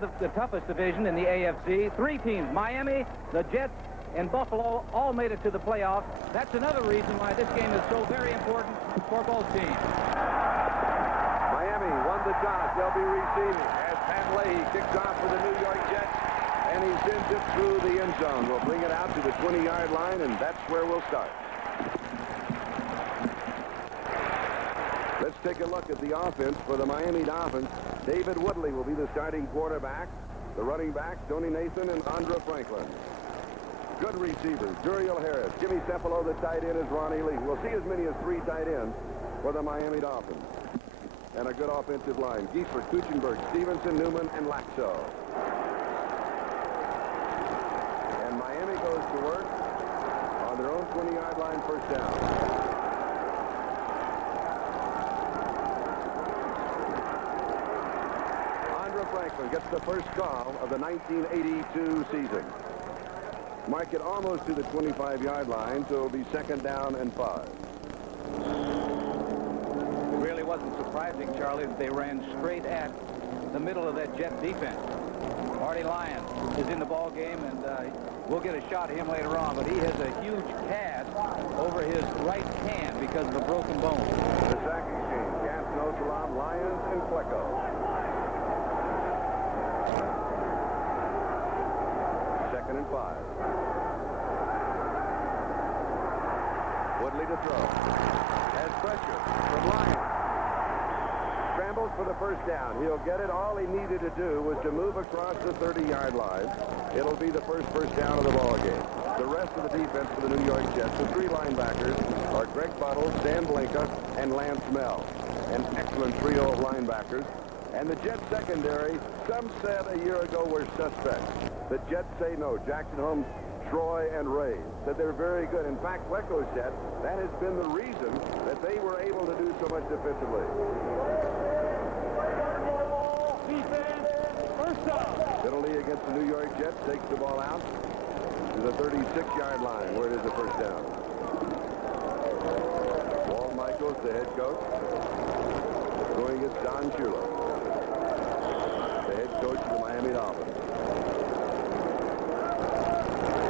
to the toughest division in the AFC. 3 teams, Miami, the Jets, and Buffalo, all made it to the playoffs. That's another reason why this game is so very important for both teams. Miami won the toss. They'll be receiving as Pat Leahy kicks off for the New York Jets, and he sends it through the end zone. We'll bring it out to the 20-yard line, and that's where we'll start. Let's take a look at the offense for the Miami Dolphins. David Woodley will be the starting quarterback. The running backs, Tony Nathan and Andra Franklin. Good receivers, Duriel Harris. Jimmy Cepolo, the tight end, is Ronnie Lee. We'll see as many as 3 tight ends for the Miami Dolphins. And a good offensive line. Giesler, Kuchenberg, Stevenson, Newman, and Laxo. And Miami goes to work on their own 20-yard line, first down. Franklin gets the first call of the 1982 season. Mark it almost to the 25-yard line, so it'll be second down and 5. It really wasn't surprising, Charlie, that they ran straight at the middle of that Jet defense. Marty Lyons is in the ball game, and we'll get a shot at him later on, but he has a huge cast over his right hand because of a broken bone. The sack exchange, Gastineau, Salam, Lyons, and Flecko. Second and 5. Woodley to throw. Has pressure from Lyons. Scrambles for the first down. He'll get it. All he needed to do was to move across the 30-yard line. It'll be the first down of the ball game. The rest of the defense for the New York Jets, the 3 linebackers, are Greg Buttle, Stan Blinka, and Lance Mell. An excellent trio of linebackers. And the Jets secondary, some said a year ago, were suspects. The Jets say no. Jackson Holmes, Troy, and Ray said they're very good. In fact, Flecko said that has been the reason that they were able to do so much defensively. First down. Penalty against the New York Jets, takes the ball out to the 36-yard line, where it is a first down. Walt Michaels, the head coach, going against Don Shula, the head coach of the Miami Dolphins.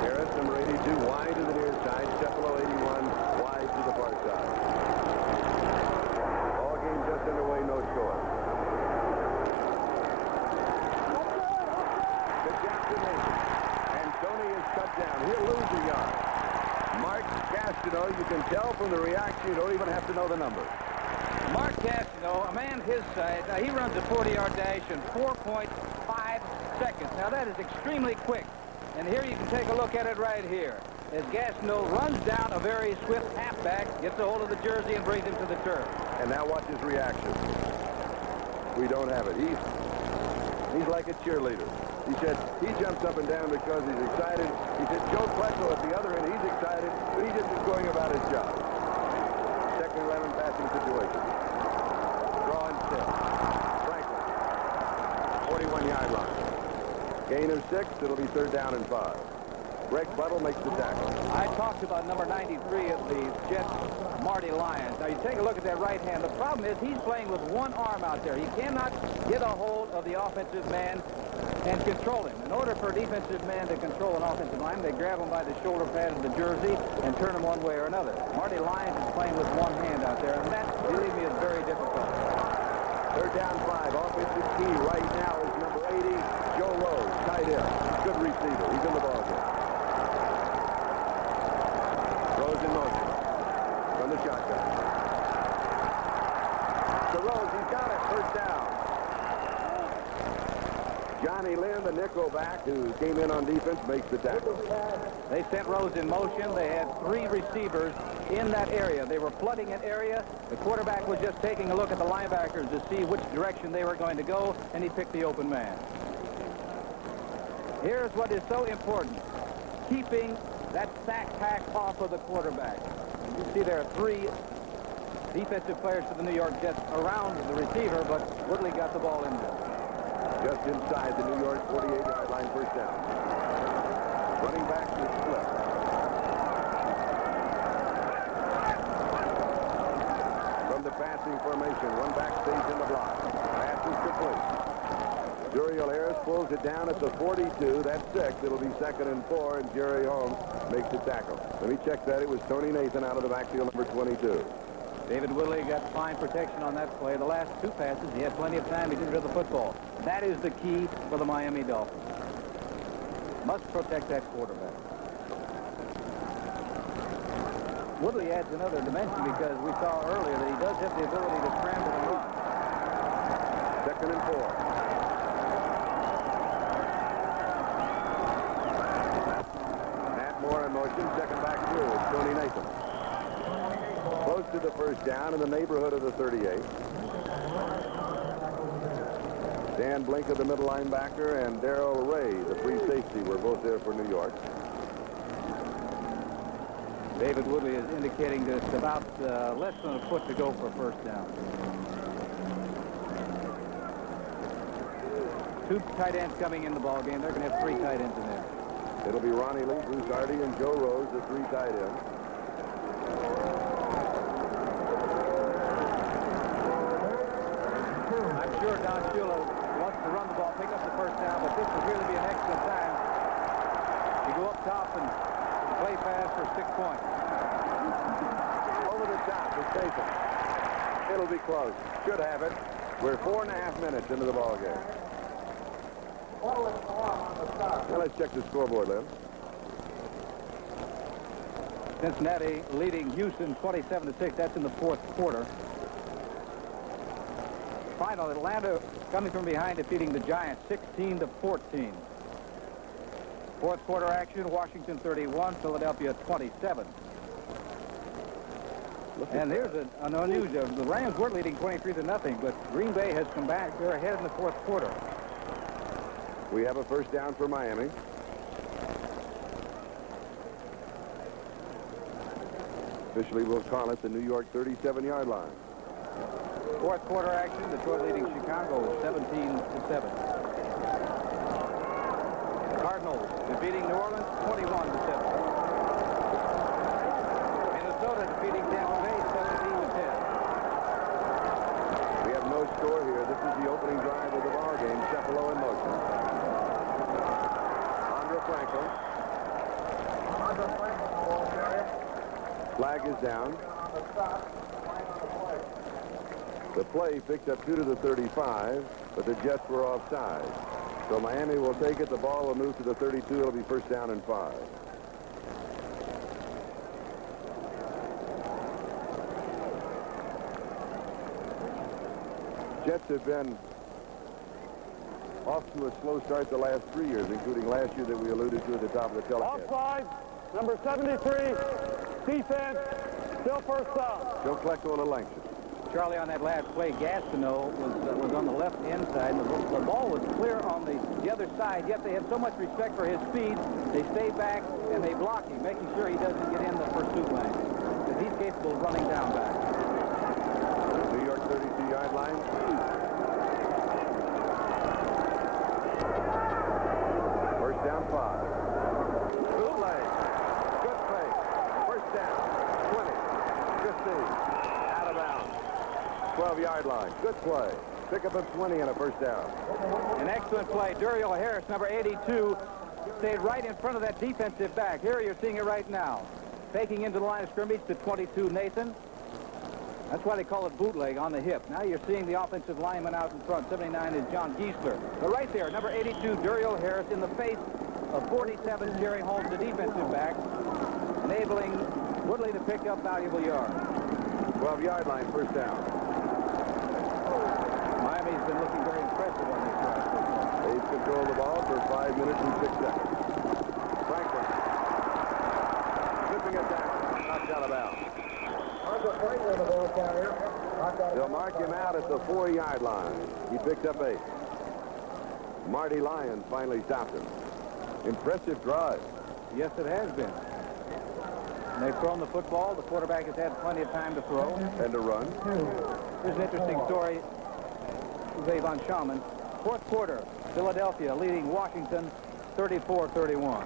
Harris, number 82, wide to the near side. Cepolo, 81, wide to the far side. Ball game just underway, no score. To Jackson Hayes. And Tony is cut down. He'll lose a yard. Mark Gastineau, you can tell from the reaction, you don't even have to know the number. Mark Gastineau, a man his size, he runs a 40-yard dash in 4.5 seconds. Now, that is extremely quick. And here you can take a look at it right here. As Gastineau runs down a very swift halfback, gets a hold of the jersey and brings him to the turf. And now watch his reaction. We don't have it. He's like a cheerleader. He said he jumps up and down because he's excited. He said Joe Flecko at the other end, he's excited, but he just is going about his job. Second 11 passing situation. Draw and set. Franklin. 41-yard line. Gain of 6. It'll be third down and 5. Greg Buttle makes the tackle. I talked about number 93 of the Jets, Marty Lyons. Now, you take a look at that right hand. The problem is he's playing with one arm out there. He cannot get a hold of the offensive man and control him. In order for a defensive man to control an offensive line, they grab him by the shoulder pad of the jersey and turn him one way or another. Marty Lyons is playing with one hand out there, and that, believe me, is very difficult. Third down 5. Offensive key right now is number 80, Joe Rose, tight end. Good receiver. He's in the ballgame. Rose in motion from the shotgun. To Rose, he's got it. First down. Johnny Lynn, the nickel back, who came in on defense, makes the tackle. They sent Rose in motion. They had 3 receivers in that area. They were flooding an area. The quarterback was just taking a look at the linebackers to see which direction they were going to go, and he picked the open man. Here's what is so important. Keeping that sack pack off of the quarterback. You see there are 3 defensive players for the New York Jets around the receiver, but Woodley got the ball in there. Just inside the New York 48-yard line, first down. Running back to split. From the passing formation, one back stays in the block. Pass is complete. Duriel Harris pulls it down at the 42. That's 6. It'll be 2nd and 4, and Jerry Holmes makes the tackle. Let me check that. It was Tony Nathan out of the backfield, number 22. David Woodley got fine protection on that play. The last 2 passes, he had plenty of time to get rid of the football. That is the key for the Miami Dolphins. Must protect that quarterback. Woodley adds another dimension because we saw earlier that he does have the ability to scramble and run. 2nd and 4. Matt Moore in motion, second back through. It's Tony Nathan. Close to the first down in the neighborhood of the 38. Dan Blinker, the middle linebacker, and Darrell Ray, the free safety, were both there for New York. David Woodley is indicating that it's about less than a foot to go for first down. 2 tight ends coming in the ball game. They're going to have 3 tight ends in there. It'll be Ronnie Lee, Bruce Hardy, and Joe Rose, the 3 tight ends. I'm sure Don Shula wants to run the ball, pick up the first down, but this would really be an excellent time to go up top and play fast for 6 points. Over the top is Nathan. It'll be close. Should have it. We're 4.5 minutes into the ball game. Now let's check the scoreboard, Lynn. Cincinnati leading Houston 27-6. That's in the 4th quarter. Final, Atlanta coming from behind, defeating the Giants 16-14. 4th quarter action, Washington 31, Philadelphia 27. And here's an unusual. The Rams were leading 23-0, but Green Bay has come back. They're ahead in the 4th quarter. We have a first down for Miami. Officially, we'll call it the New York 37-yard line. 4th quarter action, Detroit leading Chicago 17-7. Cardinals defeating New Orleans 21-7. Minnesota defeating Tampa Bay 17-10. We have no score here. This is the opening drive of the ball game. Cephalo in motion. Andra Franklin. Flag is down. The play picked up 2 to the 35, but the Jets were offside. So Miami will take it. The ball will move to the 32. It'll be first down and 5. Jets have been off to a slow start the last 3 years, including last year that we alluded to at the top of the telecast. Offside, number 73, defense, still first down. Joe Klecko, a little anxious. Charlie, on that last play, Gastineau was on the left-hand side. The ball was clear on the other side, yet they have so much respect for his speed, they stay back and they block him, making sure he doesn't get in the pursuit lane, because he's capable of running down back. New York 32-yard line. First down, 5. Bootleg. Good play. First down. 20. 15. Out of bounds. 12-yard line. Good play. Pickup of 20 and a first down. An excellent play. Duriel Harris, number 82, stayed right in front of that defensive back. Here you're seeing it right now. Faking into the line of scrimmage to 22, Nathan. That's why they call it bootleg, on the hip. Now you're seeing the offensive lineman out in front. 79 is John Giesler. But right there, number 82, Duriel Harris, in the face of 47, Jerry Holmes, the defensive back, enabling Woodley to pick up valuable yards. 12-yard line, first down. Miami's been looking very impressive on this drive. They've controlled the ball for 5 minutes and 6 seconds. Franklin. Flipping it down. Knocked out of bounds. They'll mark him out at the 4-yard line. He picked up 8. Marty Lyons finally stopped him. Impressive drive. Yes, it has been. And they've thrown the football. The quarterback has had plenty of time to throw. And to run. Here's an interesting story. Avon Shaman. 4th quarter, Philadelphia leading Washington 34-31.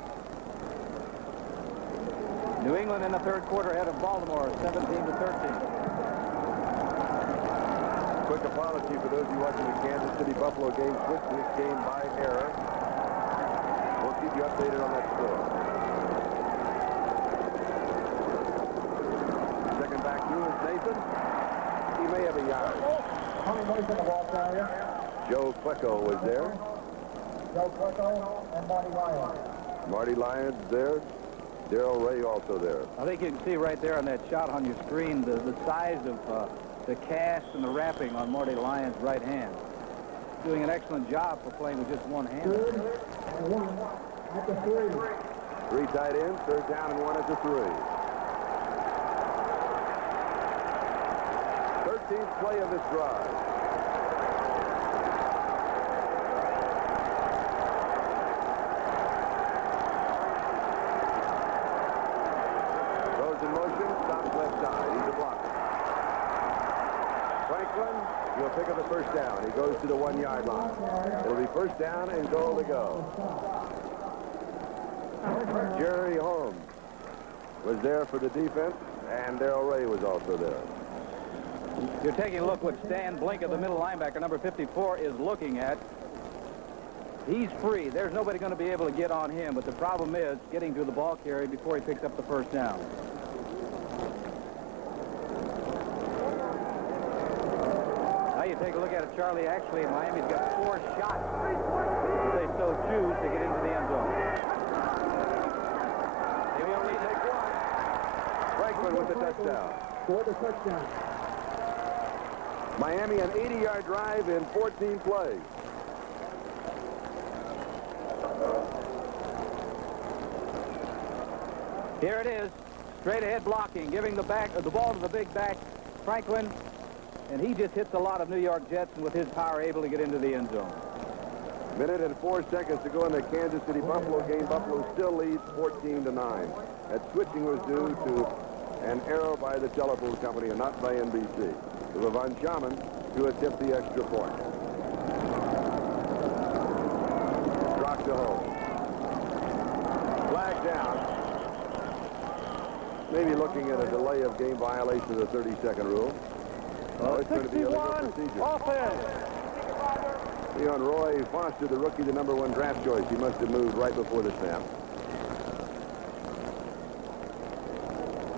New England in the 3rd quarter ahead of Baltimore 17-13. quick apology for those of you watching the Kansas City Buffalo game. Switched this game by error. We'll keep you updated on that score. Second back through is Nathan. He may have a yard. Joe Klecko was there. Joe Klecko and Marty Lyons. Marty Lyons there. Darrell Ray also there. I think you can see right there on that shot on your screen the size of the cast and the wrapping on Marty Lyons' right hand. Doing an excellent job for playing with just one hand. Third and 1 at the 3. 3 tight ends, third down and 1 at the 3. 13th play of this drive. Goes in motion, stops left side. He's a blocker. Franklin, he'll pick up the first down. He goes to the 1-yard line. It'll be first down and goal to go. Jerry Holmes was there for the defense, and Darrell Ray was also there. You're taking a look what Stan Blinka, the middle linebacker, number 54, is looking at. He's free. There's nobody going to be able to get on him, but the problem is getting to the ball carrier before he picks up the first down. Now you take a look at it, Charlie. Actually, Miami's got 4 shots if they so choose to get into the end zone. They only take 1. Franklin with the touchdown. For the touchdown. Miami an 80-yard drive in 14 plays. Here it is, straight ahead blocking, giving the ball to the big back, Franklin, and he just hits a lot of New York Jets, and with his power able to get into the end zone. Minute and 4 seconds to go in the Kansas City Buffalo game. Buffalo still leads 14-9. That switching was due to an error by the telephone company and not by NBC. It was Von Schaman to attempt the extra point. Rock to home. Flag down. Maybe looking at a delay of game violation of the 30-second rule. Oh, it's going to be a legal procedure. Offense. Leon Roy Foster, the rookie, the number 1 draft choice. He must have moved right before the snap.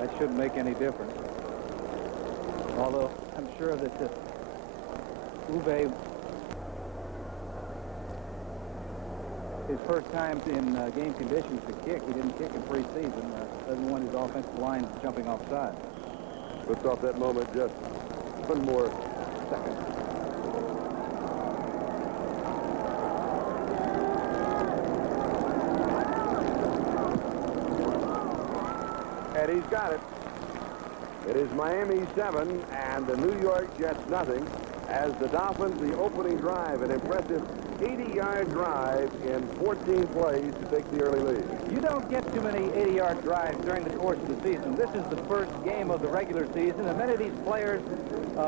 That shouldn't make any difference. Although I'm sure that Uwe, his first time in game conditions to kick, he didn't kick in preseason. Doesn't want his offensive line jumping offside. Puts off that moment just 1 more second. And he's got it. It is Miami 7 and the New York Jets nothing as the Dolphins, the opening drive, an impressive 80-yard drive in 14 plays to take the early lead. You don't get too many 80-yard drives during the course of the season. This is the first game of the regular season, and many of these players,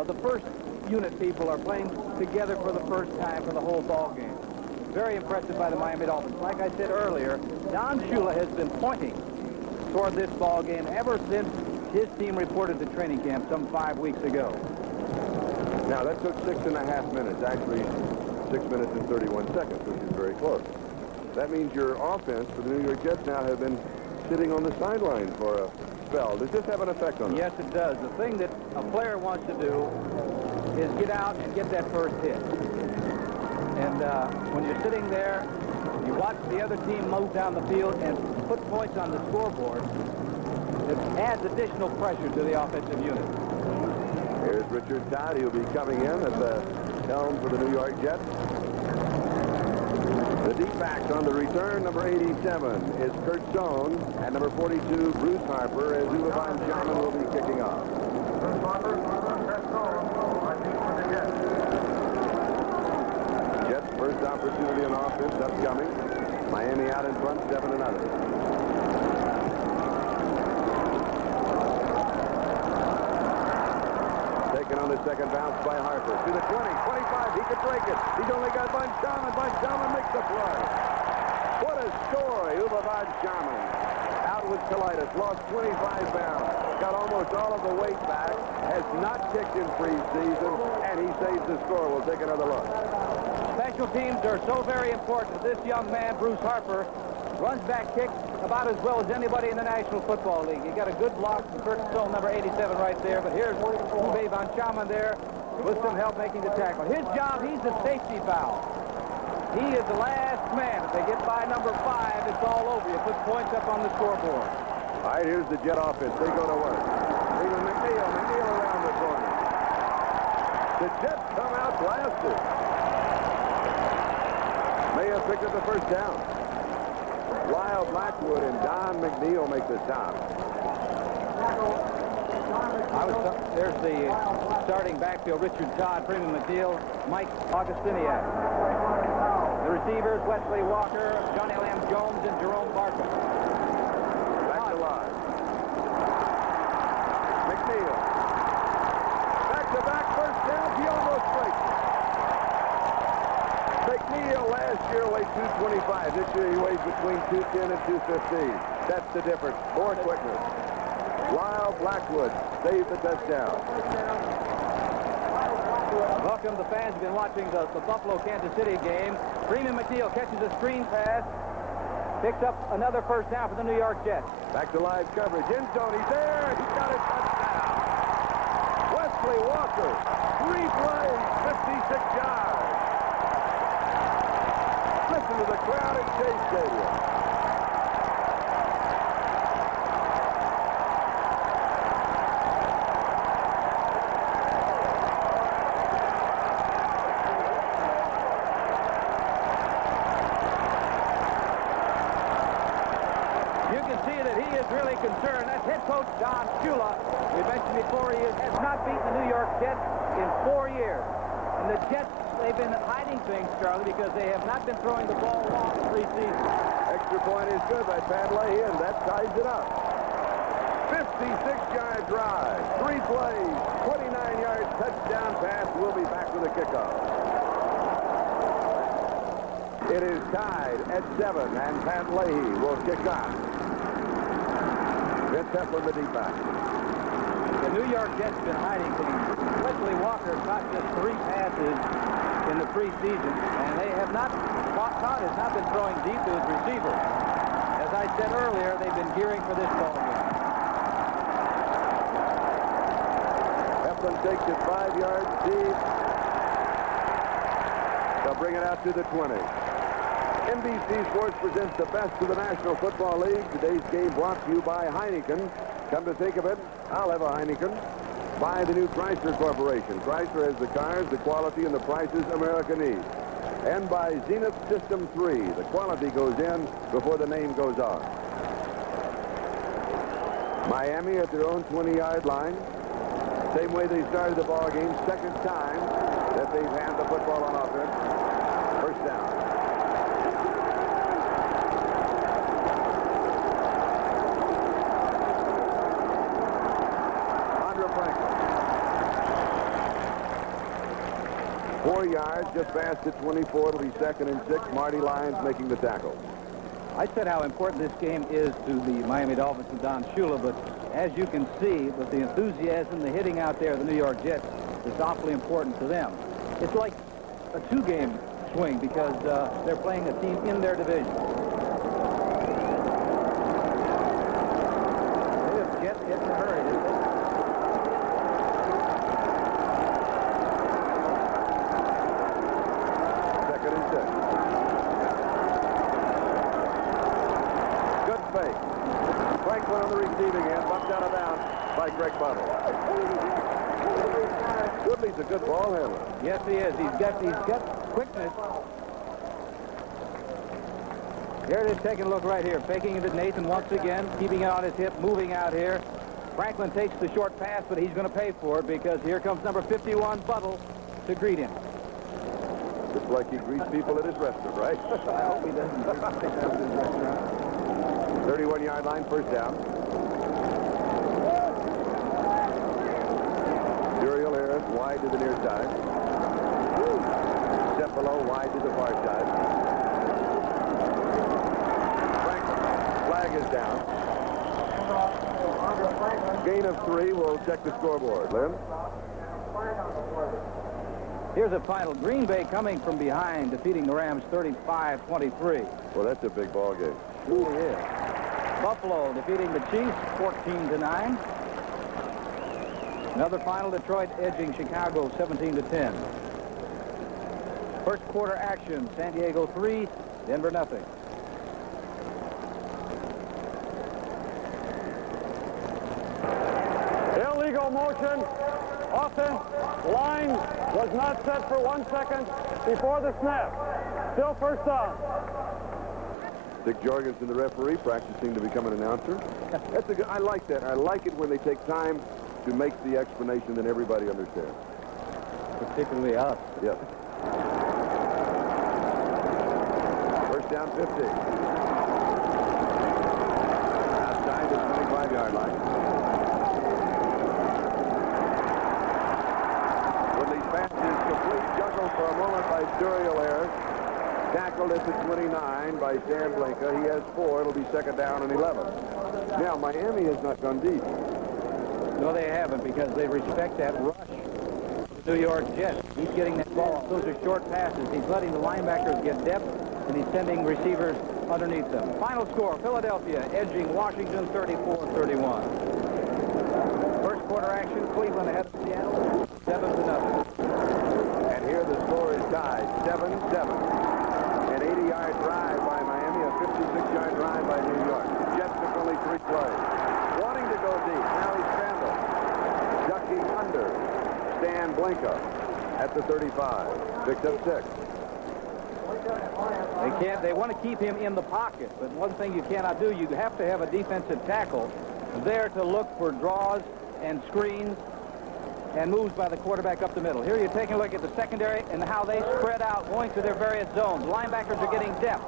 the first unit people, are playing together for the first time for the whole ball game. Very impressive by the Miami Dolphins. Like I said earlier, Don Shula has been pointing toward this ball game ever since his team reported to training camp some 5 weeks ago. Now, that took 6.5 minutes, actually 6 minutes and 31 seconds, which is very close. That means your offense for the New York Jets now have been sitting on the sideline for a spell. Does this have an effect on them? Yes, it does. The thing that a player wants to do is get out and get that first hit. And when you're sitting there, you watch the other team move down the field and put points on the scoreboard. It adds additional pressure to the offensive unit. Here's Richard Todd. He'll be coming in at the helm for the New York Jets. The deep backs on the return, number 87 is Kurt Stone, and number 42, Bruce Harper, as Uwe Von Schaman will be kicking off. Jets' first opportunity on offense upcoming. Miami out in front, 7-0. On the second bounce by Harper to the 20, 25. He could break it. He's only got Von Schaman. Von Schaman makes the play. What a story, Uwe Von Schaman. Out with colitis, lost 25 pounds, got almost all of the weight back, has not kicked in preseason, and he saves the score. We'll take another look. Special teams are so very important. This young man, Bruce Harper, runs back kicks about as well as anybody in the National Football League. He got a good block from Kurt Stone, number 87 right there, but here's Uwe von Schaumann there with some help making the tackle. His job, he's the safety valve. He is the last man. If they get by number 5, it's all over. You put points up on the scoreboard. All right, here's the Jet offense. They go to work. Leaving McNeil around the corner. The Jets come out blasted. May have picked up the first down. Lyle Blackwood and Don McNeil make the stop. There's the starting backfield, Richard Todd, Freeman McNeil, Mike Augustiniak. The receivers, Wesley Walker, Johnny Lamb Jones, and Jerome Barker. Back to line. McNeil. Back-to-back first down. He almost breaks it. McNeil last year weighed 225. This year he weighs between 210 and 215. That's the difference. More quickness. Lyle Blackwood saved the touchdown. Welcome, the fans have been watching the Buffalo-Kansas City game. Freeman McNeil catches a screen pass, picks up another first down for the New York Jets. Back to live coverage. End zone. He's there. He got a touchdown. Wesley Walker. 3 plays, 56 yards. Listen to the crowd at Chase Stadium. Concerned. That's head coach Don Shula. We mentioned before he has not beaten the New York Jets in 4 years. And the Jets, they've been hiding things, Charlie, because they have not been throwing the ball long in preseason. Extra point is good by Pat Leahy, and that ties it up. 56-yard drive, 3 plays, 29-yard touchdown pass. We'll be back with a kickoff. It is tied at 7, and Pat Leahy will kick off. Vince Heflin, the deep back. The New York Jets have been hiding things. Wesley Walker caught just 3 passes in the preseason, and they have not, Todd has not been throwing deep to his receivers. As I said earlier, they've been gearing for this ball game. Heflin takes it 5 yards deep. They'll bring it out to the 20. NBC Sports presents the best of the National Football League. Today's game brought to you by Heineken. Come to think of it, I'll have a Heineken. By the new Chrysler Corporation. Chrysler has the cars, the quality, and the prices America needs. And by Zenith System 3. The quality goes in before the name goes on. Miami at their own 20-yard line. Same way they started the ball game. Second time that they've had the football on offense. First down. Franklin. 4 yards, just past the 24. It'll be 2nd and 6. Marty Lyons making the tackle. I said how important this game is to the Miami Dolphins and Don Shula, but as you can see, with the enthusiasm, the hitting out there of the New York Jets, it's awfully important to them. It's like a 2-game swing because they're playing a team in their division. The Jets get in a hurry, didn't they? Franklin on the receiving end, bumped out of bounds by Greg Butler. Goodley's a good ball handler. Yes, he is. He's got quickness. Here it is, taking a look right here. Faking it at Nathan once again, keeping it on his hip, moving out here. Franklin takes the short pass, but he's going to pay for it because here comes number 51, Buttle, to greet him. Just like he greets people at his restaurant, right? I hope he doesn't pick up at his restaurant. 31-yard line, first down. Uriel Harris wide to the near side. Step below, wide to the far side. Franklin, flag is down. Gain of 3. We'll check the scoreboard. Lynn? Here's a final. Green Bay coming from behind, defeating the Rams 35-23. Well, that's a big ball game. Sure is. Buffalo defeating the Chiefs 14-9. Another final, Detroit edging Chicago 17-10. First quarter action, San Diego 3, Denver nothing. Illegal motion. Offense line was not set for 1 second before the snap. Still first down. Dick Jorgensen, the referee, practicing to become an announcer. That's a good. I like that. I like it when they take time to make the explanation that everybody understands. Particularly us. Yes. First down 50. Outside the 25-yard line. Woodley's pass is complete. Juggled for a moment by Duriel Ayers. Tackled at the 29 by Stan Blinka. He has 4. It'll be second down and 11. Now, Miami has not gone deep. No, they haven't, because they respect that rush. The New York Jets. He's getting that ball. Those are short passes. He's letting the linebackers get depth, and he's sending receivers underneath them. Final score, Philadelphia edging Washington 34-31. First quarter action, Cleveland ahead of Seattle 7-0. And here the score is tied, 7-7. An 80-yard drive by Miami, a 56-yard drive by New York. Jets took only 3 plays. Wanting to go deep. Now he's scrambled. Ducking under. Stan Blinka at the 35. Picked up 6. They want to keep him in the pocket, but one thing you cannot do, you have to have a defensive tackle there to look for draws and screens and moves by the quarterback up the middle. Here you're taking a look at the secondary and how they spread out going to their various zones. Linebackers are getting depth.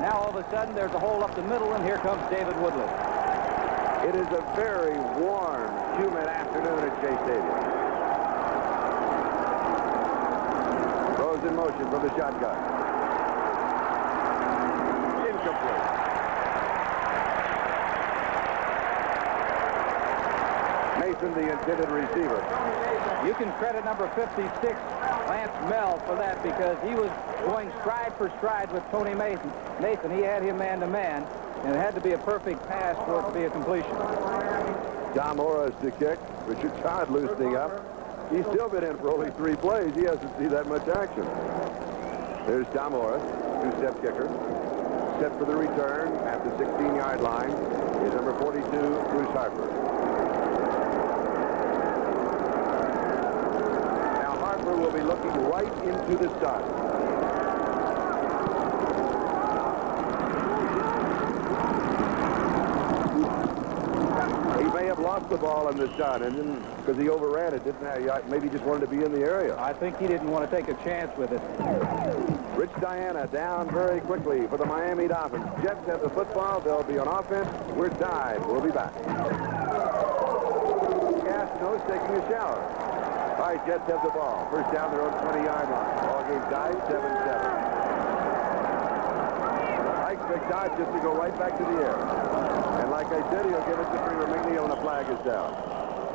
Now all of a sudden there's a hole up the middle, and here comes David Woodley. It is a very warm, humid afternoon at Shea Stadium. Throws in motion from the shotgun. Incomplete. Mason, the intended receiver. You can credit number 56, Lance Mel, for that, because he was going stride for stride with Tony Mason. He had him man-to-man, and it had to be a perfect pass for it to be a completion. Tom Morris to kick. Richard Todd loosening up. He's still been in for only 3 plays. He hasn't seen that much action. There's Tom Morris, 2-step kicker. Set for the return at the 16-yard line is number 42, Bruce Harper. Now Harper will be looking right into the sun. He may have lost the ball in the sun, and then because he overran it, didn't he? Maybe just wanted to be in the area. I think he didn't want to take a chance with it. Rich Diana down very quickly for the Miami Dolphins. Jets have the football. They'll be on offense. We're tied. We'll be back. Gastineau's taking a shower. All right, Jets have the ball. First down, their own 20-yard line. Ball game tied, 7-7. Mike McDodge just to go right back to the air. And like I said, he'll give it to Freeman McNeil when the flag is down.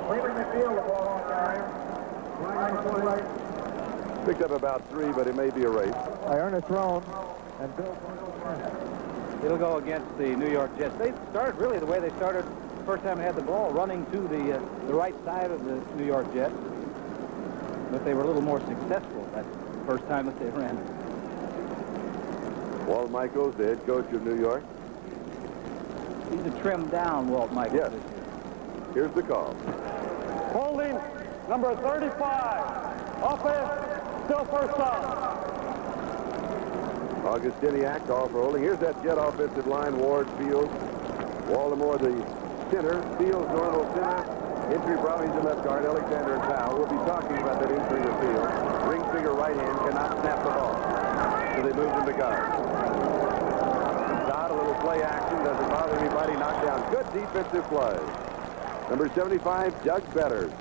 Freeman McNeil, the ball on time. Picked up about 3, but it may be a race. By Ernest Roan and Bill. It'll go against the New York Jets. They started really the way they started the first time they had the ball, running to the right side of the New York Jets. But they were a little more successful that first time that they ran. Walt Michaels, the head coach of New York. He's a trimmed down Walt Michaels. Yes. Here's the call. Holding number 35. Offense, still first down. Augustiniak call for holding. Here's that Jet offensive line, Ward, Fields. Baltimore, the center. Fields, normal center. Entry Brownies, the left guard. Alexander and Powell. We'll be talking about that entry to Fields. Ring finger right hand cannot snap the ball. So they moved him to guard. Todd, a little play action. Doesn't bother anybody. Knocked down. Good defensive play. Number 75, Doug Betters.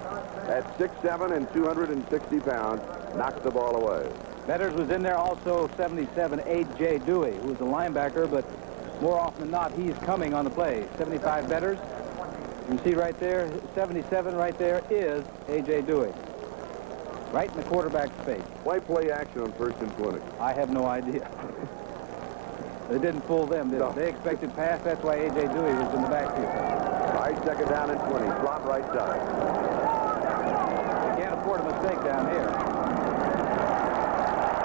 At 6'7" and 260 pounds, knocked the ball away. Betters was in there also, 77, A.J. Dewey, who was a linebacker, but more often than not, he's coming on the play. 75 Betters. You see right there, 77 right there is A.J. Dewey. Right in the quarterback's face. Why play action on 1st and 20? I have no idea. They didn't fool them, did No. they? They expected pass. That's why A.J. Dewey was in the backfield. All right, 2nd down and 20. Slot right side. They can't afford a mistake down here.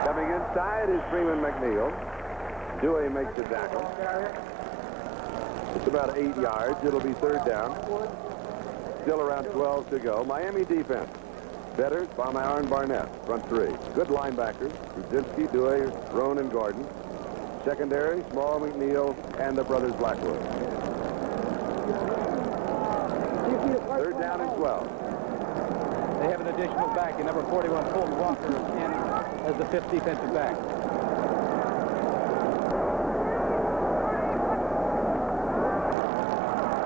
Coming inside is Freeman McNeil. Dewey makes the tackle. It's about 8 yards. It'll be 3rd down. Still around 12 to go. Miami defense. Betters, Baumauer, and Barnett. Front 3. Good linebackers. Brzezinski, Dewey, Roan, and Gordon. Secondary, Small, McNeil, and the brothers Blackwood. 3rd down and 12. They have an additional back in number 41, Fulton Walker, in as the 5th defensive back.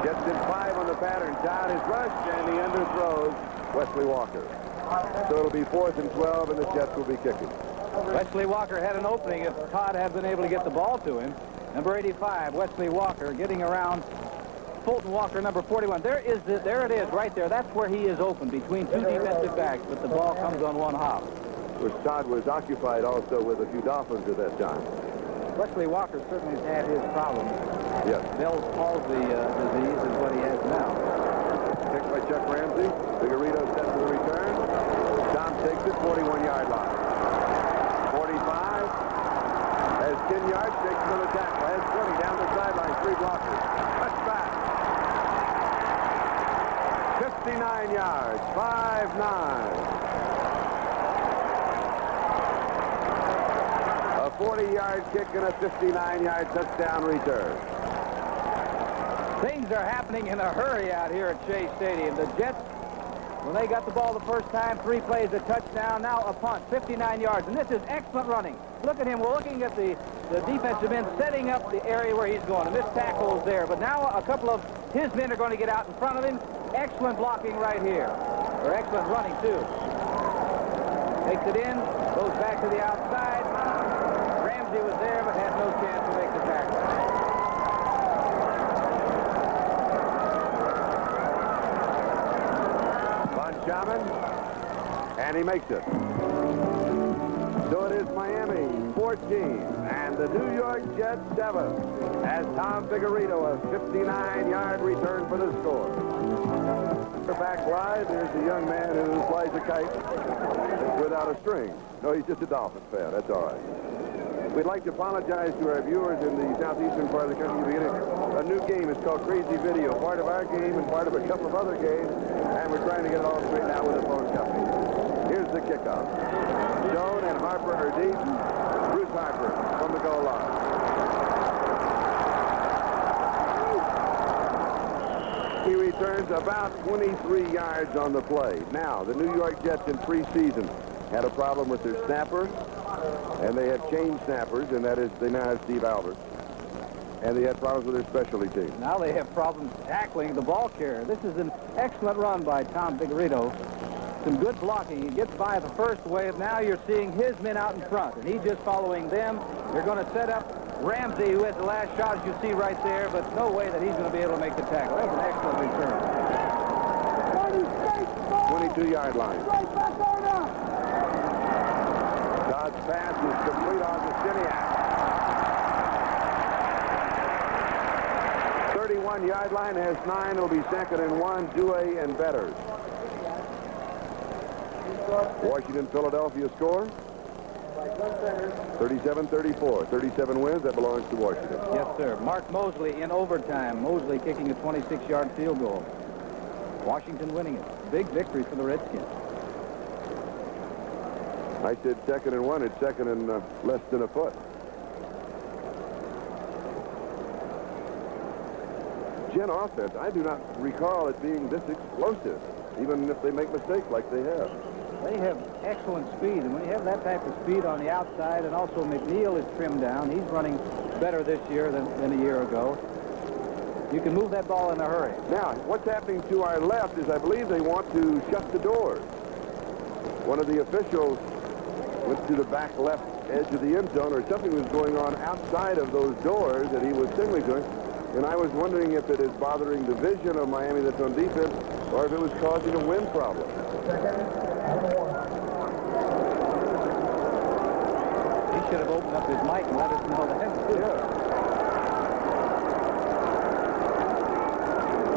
Gets in 5 on the pattern. Todd is rushed, and he underthrows Wesley Walker. So it'll be 4th and 12, and the Jets will be kicking. Wesley Walker had an opening if Todd had been able to get the ball to him. Number 85, Wesley Walker, getting around Fulton Walker, number 41. There it is, right there. That's where he is open, between 2 defensive backs, but the ball comes on 1 hop. Of course, Todd was occupied also with a few Dolphins at that time. Wesley Walker certainly has had his problems. Yes. Bell's palsy disease is what he has now. Picked by Chuck Ramsey. Figueredo set for the return. Tom takes it, 41-yard line. 45. Has 10 yards, takes another tackle. Has 20 down the sideline, 3 blockers. Touchback. 59 yards, 5-9. A 40-yard kick and a 59-yard touchdown return. Things are happening in a hurry out here at Shea Stadium. The Jets, when they got the ball the first time, 3 plays, a touchdown, now a punt, 59 yards. And this is excellent running. Look at him. We're looking at the defensive end setting up the area where he's going. And this tackle is there. But now a couple of his men are going to get out in front of him. Excellent blocking right here. Or excellent running, too. Takes it in, goes back to the outside. Ramsey was there, but had no chance to make the tackle. And he makes it. So it is Miami 14 and the New York Jets 7 as Tom Figueredo, a 59-yard return for the score. Back live, there's a young man who flies a kite without a string. No, he's just a Dolphins fan. That's all right. We'd like to apologize to our viewers in the southeastern part of the country. We're beginning a new game. It's called Crazy Video, part of our game and part of a couple of other games, and we're trying to get it all straightened out with the phone company. Here's the kickoff. Joan and Harper are deep. Bruce Harper from the goal line. He returns about 23 yards on the play. Now, the New York Jets in preseason had a problem with their snapper, and they have changed snappers, and that is they now have Steve Albert. And they had problems with their specialty team. Now they have problems tackling the ball carrier. This is an excellent run by Tom Figueredo. Some good blocking. He gets by the first wave. Now you're seeing his men out in front, and he's just following them. They're going to set up Ramsey, who had the last shot, as you see right there, but no way that he's going to be able to make the tackle. That was an excellent return. 22-yard line. Todd's pass is complete on to Stiniak. 31-yard line has 9. It'll be 2nd and 1. Dewey and Betters. Washington, Philadelphia score 37-34. 37 wins. That belongs to Washington. Yes, sir. Mark Mosley in overtime. Mosley kicking a 26-yard field goal. Washington winning it. Big victory for the Redskins. I said 2nd and 1. It's 2nd and less than a foot. Jet offense, I do not recall it being this explosive, even if they make mistakes like they have. They have excellent speed, and when you have that type of speed on the outside, and also McNeil is trimmed down, he's running better this year than a year ago. You can move that ball in a hurry. Now, what's happening to our left is I believe they want to shut the doors. One of the officials went to the back left edge of the end zone, or something was going on outside of those doors that he was signaling to him. and I was wondering if it is bothering the vision of Miami that's on defense or if it was causing a wind problem. He should have opened up his mic and let us know that. Yeah.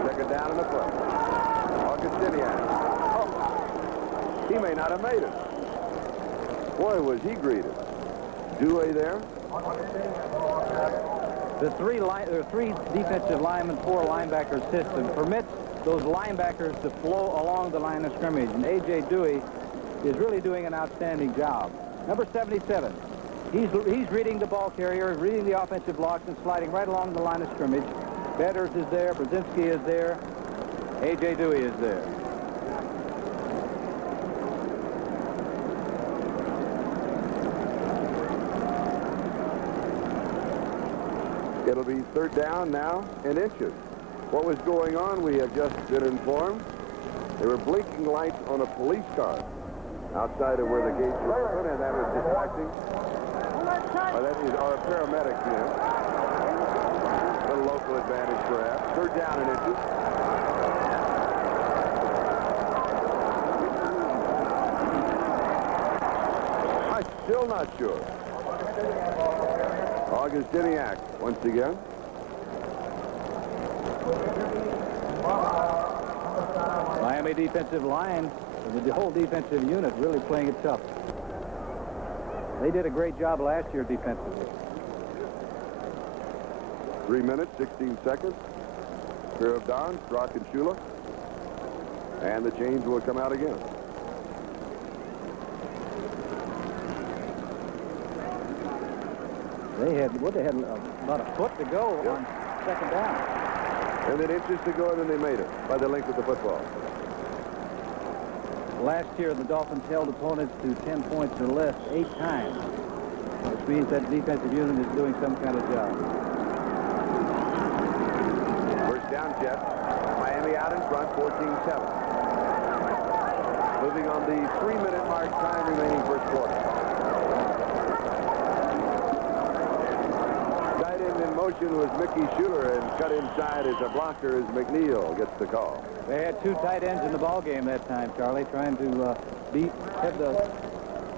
Second down and a play. Augustinian. Oh, he may not have made it. Boy, was he greeted. Dewey there. The three defensive linemen, 4 linebacker system permits those linebackers to flow along the line of scrimmage. And A.J. Dewey is really doing an outstanding job. Number 77. He's reading the ball carrier, reading the offensive blocks, and sliding right along the line of scrimmage. Betters is there. Brzezinski is there. A.J. Dewey is there. It'll be third down now and inches. What was going on, we have just been informed. There were blinking lights on a police car outside of where the gates were open, and that was distracting. That is our paramedics here. A little local advantage, perhaps. Third down and inches. I'm still not sure. Augustiniak once again. Miami defensive line, the whole defensive unit really playing it tough. They did a great job last year defensively. 3 minutes, 16 seconds. Pair of Don, Strzok and Shula. And the change will come out again. They had about a foot to go on second down. And then inches to go, and then they made it by the length of the football. Last year, the Dolphins held opponents to 10 points or less 8 times, which means that defensive unit is doing some kind of job. First down, Jets. Miami out in front, 14-7. Moving on the 3-minute mark, time remaining first quarter. Tight end in motion was Mickey Schuler, and cut inside as a blocker as McNeil gets the call. They had 2 tight ends in the ball game that time, Charlie, trying to have the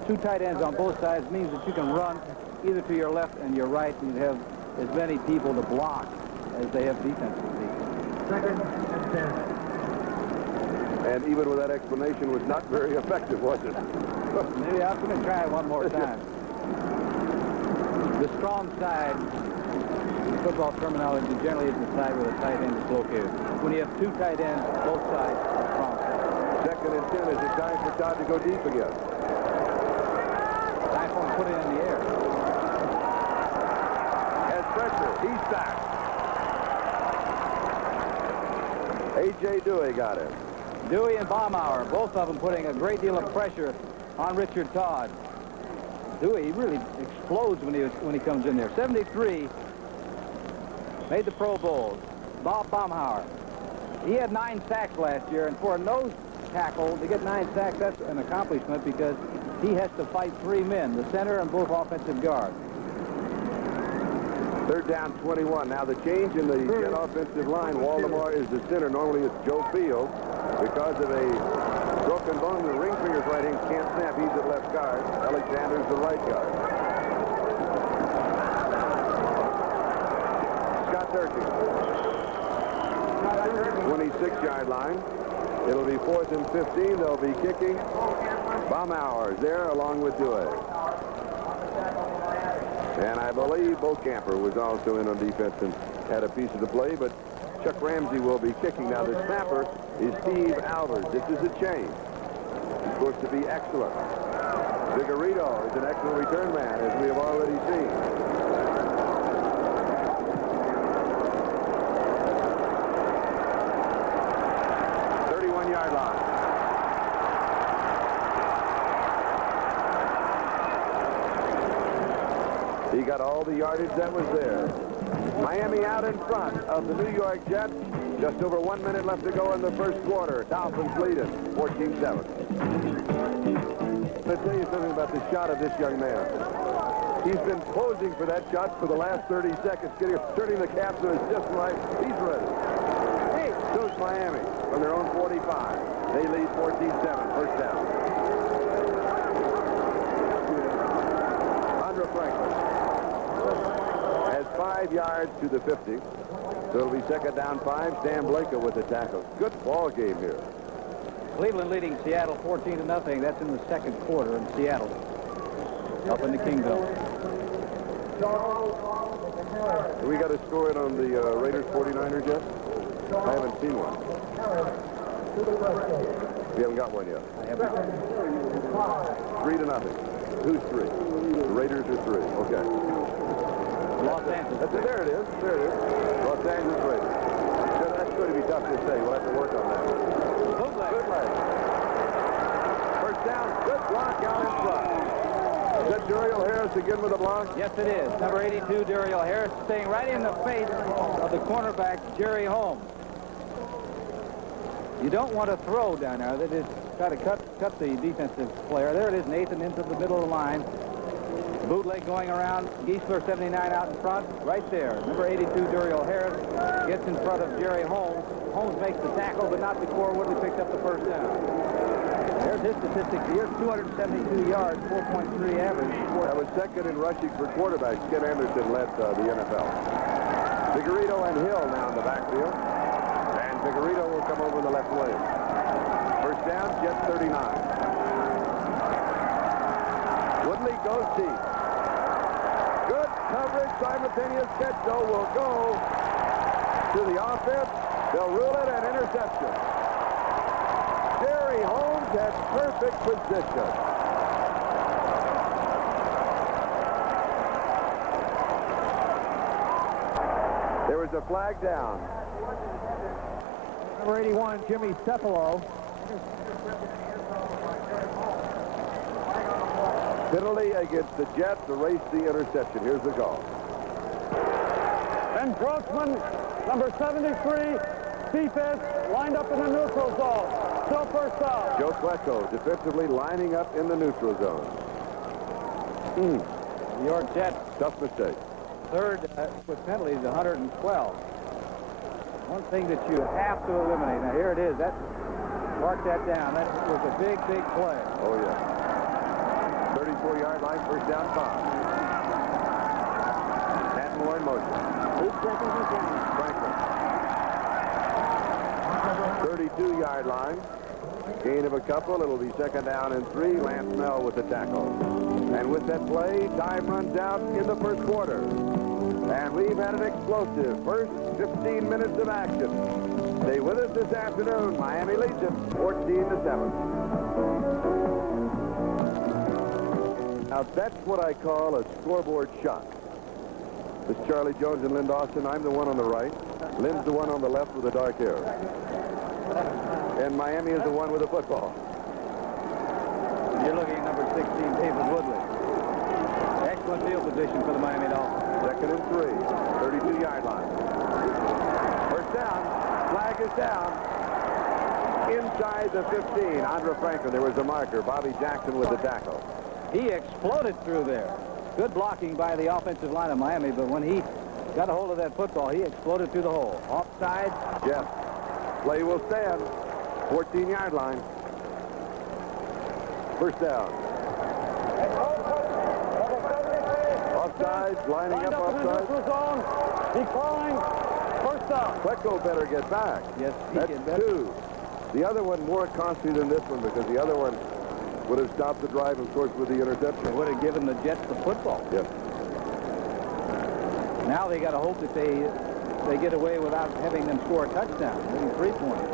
2 tight ends on both sides means that you can run either to your left and your right, and you have as many people to block as they have defensively. Second and 10. And even with that explanation, was not very effective, was it? Maybe I'm going to try it one more time. The strong side, in football terminology, generally is the side where the tight end is located. When you have 2 tight ends, both sides are strong. Second and 10. Is it time for Todd to go deep again? Time for him to put it in the air. Has pressure. He's sacked. A.J. Dewey got it. Dewey and Baumauer, both of them putting a great deal of pressure on Richard Todd. Dewey, he really explodes when he comes in there. 73, made the Pro Bowl. Bob Baumauer, he had 9 sacks last year, and for a nose tackle to get 9 sacks, that's an accomplishment because he has to fight 3 men, the center and both offensive guards. Third down, 21. Now the change in the Jet offensive line. Waldemar is the center. Normally it's Joe Field. Because of a broken bone in the ring finger's right hand, can't snap. He's at left guard. Alexander's the right guard. Scott Turkey. 26-yard line. It'll be 4th and 15. They'll be kicking. Baumauer is there along with Dewey. And I believe Beaucamper was also in on defense and had a piece of the play, but Chuck Ramsey will be kicking. Now the snapper is Steve Albers. This is a change. He's supposed to be excellent. Vigorito is an excellent return man, as we have already seen. Line. He got all the yardage that was there. Miami out in front of the New York Jets. Just over 1 minute left to go in the first quarter. Dolphins lead it, 14-7. Let me tell you something about the shot of this young man. He's been posing for that shot for the last 30 seconds, turning the captain is just right. He's ready. Hey, goes Miami from their own 45. They lead 14-7, first down. Andre Franklin has 5 yards to the 50. So it'll be second down 5. Sam Blanco with the tackle. Good ball game here. Cleveland leading Seattle 14-0. That's in the second quarter in Seattle. Up in the Kingdom. We got a score in on the Raiders 49ers yet? I haven't seen one. You haven't got one yet? I haven't. 3-0. Who's 3? The Raiders are 3. Okay. Los Angeles. There it is. There it is. Los Angeles Raiders. So that's going to be tough to say. We'll have to work on that. Good leg. First down. Good block out in front. Is that Duriel Harris again with a block? Yes, it is. Number 82, Duriel Harris, staying right in the face of the cornerback, Jerry Holmes. You don't want to throw down there. They just try to cut the defensive player. There it is, Nathan into the middle of the line. Bootleg going around. Giesler, 79 out in front. Right there. Number 82, Duriel Harris, gets in front of Jerry Holmes. Holmes makes the tackle, but not before Woodley picked up the first down. There's his statistics here, 272 yards, 4.3 average. That was second in rushing for quarterbacks. Ken Anderson led the NFL. Figueredo and Hill now in the backfield. And Figueredo will come over the left lane. First down, Jets 39. Woodley goes deep. Good coverage. Simultaneous catch, though, will go to the offense. They'll rule it an interception. Jerry Holmes had perfect position. There was a flag down. Number 81, Jimmy Cepalo. Penalty against the Jets, erase the interception. Here's the call. Encroachment, number 73, defense, lined up in the neutral zone. Still first down. Joe Klecko defensively lining up in the neutral zone. New York Jets. Tough mistake. Third with penalties, 112. One thing that you have to eliminate. Now, here it is. Mark that down. That was a big, big play. Oh, yeah. 34-yard line, first down 5. Pat Moore in motion. 2 seconds and Franklin. 32-yard line. Gain of a couple. It'll be second down and 3. Lance Snell with the tackle. And with that play, time runs out in the first quarter. And we've had an explosive first 15 minutes of action. Stay with us this afternoon. Miami leads it 14-7. Now that's what I call a scoreboard shot. This is Charlie Jones and Lynn Dawson. I'm the one on the right. Lynn's the one on the left with the dark hair. And Miami is the one with the football. You're looking at number 16, David Woodley. Excellent field position for the Miami Dolphins. Second and 3, 32-yard line. First down. Flag is down. Inside the 15. Andre Franklin. There was a marker. Bobby Jackson with the tackle. He exploded through there. Good blocking by the offensive line of Miami, but when he got a hold of that football, he exploded through the hole. Offside. Yes. Play will stand. 14-yard line. First down. Offside, lining up offside. He's calling. First down. Klecko better get back. Yes, he That's can better. 2. The other one more costly than this one because the other one would have stopped the drive, of course, with the interception. It would have given the Jets the football. Yes. Now they got to hope that they get away without having them score a touchdown, winning 3 points.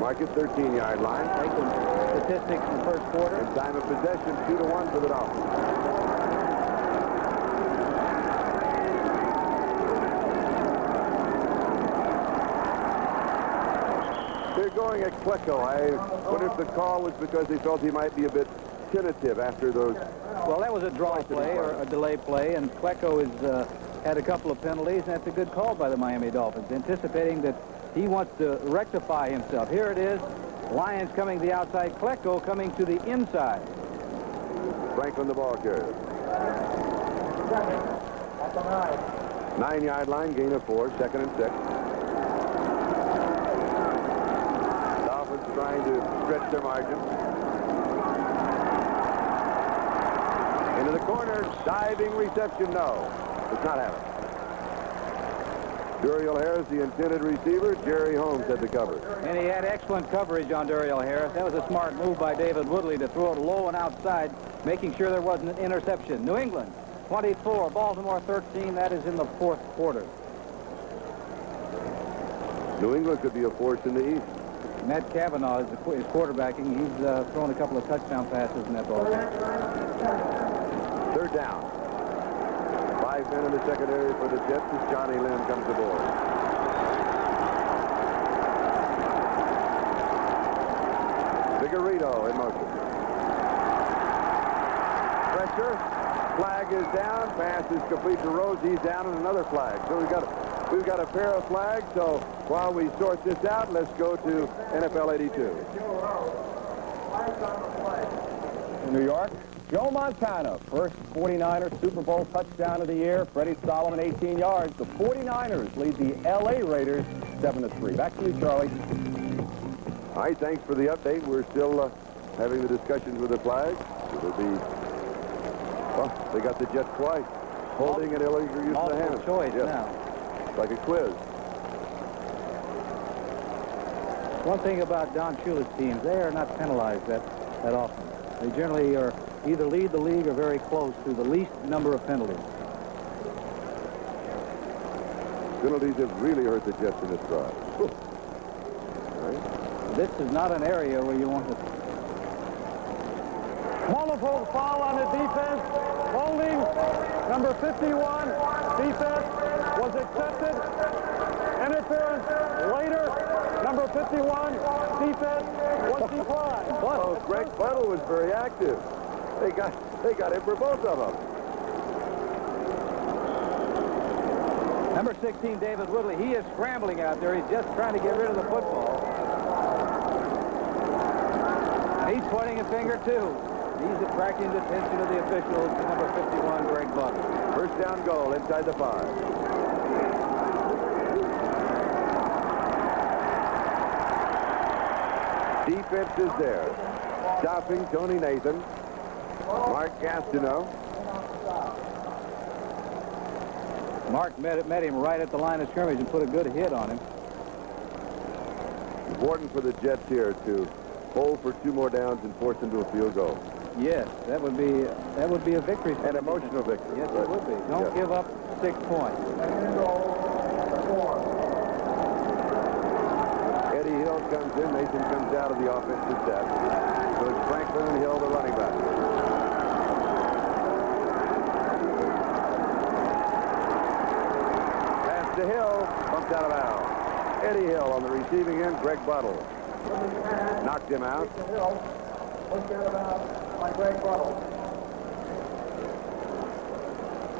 Marcus, 13-yard line. Take the statistics in the first quarter. And time of possession, 2-1 for the Dolphins. They're going at Klecko. I wonder if the call was because they felt he might be a bit tentative after those. Well, that was a draw play or a delay play, and Klecko has had a couple of penalties, and that's a good call by the Miami Dolphins, anticipating that he wants to rectify himself. Here it is. Lions coming to the outside. Klecko coming to the inside. Franklin the ball carrier. At the 9-yard line, gain of 4, 2nd and 6. Dolphins trying to stretch their margin. Into the corner, diving reception, no. Does not have it. Duriel Harris, the intended receiver. Jerry Holmes had the cover. And he had excellent coverage on Duriel Harris. That was a smart move by David Woodley to throw it low and outside, making sure there wasn't an interception. New England, 24, Baltimore 13. That is in the 4th quarter. New England could be a force in the East. Matt Cavanaugh is quarterbacking. He's thrown a couple of touchdown passes in that ball game. 3rd down. 5 men in the secondary for the Jets as Johnny Lynn comes aboard. Figueredo in motion. Pressure. Flag is down. Pass is complete to Rose. He's down, and another flag. So we've got a pair of flags. So while we sort this out, let's go to NFL 82. In New York, Joe Montana, first 49er Super Bowl touchdown of the year. Freddie Solomon, 18 yards. The 49ers lead the L.A. Raiders 7-3. Back to you, Charlie. All right, thanks for the update. We're still having the discussions with the flags. It'll be, well, they got the Jets twice. Holding and illegal use of the hand. Choice now. Like a quiz. One thing about Don Shula's teams, they are not penalized that often. They generally are either lead the league or very close to the least number of penalties. Penalties have really hurt the Jets in this drive. Right. This is not an area where you want to... Wonderful foul on the defense. Holding number 51. Defense was accepted. Interference later. Number 51. Defense was declined. Oh, Greg Buttle was very active. They got him for both of them. Number 16, David Woodley, he is scrambling out there. He's just trying to get rid of the football. He's pointing a finger, too. He's attracting the attention of the officials. Number 51, Greg Butler. First down goal inside the 5. Defense is there. Stopping Tony Nathan. Mark Gastineau. Mark met him right at the line of scrimmage and put a good hit on him. Important for the Jets here to hold for 2 more downs and force into a field goal. Yes, that would be a victory. An emotional victory. Yes, it would be. Don't give up 6 points. Eddie Hill comes in. Nathan comes out of the offensive set. So it's Franklin and Hill, the running back. Pass to Hill. Bumped out of bounds. Eddie Hill on the receiving end. Greg Buttle knocked him out.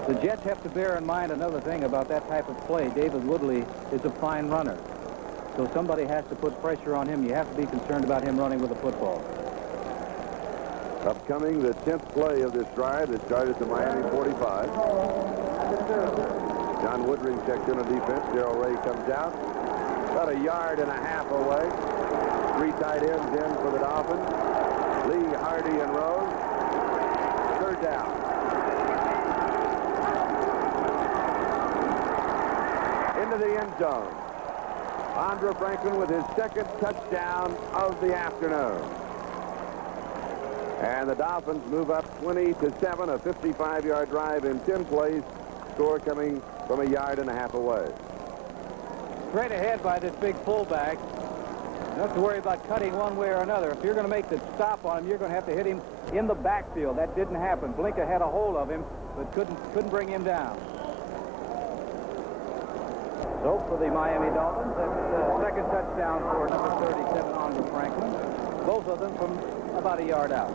The Jets have to bear in mind another thing about that type of play. David Woodley is a fine runner. So somebody has to put pressure on him. You have to be concerned about him running with the football. Upcoming, the 10th play of this drive that started at the Miami 45. John Woodring checks in on defense. Darrell Ray comes out. About 1.5 yards away. 3 tight ends in for the Dolphins. Lee, Hardy, and Rose. 3rd down. Into the end zone. Andre Franklin with his 2nd touchdown of the afternoon. And the Dolphins move up 20-7, a 55-yard drive in 10 plays. Score coming from 1.5 yards away. Straight ahead by this big fullback. You don't have to worry about cutting one way or another. If you're going to make the stop on him, you're going to have to hit him in the backfield. That didn't happen. Blinka had a hold of him, but couldn't bring him down. So for the Miami Dolphins, that's the 2nd touchdown for number 37, Andre Franklin. Both of them from about 1 yard out.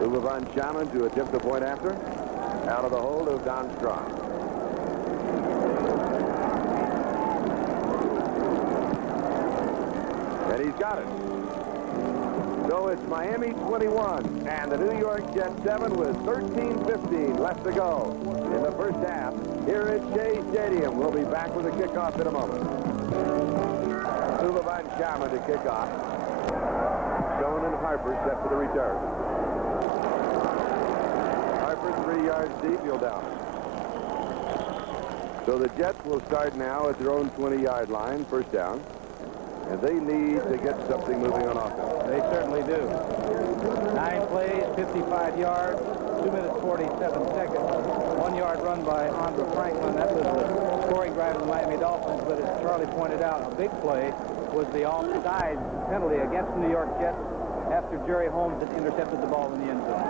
Uwe von Schaman to attempt the point after. Out of the hold of Don Strong. And he's got it. So it's Miami 21 and the New York Jets 7 with 13:15 left to go in the first half here at Shea Stadium. We'll be back with a kickoff in a moment. Sullivan Chama to kick off. Stone and Harper set for the return. Harper 3 yards deep, he'll down. So the Jets will start now at their own 20-yard line, first down. And they need to get something moving on offense. They certainly do. 9 plays, 55 yards, 2 minutes 47 seconds. 1 yard run by Andre Franklin. That was the scoring drive of the Miami Dolphins. But as Charlie pointed out, a big play was the offside penalty against the New York Jets after Jerry Holmes had intercepted the ball in the end zone.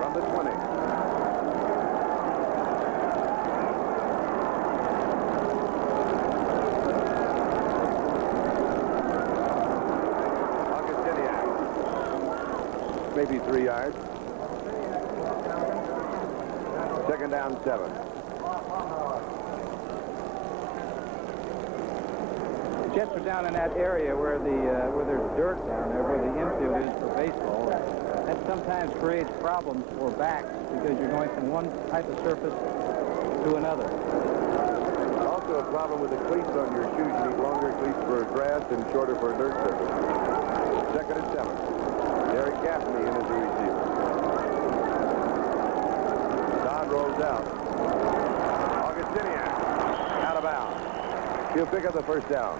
From the 20. Maybe 3 yards. Second down, 7. The Jets are down in that area where there's dirt down there, where the infield is for baseball. That sometimes creates problems for backs because you're going from one type of surface to another. Also a problem with the cleats on your shoes. You need longer cleats for grass and shorter for a dirt surface. Second and 7. Derek Gaffney in as a receiver. Dodd rolls out. Augustiniak out of bounds. He'll pick up the first down.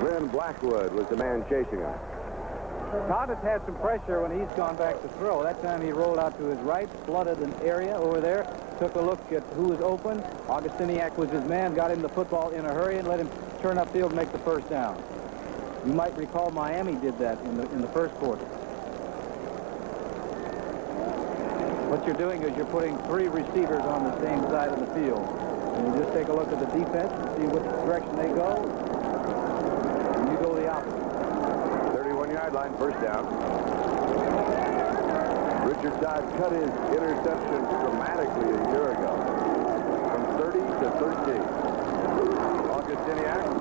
Glenn Blackwood was the man chasing him. Todd has had some pressure when he's gone back to throw. That time he rolled out to his right, flooded an area over there, took a look at who was open. Augustiniak was his man, got him the football in a hurry and let him turn upfield and make the first down. You might recall Miami did that in the first quarter. What you're doing is you're putting 3 receivers on the same side of the field. And you just take a look at the defense and see which direction they go. And you go the opposite. 31-yard line, first down. Richard Dodd cut his interception dramatically a year ago. From 30 to 13. Augustiniak.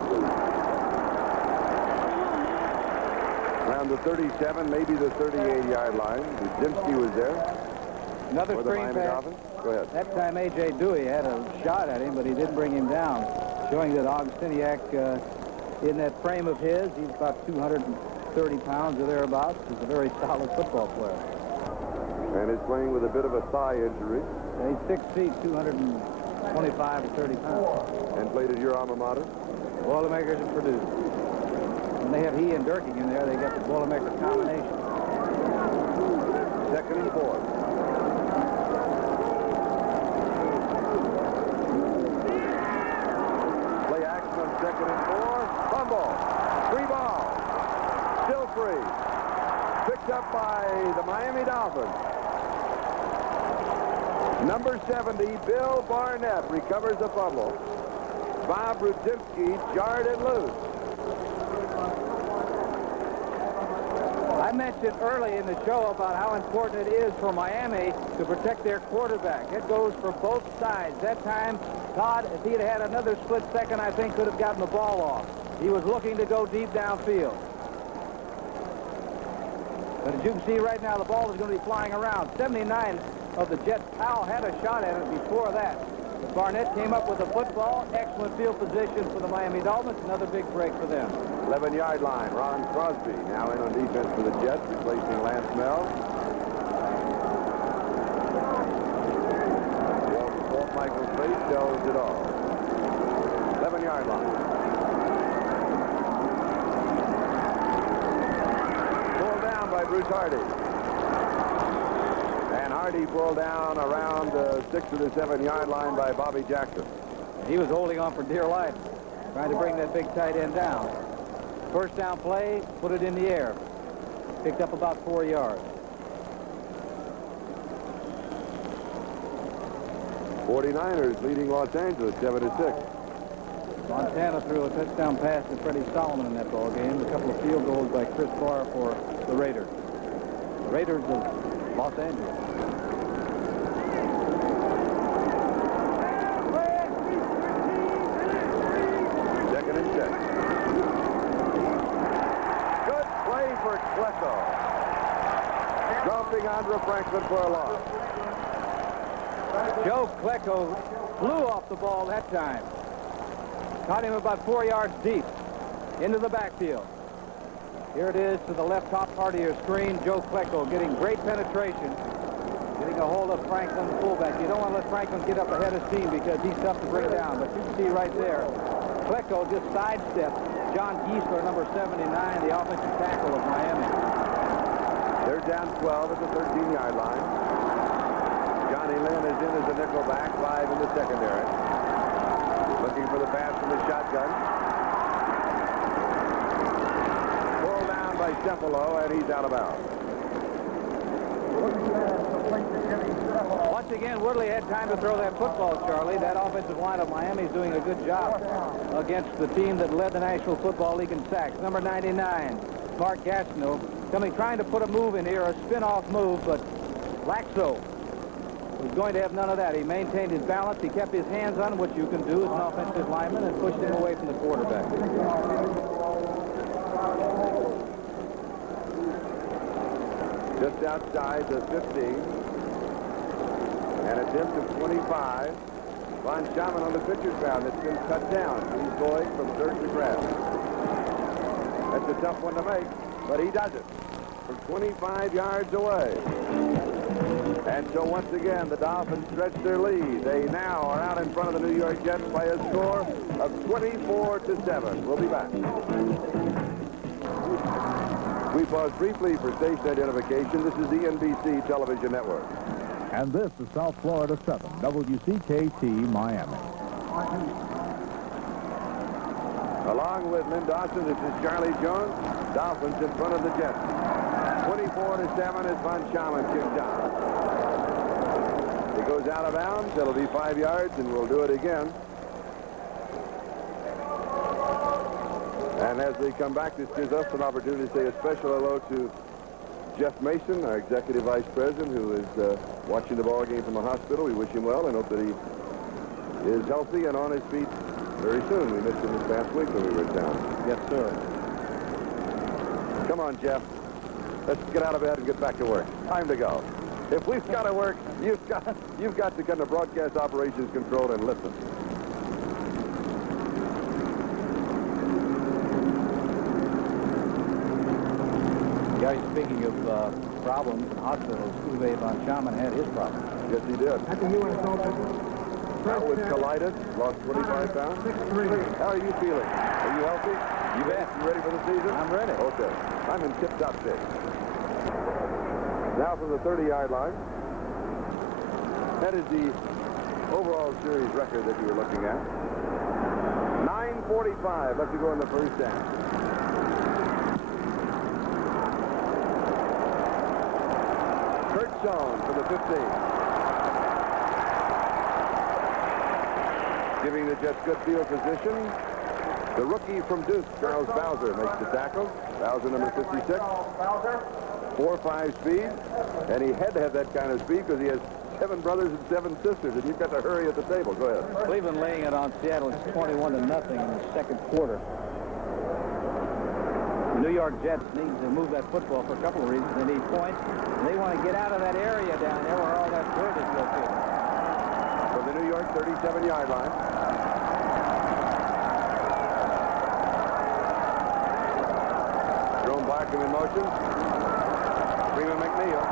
Around the 37, maybe the 38-yard line. Budzinsky was there. Another screen pass. Go ahead. That time A.J. Dewey had a shot at him, but he didn't bring him down, showing that Augustiniak, in that frame of his, he's about 230 pounds or thereabouts. He's a very solid football player. And is playing with a bit of a thigh injury. He's 6 feet, 225 to 30 pounds. And played at your alma mater? Boilermakers of Purdue. When they have he and Durking in there, they get the Boilermaker combination. Second and 4. Play action on second and 4. Fumble. 3 ball. Still free. Picked up by the Miami Dolphins. Number 70, Bill Barnett, recovers the fumble. Bob Budzinsky jarred it loose. I mentioned early in the show about how important it is for Miami to protect their quarterback. It goes for both sides. That time, Todd, if he'd had another split second, I think could have gotten the ball off. He was looking to go deep downfield. But as you can see right now, the ball is going to be flying around. 79 of the Jets. Powell had a shot at it before that. But Barnett came up with the football. Excellent field position for the Miami Dolphins. Another big break for them. 11-yard line. Ron Crosby now in on defense for the Jets, replacing Lance Mel. Walt Michaels' face tells it all. 11-yard line. Pulled down by Bruce Hardy. And Hardy pulled down around the 6 or the 7-yard line by Bobby Jackson. He was holding on for dear life, trying to bring that big tight end down. First down play, put it in the air. Picked up about 4 yards. 49ers leading Los Angeles 7-6. Montana threw a touchdown pass to Freddie Solomon in that ball game. A couple of field goals by Chris Barr for the Raiders. The Raiders of Los Angeles. Second and 6. good for a loss. Joe Klecko flew off the ball that time. Caught him about 4 yards deep into the backfield. Here it is to the left top part of your screen. Joe Klecko getting great penetration. Getting a hold of Franklin, the fullback. You don't want to let Franklin get up ahead of steam because he's tough to bring down. But you can see right there, Klecko just sidestepped John Giesler, number 79, the offensive tackle of Miami. They're down 12 at the 13-yard line. Johnny Lynn is in as a nickel back, 5 in the secondary. Looking for the pass from the shotgun. Pulled down by Cempalo, and he's out of bounds. Once again, Woodley had time to throw that football, Charlie. That offensive line of Miami is doing a good job against the team that led the National Football League in sacks. Number 99, Mark Gastineau, trying to put a move in here, a spin-off move, but Laxo was going to have none of that. He maintained his balance. He kept his hands on what you can do as an offensive lineman and pushed him away from the quarterback. Just outside the 15. And attempt of 25. Von Schamann on the pitcher's mound. It's been cut down. He's going from third to grab. That's a tough one to make, but he does it from 25 yards away. And so once again, the Dolphins stretch their lead. They now are out in front of the New York Jets by a score of 24-7. We'll be back. We pause briefly for station identification. This is the NBC Television Network. And this is South Florida 7, WCKT Miami. Along with Lynn Dawson, this is Charlie Jones. Dolphins in front of the Jets. 24-7 as Von Schamann kicks down. He goes out of bounds. It'll be 5 yards, and we'll do it again. And as they come back, this gives us an opportunity to say a special hello to Jeff Mason, our Executive Vice President, who is watching the ball game from the hospital. We wish him well and hope that he is healthy and on his feet very soon. We missed him this past week when we were in town. Yes, sir. Come on, Jeff. Let's get out of bed and get back to work. Time to go. If we've got to work, you've got to come to Broadcast Operations Control and listen. Guys, speaking of problems in hospitals, Uwe Von Schamann had his problem. Yes, he did. Now with colitis, lost 25 pounds. 6'3". How are you feeling? Are you healthy? You bet. You ready for the season? I'm ready. Okay. I'm in tip-top shape. Now from the 30-yard line. That is the overall series record that you were looking at. 9:45 left to go in the first half. Kurt Jones for the 15. Giving the Jets good field position. The rookie from Duke, Charles Bowser, makes the tackle. Bowser, number 56. 4.5 speed. And he had to have that kind of speed because he has 7 brothers and 7 sisters, and you've got to hurry at the table. Go ahead. Cleveland laying it on Seattle. It's 21-0 in the second quarter. The New York Jets need to move that football for a couple of reasons. They need points, and they want to get out of that area down there where all that dirt is located. From the New York 37-yard line. Jerome Barkham in motion. Freeman McNeil.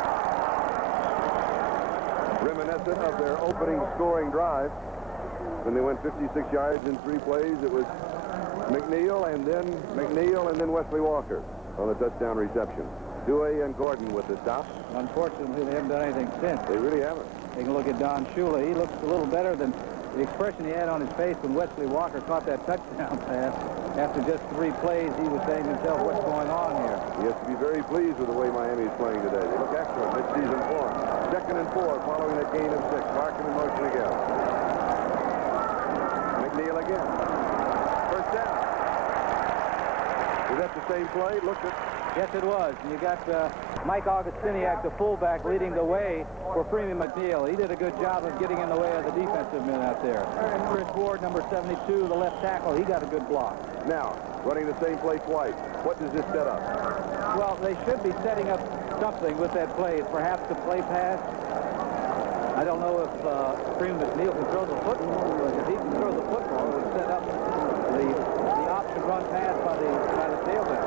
Reminiscent of their opening scoring drive. When they went 56 yards in 3 plays, it was McNeil and then Wesley Walker on the touchdown reception. Dewey and Gordon with the stop. Unfortunately, they haven't done anything since. They really haven't. Take a look at Don Shula. He looks a little better than the expression he had on his face when Wesley Walker caught that touchdown pass. After just 3 plays, he was saying to himself, what's going on here? He has to be very pleased with the way Miami is playing today. They look excellent mid-season form. 2nd and 4 following a gain of 6. Barkham in motion again. McNeil again. First down. Is that the same play? Looked at Yes, it was. And you got Mike Augustiniak, the fullback, leading the way for Freeman McNeil. He did a good job of getting in the way of the defensive men out there. Chris Ward, number 72, the left tackle, he got a good block. Now, running the same play twice. What does this set up? Well, they should be setting up something with that play. Perhaps the play pass. I don't know if Freeman McNeil can throw the football, but if he can throw the football, it would set up the option run pass by the tailback.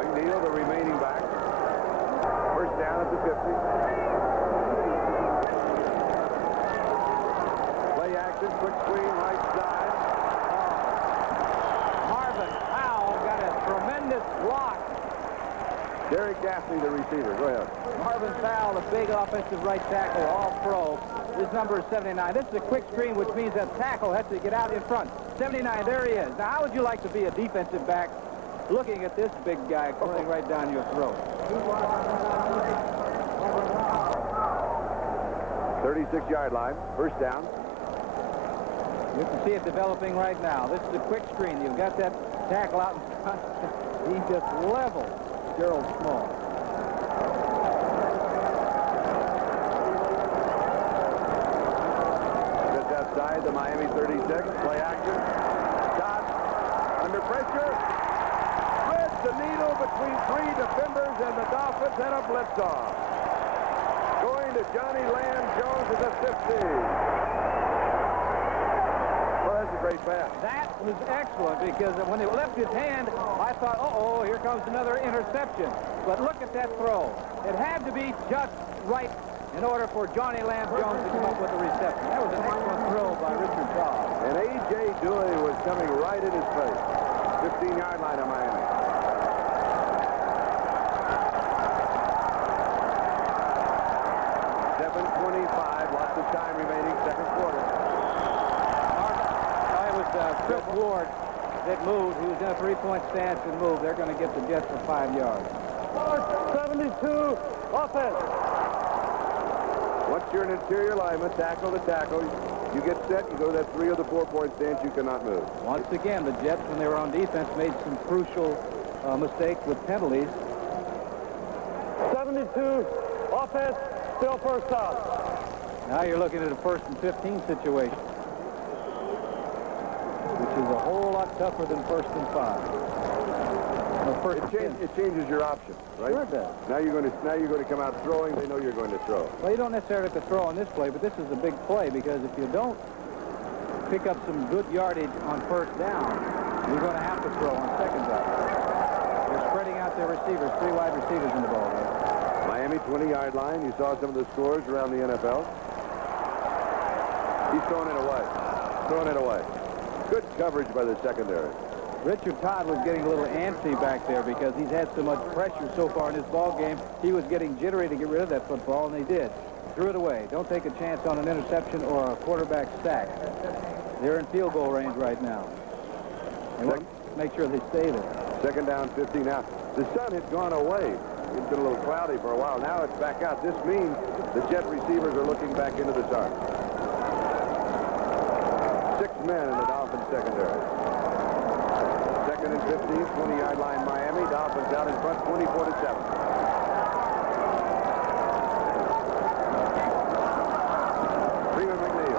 McNeil, the remaining back. First down at the 50. Play action, quick screen, right side. Marvin Powell got a tremendous block. Derek Gaffney, the receiver. Go ahead. Marvin Powell, the big offensive right tackle, all pro. His number is 79. This is a quick screen, which means that tackle has to get out in front. 79, there he is. Now, how would you like to be a defensive back looking at this big guy going right down your throat? 36-yard line. First down. You can see it developing right now. This is a quick screen. You've got that tackle out in front. He just leveled Gerald Small. Just outside the Miami 36. Play action. Shot. Under pressure. Threads the needle between three defenders, and the Dolphins had a blitz off. Going to Johnny Land Jones at the 50. Well, that's a great pass. That was excellent because when it left his hand, I thought, uh-oh, here comes another interception. But look at that throw. It had to be just right in order for Johnny Lamb Jones to come up with the reception. That was an excellent throw by Richard Todd. And A.J. Dooley was coming right in his face. 15-yard line of Miami. Lots of time remaining, second quarter. It was Chris Ward that moved. He was in a three-point stance and moved. They're going to get the Jets for 5 yards. 72, offense. Once you're an interior lineman, tackle the tackle. You get set, you go to that 3 or the 4-point stance, you cannot move. Once again, the Jets, when they were on defense, made some crucial mistakes with penalties. 72, offense, still first down. Now you're looking at a 1st and 15 situation, which is a whole lot tougher than 1st and 5. It changes your option, right? Sure it does. Now you're going to come out throwing. They know you're going to throw. Well, you don't necessarily have to throw on this play, but this is a big play because if you don't pick up some good yardage on 1st down, you're going to have to throw on 2nd down. They're spreading out their receivers, 3 wide receivers in the ball game. Miami 20-yard line. You saw some of the scores around the NFL. He's throwing it away. Throwing it away. Good coverage by the secondary. Richard Todd was getting a little antsy back there because he's had so much pressure so far in this ball game. He was getting jittery to get rid of that football, and he did. Threw it away. Don't take a chance on an interception or a quarterback sack. They're in field goal range right now. They want to make sure they stay there. 2nd down, 15. Now, the sun had gone away. It's been a little cloudy for a while. Now it's back out. This means the Jet receivers are looking back into the sun. 6 men in the Dolphins secondary. 2nd and 15, 20-yard line Miami. Dolphins out in front, 24-7. Freeman McNeil.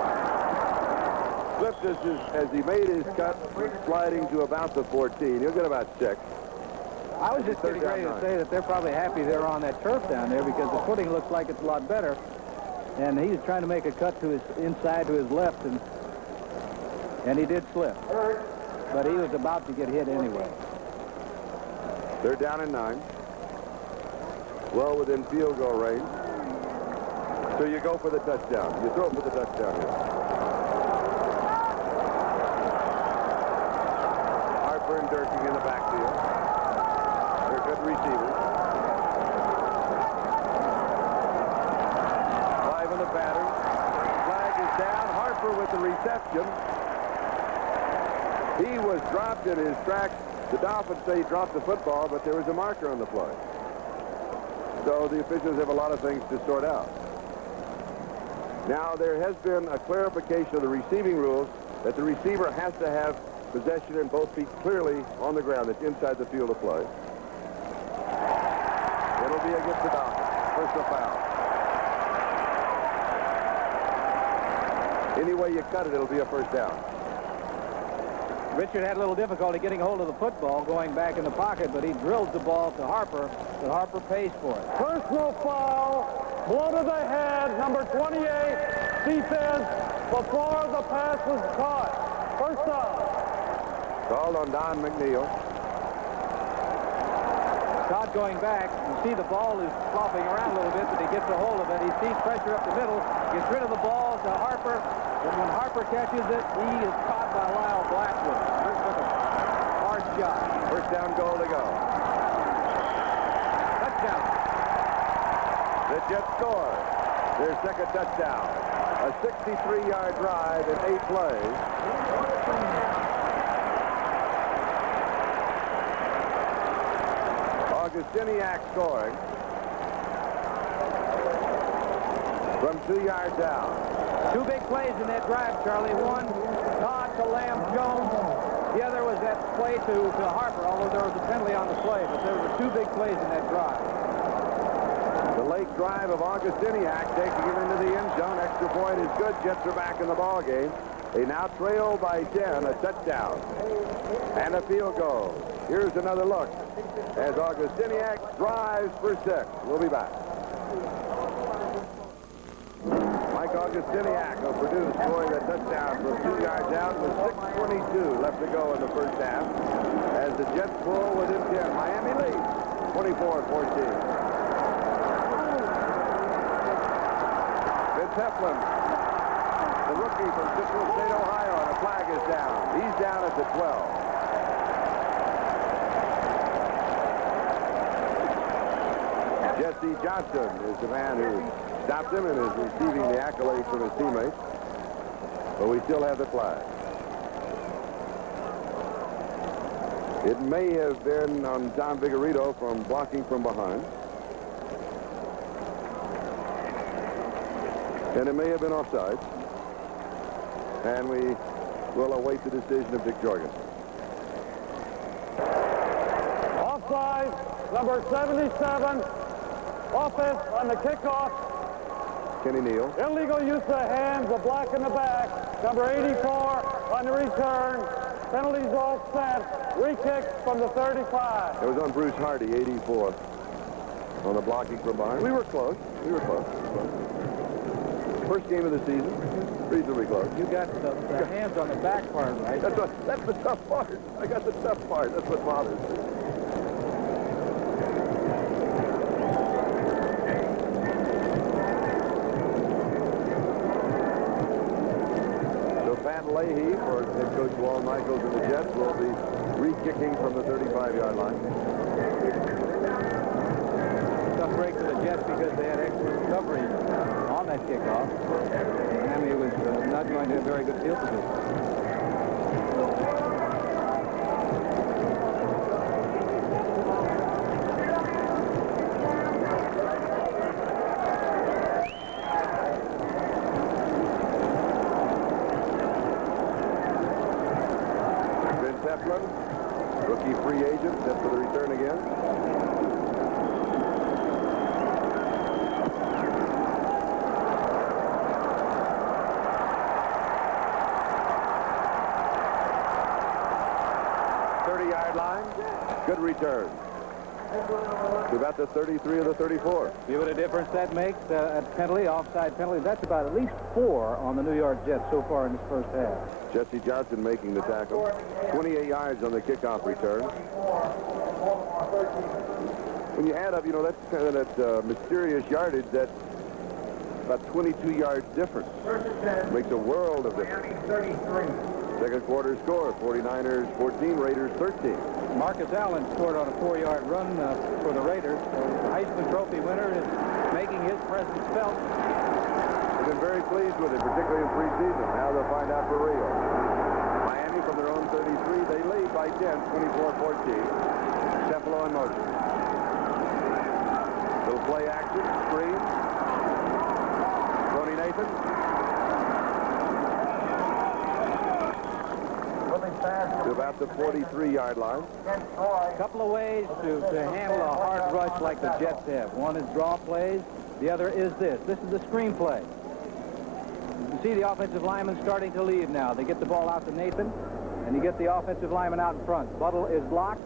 Flipped as he made his cut, sliding to about the 14. He'll get about 6. I was just getting ready to say that they're probably happy they're on that turf down there because the footing looks like it's a lot better. And he's trying to make a cut to his inside to his left, and he did slip. But he was about to get hit anyway. They're down in 9. Well within field goal range. So you go for the touchdown. You throw for the touchdown here. Harper and Durkin in the backfield. They're good receivers. 5 in the pattern. Flag is down. Harper with the reception. He was dropped in his tracks. The Dolphins say he dropped the football, but there was a marker on the play. So the officials have a lot of things to sort out. Now, there has been a clarification of the receiving rules that the receiver has to have possession and both feet clearly on the ground. That's inside the field of play. It'll be against the Dolphins. Personal foul. Any way you cut it, it'll be a first down. Richard had a little difficulty getting hold of the football going back in the pocket, but he drills the ball to Harper, but Harper pays for it. Personal foul, blow to the head, number 28, defense, before the pass was caught. First down. Called on Don McNeil. Todd going back. You see the ball is flopping around a little bit, but he gets a hold of it. He sees pressure up the middle, gets rid of the ball to Harper, and when Harper catches it, he is caught by Lyle Blackwood. He took a hard shot. First down goal to go. Touchdown. The Jets score their second touchdown. A 63-yard drive in 8 plays. Augustiniak scoring from 2 yards out. 2 big plays in that drive, Charlie. One, Todd to Lamb Jones. The other was that play to Harper, although there was a penalty on the play, but there were 2 big plays in that drive. The late drive of Augustiniak taking him into the end zone. Extra point is good. Jets are back in the ball game. They now trail by 10, a touchdown, and a field goal. Here's another look as Augustiniak drives for 6. We'll be back. Mike Augustiniak of Purdue scoring a touchdown from 2 yards out with 6:22 left to go in the first half as the Jets pull within 10. Miami leads 24-14. Vince Heflin, the rookie from Central State, Ohio, and a flag is down. He's down at the 12. Jesse Johnson is the man who stopped him and is receiving the accolades from his teammates. But we still have the flag. It may have been on Tom Vigorito from blocking from behind. And it may have been offside. And we will await the decision of Dick Jorgensen. Offside, number 77. Offense on the kickoff. Kenny Neal. Illegal use of hands, a block in the back. Number 84 on the return. Penalties all set. Re-kick from the 35. It was on Bruce Hardy, 84, on the blocking from behind. We were close. We were close. First game of the season. Reasonably close. You got the hands on the back part, right? That's the tough part. I got the tough part. That's what bothers me. Leahy for head coach Walt Michaels and the Jets will be re-kicking from the 35-yard line. Tough break for the Jets because they had excellent coverage on that kickoff. Miami was not going to have very good field position. Rookie free agent set for the return again. .30-yard line. Good return. To about the 33 of the 34. See what a difference that makes at penalty, offside penalty. That's about at least 4 on the New York Jets so far in this first half. Jesse Johnson making the tackle. 28 yards on the kickoff return. When you add up, you know, that's kind of that mysterious yardage, that about 22 yards difference. Makes a world of difference. Second quarter score, 49ers 14, Raiders 13. Marcus Allen scored on a 4-yard run for the Raiders. The Heisman Trophy winner is making his presence felt. They've been very pleased with it, particularly in preseason. Now they'll find out for real. Miami from their own 33. They lead by 10, 24-14. Stefano in motion. Little play action, screen. Tony Nathan. To to about the 43-yard line. A couple of ways to handle a hard rush like the Jets have. One is draw plays. The other is this. This is the screen play. You see the offensive lineman starting to leave now. They get the ball out to Nathan, and you get the offensive lineman out in front. Buttle is blocked.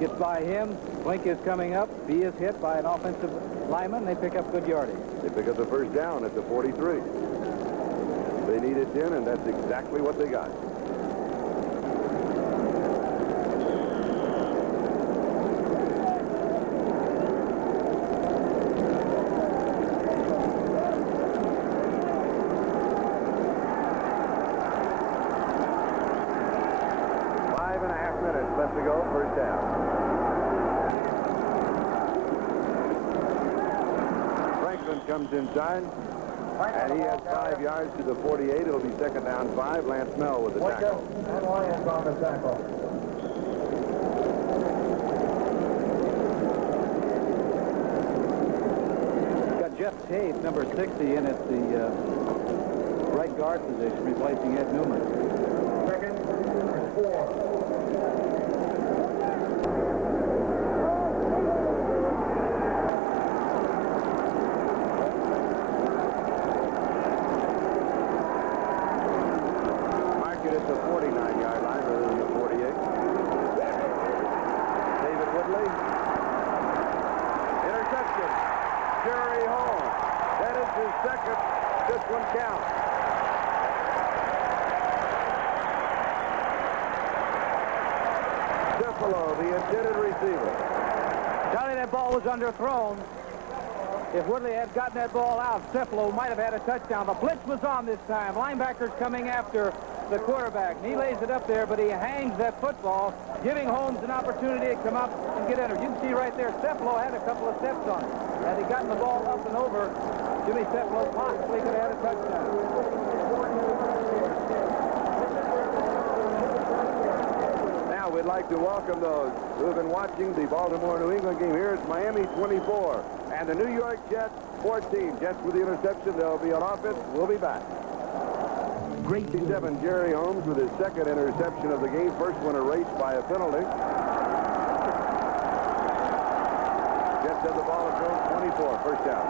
Gets by him. Blink is coming up. B is hit by an offensive lineman. They pick up good yardage. They pick up the first down at the 43. They needed 10, and that's exactly what they got. Left to go, first down. Franklin comes inside, and he has 5 yards to the 48. It'll be second down 5. Lance Mell with the tackle. And Lyons on the tackle. Got Jeff Tate, number 60, in at the right guard position, replacing Ed Newman. Second and 4. At the 49-yard line rather than the 48. David Woodley. Interception. Jerry Holmes. That is his second. This one counts. Cifalo, the intended receiver. Charlie, that ball was underthrown. If Woodley had gotten that ball out, Cifalo might have had a touchdown. The blitz was on this time. Linebackers coming after the quarterback. And he lays it up there, but he hangs that football, giving Holmes an opportunity to come up and get entered. You can see right there, Cifalo had a couple of steps on it. Had he gotten the ball up and over, Jimmy Cifalo possibly could have had a touchdown. Now we'd like to welcome those who have been watching the Baltimore-New England game. Here it's Miami 24 and the New York Jets 14. Jets with the interception. They'll be on offense. We'll be back. Great 57, Jerry Holmes with his second interception of the game. First one erased by a penalty. Jets have the ball at 24, first down.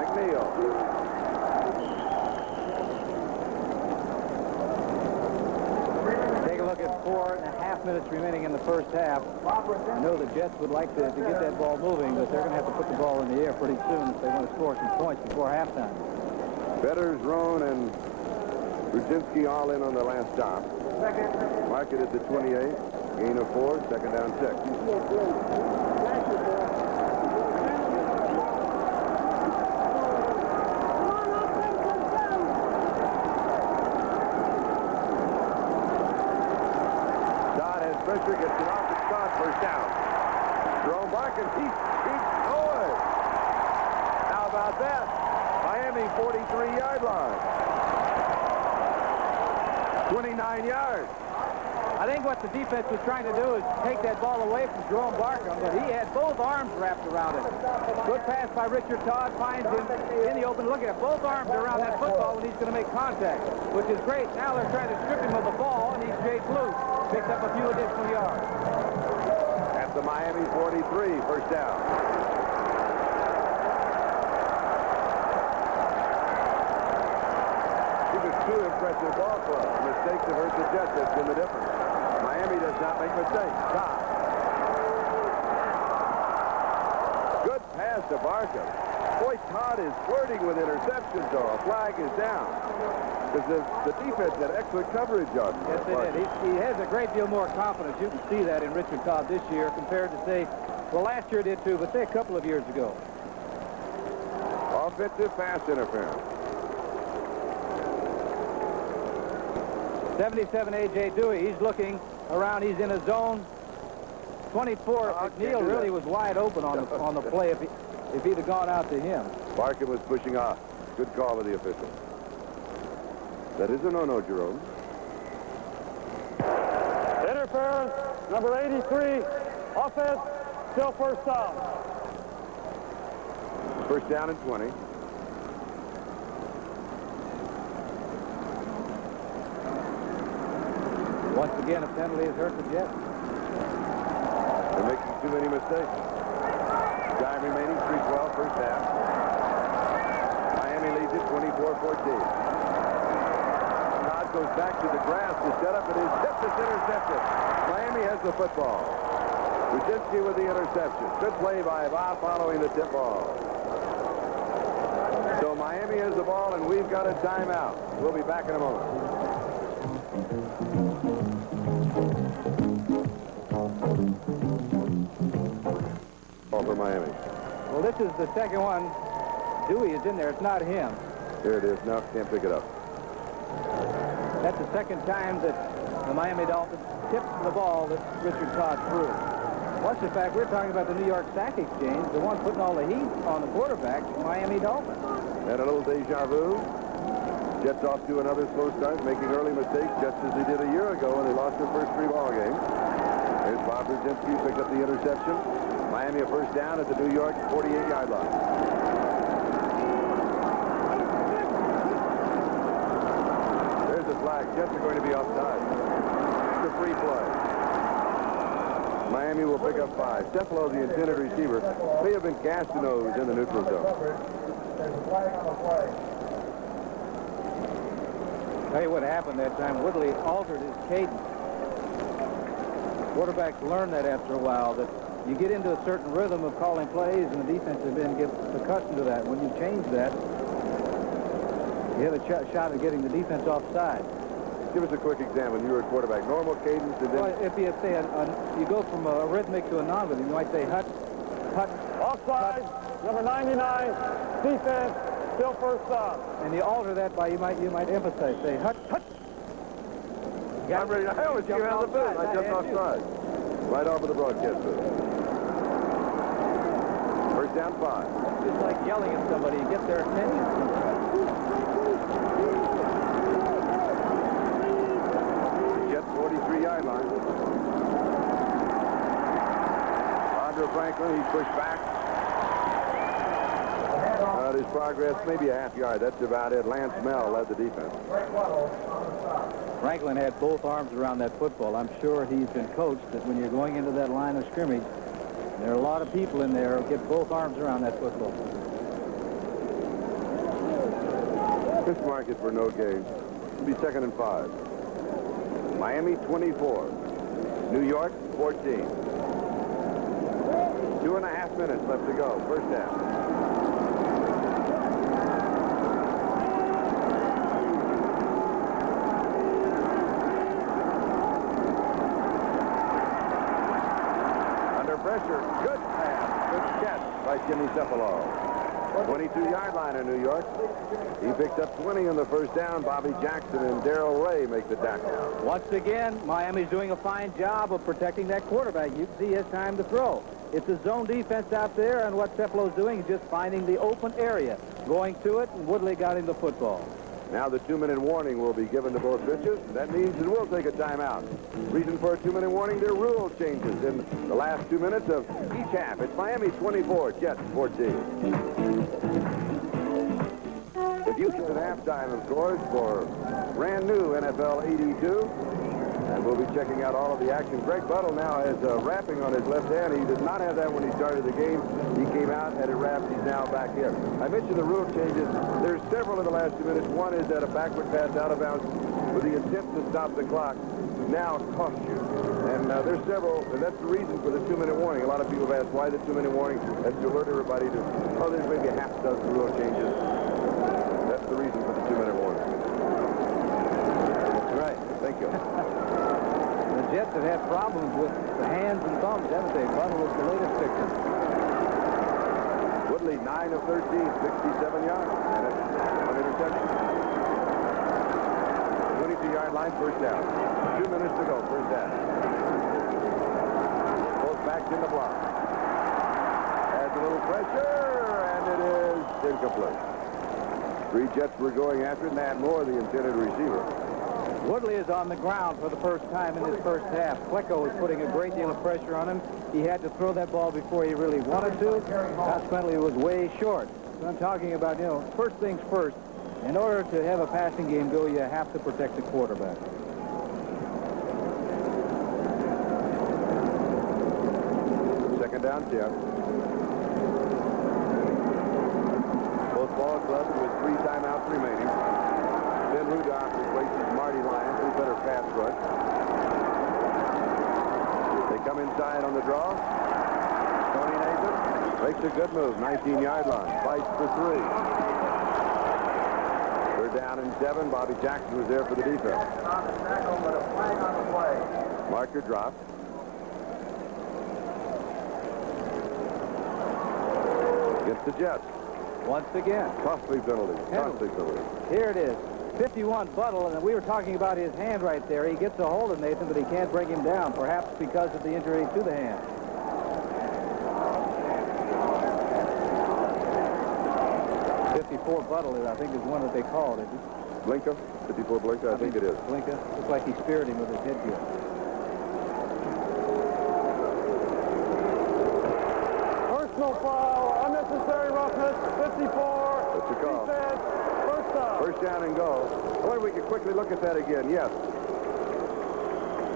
McNeil. Take a look at 4.5 minutes remaining in the first half. I know the Jets would like to get that ball moving, but they're going to have to put the ball in the air pretty soon if they want to score some points before halftime. Betters, Roan, and Brzezinski all in on the last stop. Mark it at the 28. Gain of 4, second down 6. Dodd has pressure, gets it off the spot, first down. Jerome Barkin keeps going. How about that? Miami 43-yard line. 29 yards. I think what the defense was trying to do is take that ball away from Jerome Barkham, but he had both arms wrapped around it. Good pass by Richard Todd, finds him in the open. Look at it, both arms are around that football when he's going to make contact, which is great. Now they're trying to strip him of the ball, and he's shaped loose. Picks up a few additional yards. At the Miami 43, first down. Two impressive ball clubs. Mistakes have hurt the Jets. That's been the difference. Miami does not make mistakes. Todd. Good pass to Barkham. Boy, Todd is flirting with interceptions, though. A flag is down. Because the defense had excellent coverage on him. Yes, they did. He has a great deal more confidence. You can see that in Richard Todd this year compared to, say, well, last year did too, but say a couple of years ago. Offensive pass interference. 77, A.J. Dewey. He's looking around. He's in a zone. 24. McNeil really was wide open on the play if he'd have gone out to him. Barkham was pushing off. Good call of the official. That is a no-no, Jerome. Interference, number 83. Offense, still first down. First down and 20. again, a penalty has hurt the Jets. They're making too many mistakes. Time remaining, 3:12, first half. Miami leads it 24-14. Todd goes back to the grass to set up, and his tip is intercepted. Miami has the football. Brzezinski with the interception. Good play by Bob following the tip ball. So Miami has the ball, and we've got a timeout. We'll be back in a moment. Ball for Miami. Well, this is the second one. Dewey is in there. It's not him. Here it is. No, can't pick it up. That's the second time that the Miami Dolphins tipped the ball that Richard Todd threw. Plus the fact we're talking about the New York Sack Exchange, the one putting all the heat on the quarterback, Miami Dolphins. And a little deja vu. Jets off to another slow start, making early mistakes just as they did a year ago when they lost their first 3 ball games. Here's Bob Brzezinski, picked up the interception. Miami a first down at the New York 48-yard line. There's a flag. Jets are going to be offside. It's a free play. Miami will pick up 5. Stefano, the intended receiver, may have been Castanos in the neutral zone. There's a flag on the play. Tell you what happened that time. Woodley altered his cadence. Quarterbacks learn that after a while, that you get into a certain rhythm of calling plays, and the defensive end gets accustomed to that. When you change that, you have a shot at getting the defense offside. Give us a quick example. You were a quarterback. Normal cadence, and then... Well, if you say you go from a rhythmic to a non-rhythmic, you might say hut, hut. Offside, number 99, defense, still first down. And you alter that by, you might emphasize, say hut, hut. I'm ready. I always came out of the booth. I jumped offside. Right off of the broadcast booth. First down 5. Just like yelling at somebody, you get their attention. Jets 43-yard line. Andre Franklin, he's pushed back. His progress, maybe a half yard. That's about it. Lance Mel led the defense. Franklin had both arms around that football. I'm sure he's been coached that when you're going into that line of scrimmage, there are a lot of people in there who get both arms around that football. This market for no gain. It'll be 2nd and 5. Miami 24. New York 14. 2.5 minutes left to go. First down. Pressure. Good pass. Good catch by Jimmy Cephalon. 22-yard line in New York. He picked up 20 on the first down. Bobby Jackson and Darrell Ray make the tackle. Once again, Miami's doing a fine job of protecting that quarterback. You can see his time to throw. It's a zone defense out there, and what Cephalon's doing is just finding the open area, going to it, and Woodley got him the football. Now the 2-minute warning will be given to both pitchers. That means it will take a timeout. Reason for a 2-minute warning, there are rule changes in the last 2 minutes of each half. It's Miami 24, Jets 14. The future at halftime, of course, for brand new NFL 82. And we'll be checking out all of the action. Greg Buttle now has wrapping on his left hand. He did not have that when he started the game. He came out, had it wrapped. He's now back in. I mentioned the rule changes. There's several in the last 2 minutes. One is that a backward pass out of bounds with the intent to stop the clock now costs you. And there's several, and that's the reason for the 2-minute warning. A lot of people have asked why the 2-minute warning. That's to alert everybody to, oh, there's maybe a half dozen rule changes. That's the reason for the 2-minute warning. That's right. Thank you. The Jets have had problems with the hands and thumbs, haven't they? Buttle was the latest victim. Woodley, 9 of 13, 67 yards, and one interception. 22-yard line, first down. 2 minutes to go, first down. Both backs in the block. Adds a little pressure, and it is incomplete. 3 Jets were going after it, and Nat Moore, the intended receiver. Woodley is on the ground for the first time in his first half. Flecko was putting a great deal of pressure on him. He had to throw that ball before he really wanted to. Consequently, it was way short. So I'm talking about, first things first. In order to have a passing game go, you have to protect the quarterback. 10. Both ball clubs with 3 timeouts remaining. Ben Rudolph replaces Marty Lyons, who better pass rush. They come inside on the draw. Tony Nathan makes a good move, 19-yard line. Fights for 3. They're down in 7. Bobby Jackson was there for the defense. Marker dropped. Against the Jets. Once again. Costly penalty. Costly penalty. Here it is. 51 Buttle, and we were talking about his hand right there. He gets a hold of Nathan, but he can't bring him down, perhaps because of the injury to the hand. 54 Buttle, I think, is one that they called it. Blinka? 54 Blinka? I think it is. Blinka. Looks like he speared him with his headgear. Personal foul, unnecessary roughness, 54. That's a call. Defense, first down. First down and go. I wonder if we could quickly look at that again. Yes.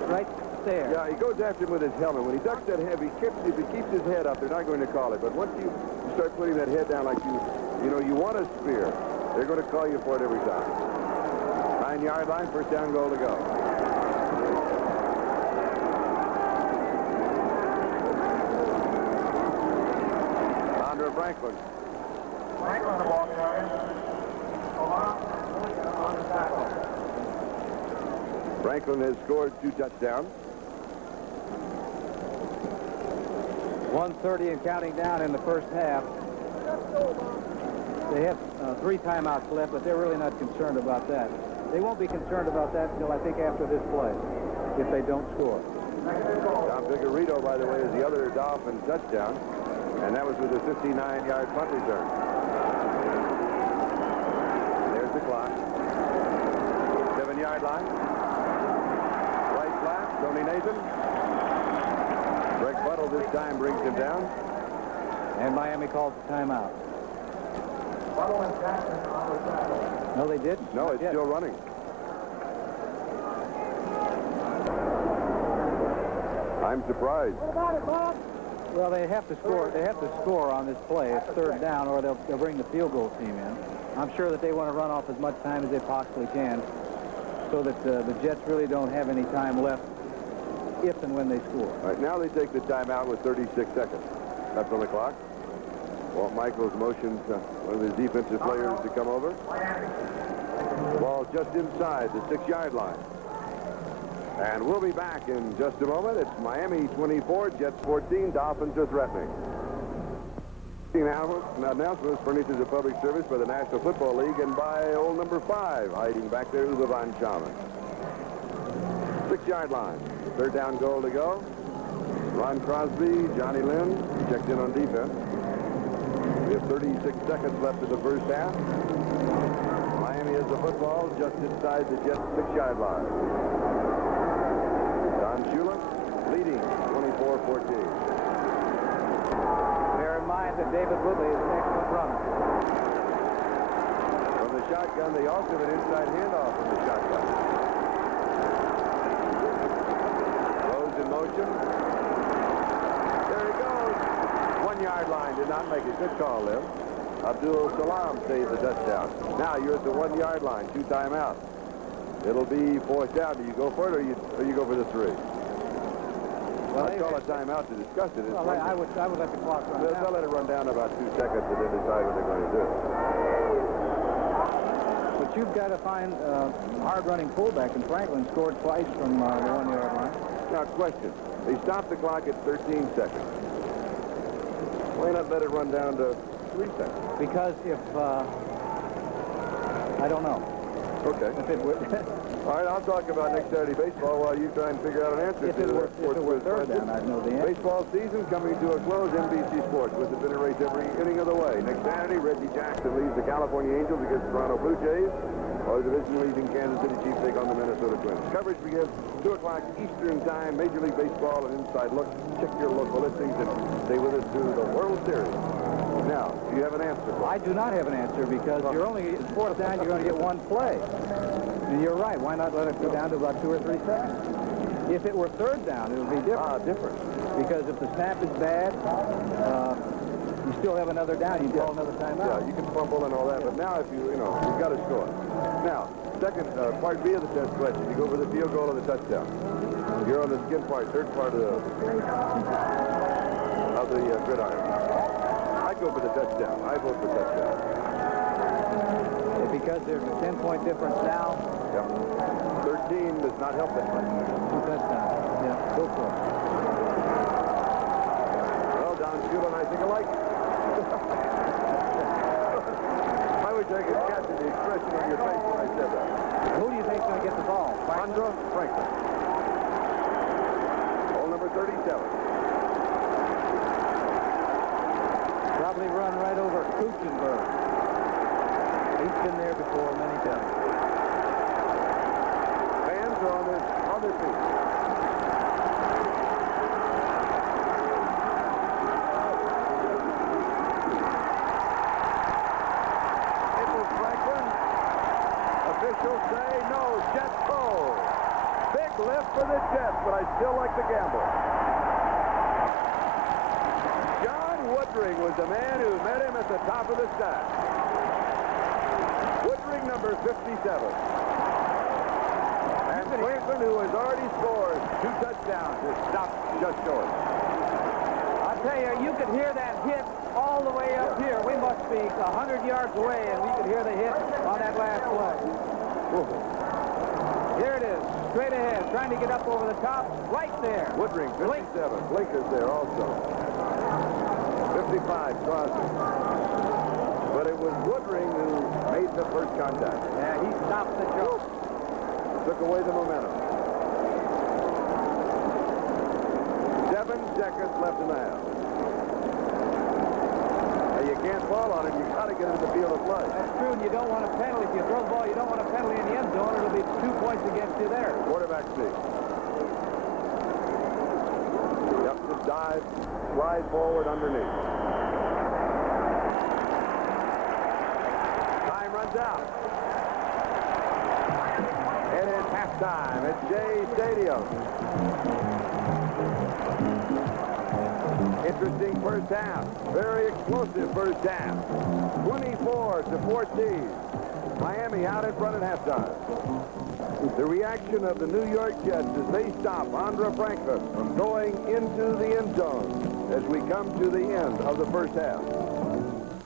Right there. Yeah, he goes after him with his helmet. When he ducks that head, if he keeps his head up, they're not going to call it. But once you start putting that head down like you want a spear, they're going to call you for it every time. 9-yard line, first down, goal to go. Sandra Franklin. Franklin, the ball carrier. On the tackle. Franklin has scored 2 touchdowns. 1:30 and counting down in the first half. They have 3 timeouts left, but they're really not concerned about that. They won't be concerned about that until I think after this play, if they don't score. Tom Vigorito, by the way, is the other Dolphin touchdown, and that was with a 59-yard punt return. There's the clock. 7-yard line. Right flat, Tony Nathan. Greg Buttle this time brings him down. And Miami calls the timeout. No, they didn't. No, it's still running. I'm surprised. What about it, Bob? Well, they have to score. They have to score on this play. It's third down, or they'll bring the field goal team in. I'm sure that they want to run off as much time as they possibly can, so that the Jets really don't have any time left if and when they score. All right, now they take the timeout with 36 seconds. That's on the clock. Walt Michaels motions one of his defensive players to come over. Ball just inside the 6-yard line. And we'll be back in just a moment. It's Miami 24, Jets 14. Dolphins are threatening. Announcements furnished as a public service by the National Football League and by old number 5, hiding back there, Uwe von Schaman. 6-yard line. Third down, goal to go. Ron Crosby, Johnny Lynn checked in on defense. We have 36 seconds left of the first half. Miami has the football just inside the Jets' 6-yard line. Don Shula leading 24-14. Bear in mind that David Woodley is an excellent runner. From the shotgun, they also have an inside handoff from the shotgun. Rose in motion. There he goes. 1-yard line, did not make it. Good call there. Abdul Salam saved the touchdown. Now you're at the 1-yard line, 2 timeouts. It'll be 4th down. Do you go for it or you go for the 3? Well, I call a timeout to discuss it. Well, I would let the clock run down. They'll let it run down about 2 seconds and then decide what they're going to do. But you've got to find a hard-running fullback, and Franklin scored twice from the 1-yard line. Now, question. They stopped the clock at 13 seconds. Why not let it run down to 3 seconds? Because if, I don't know. Okay. If it would, All right, I'll talk about next Saturday baseball while you try and figure out an answer if to it that. were third down, I'd know the answer. Baseball season coming to a close. NBC Sports with the dinner race every inning of the way. Next Saturday, Reggie Jackson leads the California Angels against the Toronto Blue Jays. Or the division-leading Kansas City Chiefs take on the Minnesota Twins. Coverage begins 2 o'clock Eastern Time. Major League Baseball and Inside Look. Check your local listings and stay with us through the World Series. Now, do you have an answer for I do not have an answer because you're only 4th down. You're going to get 1 play. And you're right. Why not let it go down to about 2 or 3 seconds? If it were third down, it would be different. Different. Because if the snap is bad, you still have another down. You call another timeout. Yeah, you can fumble and all that, but now if you've got to score. Now, second, part B of the test question. You go for the field goal or the touchdown. You're on the skin part, third part of the gridiron. I'd go for the touchdown. I vote for touchdown. Because there's a 10-point difference now. Yep. 13 does not help that much. Two touchdowns. Yeah, go for it. Well, Don Shula and I think alike. I wish I could capture the expression on your face when I said that. Who do you think's going to get the ball? Andra Franklin. Ball number 37. Probably run right over Kuchenberg. He's been there before many times. Fans are on their feet. It was Franklin. Officials say no, Jets goal. Big lift for the Jets, but I still like to gamble. John Woodring was the man who met him at the top of the stack. Woodring, number 57. And Franklin, who has already scored 2 touchdowns, has stopped just short. I'll tell you, you could hear that hit all the way up here. We must be 100 yards away, and we could hear the hit on that last play. Here it is, straight ahead, trying to get up over the top, right there. Woodring, 57. Blink is there also. 55, Crosby. But it was Woodring who made the first contact. Yeah, he stopped the jump. Took away the momentum. 7 seconds left in the half. Now, you can't fall on it. You got to get into the field of play. That's true, and you don't want a penalty. If you throw the ball, you don't want a penalty in the end zone. It'll be 2 points against you there. Quarterback sneak. Yep, just dive, slide forward underneath. Time runs out. It is halftime at Shea Stadium. Interesting first half. Very explosive first half. 24-14. Miami out in front at halftime. The reaction of the New York Jets as they stop Andra Franklin from going into the end zone as we come to the end of the first half.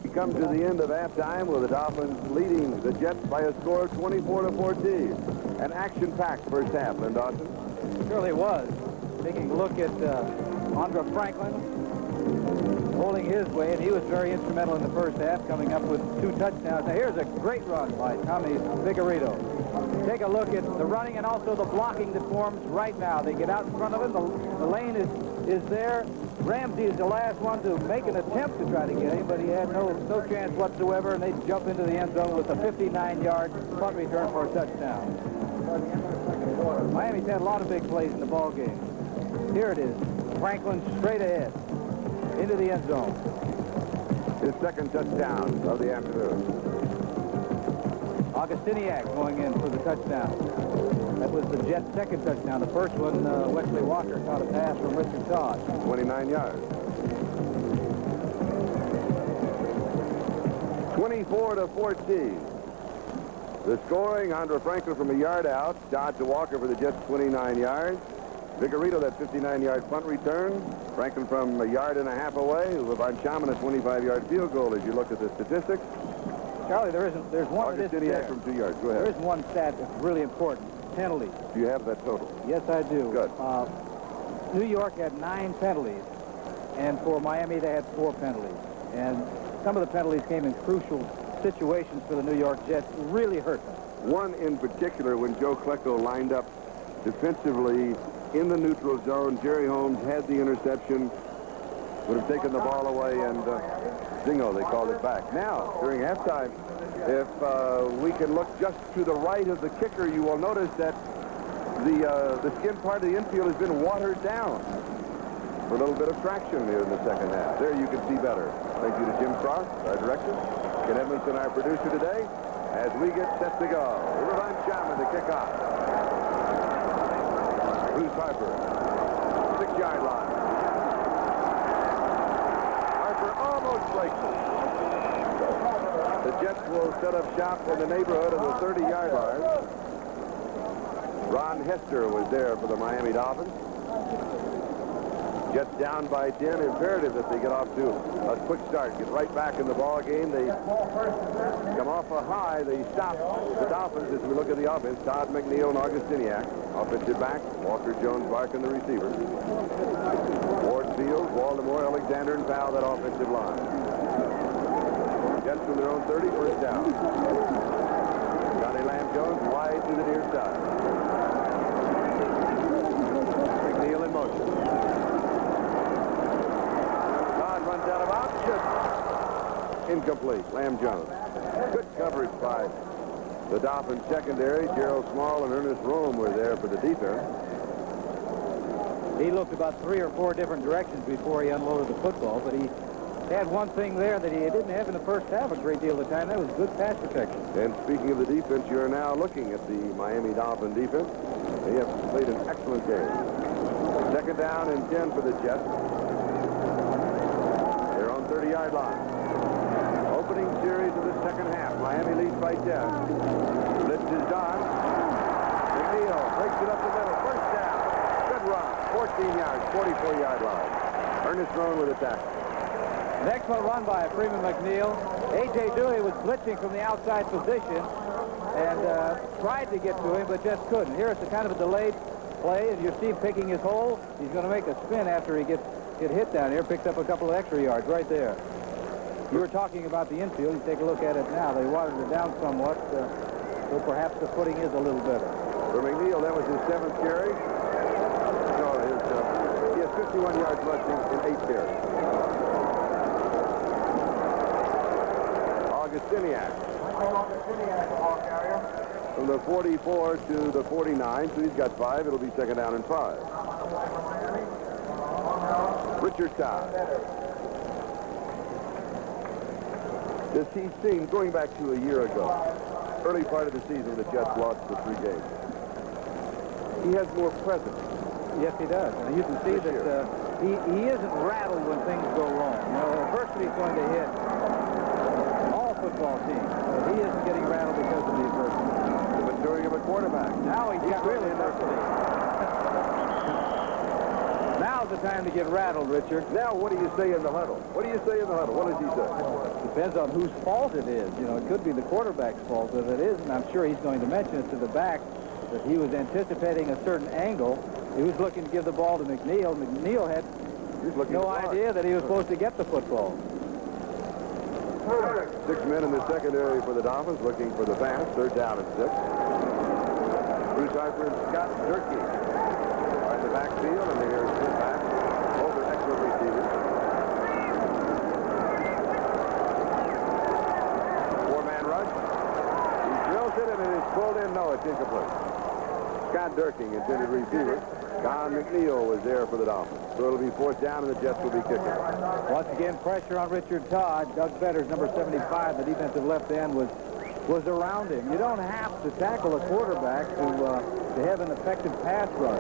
We come to the end of halftime with the Dolphins leading the Jets by a score of 24-14. An action-packed first half, Lynn Dawson. It surely was. Taking a look at Andra Franklin holding his way, and he was very instrumental in the first half, coming up with 2 touchdowns. Now, here's a great run by Tommy Vigorito. Take a look at the running and also the blocking that forms right now. They get out in front of him. The lane is there. Ramsey is the last one to make an attempt to try to get him, but he had no chance whatsoever, and they jump into the end zone with a 59-yard punt return for a touchdown. Miami's had a lot of big plays in the ball game. Here it is. Franklin straight ahead into the end zone. His second touchdown of the afternoon. Augustiniak going in for the touchdown. That was the Jets' second touchdown. The first one, Wesley Walker caught a pass from Richard Todd. 29 yards. 24-14. The scoring, Andra Franklin from a yard out. Todd to Walker for the Jets, 29 yards. Vigorito, that 59-yard punt return. Franklin from a yard and a half away. Van Chaman, a 25-yard field goal as you look at the statistics. Charlie, there's one that is Augustiniak from 2 yards. Go ahead. There is one stat that's really important. Penalties. Do you have that total? Yes, I do. Good. New York had 9 penalties, and for Miami they had 4 penalties. And some of the penalties came in crucial situations for the New York Jets. Really hurt them. One in particular, when Joe Klecko lined up defensively in the neutral zone, Jerry Holmes had the interception, would have taken the ball away, and Zingo, they called it back. Now, during halftime, if we can look just to the right of the kicker, you will notice that the skin part of the infield has been watered down for a little bit of traction here in the second half. There you can see better. Thank you to Jim Cross, our director, Ken Edmondson, our producer today, as we get set to go. Van Chaman to kick off. Bruce Harper, 6-yard line. most likely. The Jets will set up shop in the neighborhood of the 30-yard line. Ron Hester was there for the Miami Dolphins. Jets down by 10. Imperative that they get off to a quick start. Get right back in the ball game. They come off a high. They stop the Dolphins as we look at the offense. Todd McNeil and Augustiniak. Offensive back. Walker Jones, Barkin, the receiver. Ward Fields, Waldemore, Alexander, and Powell, that offensive line. Jets from their own 30, first down. Johnny Lamb Jones wide to the near side. McNeil in motion. Runs out of option. Incomplete. Lamb Jones. Good coverage by the Dolphins secondary. Gerald Small and Ernest Rome were there for the defense. He looked about 3 or 4 different directions before he unloaded the football, but he had one thing there that he didn't have in the first half a great deal of the time. That was good pass protection. And speaking of the defense, you're now looking at the Miami Dolphin defense. They have played an excellent game. Second down and 10 for the Jets. 30-yard line. Opening series of the second half. Miami leads by 10. Blitz is on. McNeil breaks it up the middle. First down. Good run. 14 yards, 44-yard line. Ernest Roan with a tackle. An excellent run by Freeman McNeil. A.J. Dooley was blitzing from the outside position and tried to get to him, but just couldn't. Here it's a kind of a delayed play. As you see him picking his hole, he's going to make a spin after he gets hit down here. Picked up a couple of extra yards right there. You were talking about the infield. You take a look at it now. They watered it down somewhat, so perhaps the footing is a little better. For McNeil, that was his 7th carry. No, he has 51 yards left in 8 carries. Augustiniak. From the 44 to the 49, so he's got 5. It'll be second down and 5. Richard Todd. As he's seen, going back to a year ago, early part of the season, the Jets lost the 3 games. He has more presence. Yes, he does. And you can see that he isn't rattled when things go wrong. You know, adversity is going to hit all football teams. But he isn't getting rattled because of the adversity. The maturing of a quarterback. Now he's got really adversity. Now's the time to get rattled, Richard. Now, what do you say in the huddle? What do you say in the huddle? What does he say? Depends on whose fault it is. You know, it could be the quarterback's fault. If it isn't, I'm sure he's going to mention it to the back that he was anticipating a certain angle. He was looking to give the ball to McNeil. McNeil had no idea that he was supposed to get the football. 6 men in the secondary for the Dolphins looking for the pass. Third down and 6. Bruce Harper and Scott Durkee are in the backfield, and they're sent back. Both are excellent receivers. 4-man rush. He drills it, and it is pulled in. No, it's incomplete. Scott Durking, intended receiver. Don McNeil was there for the Dolphins. So it'll be 4th down, and the Jets will be kicking. Once again, pressure on Richard Todd. Doug Fetters, number 75, the defensive left end, was around him. You don't have to tackle a quarterback to have an effective pass rush.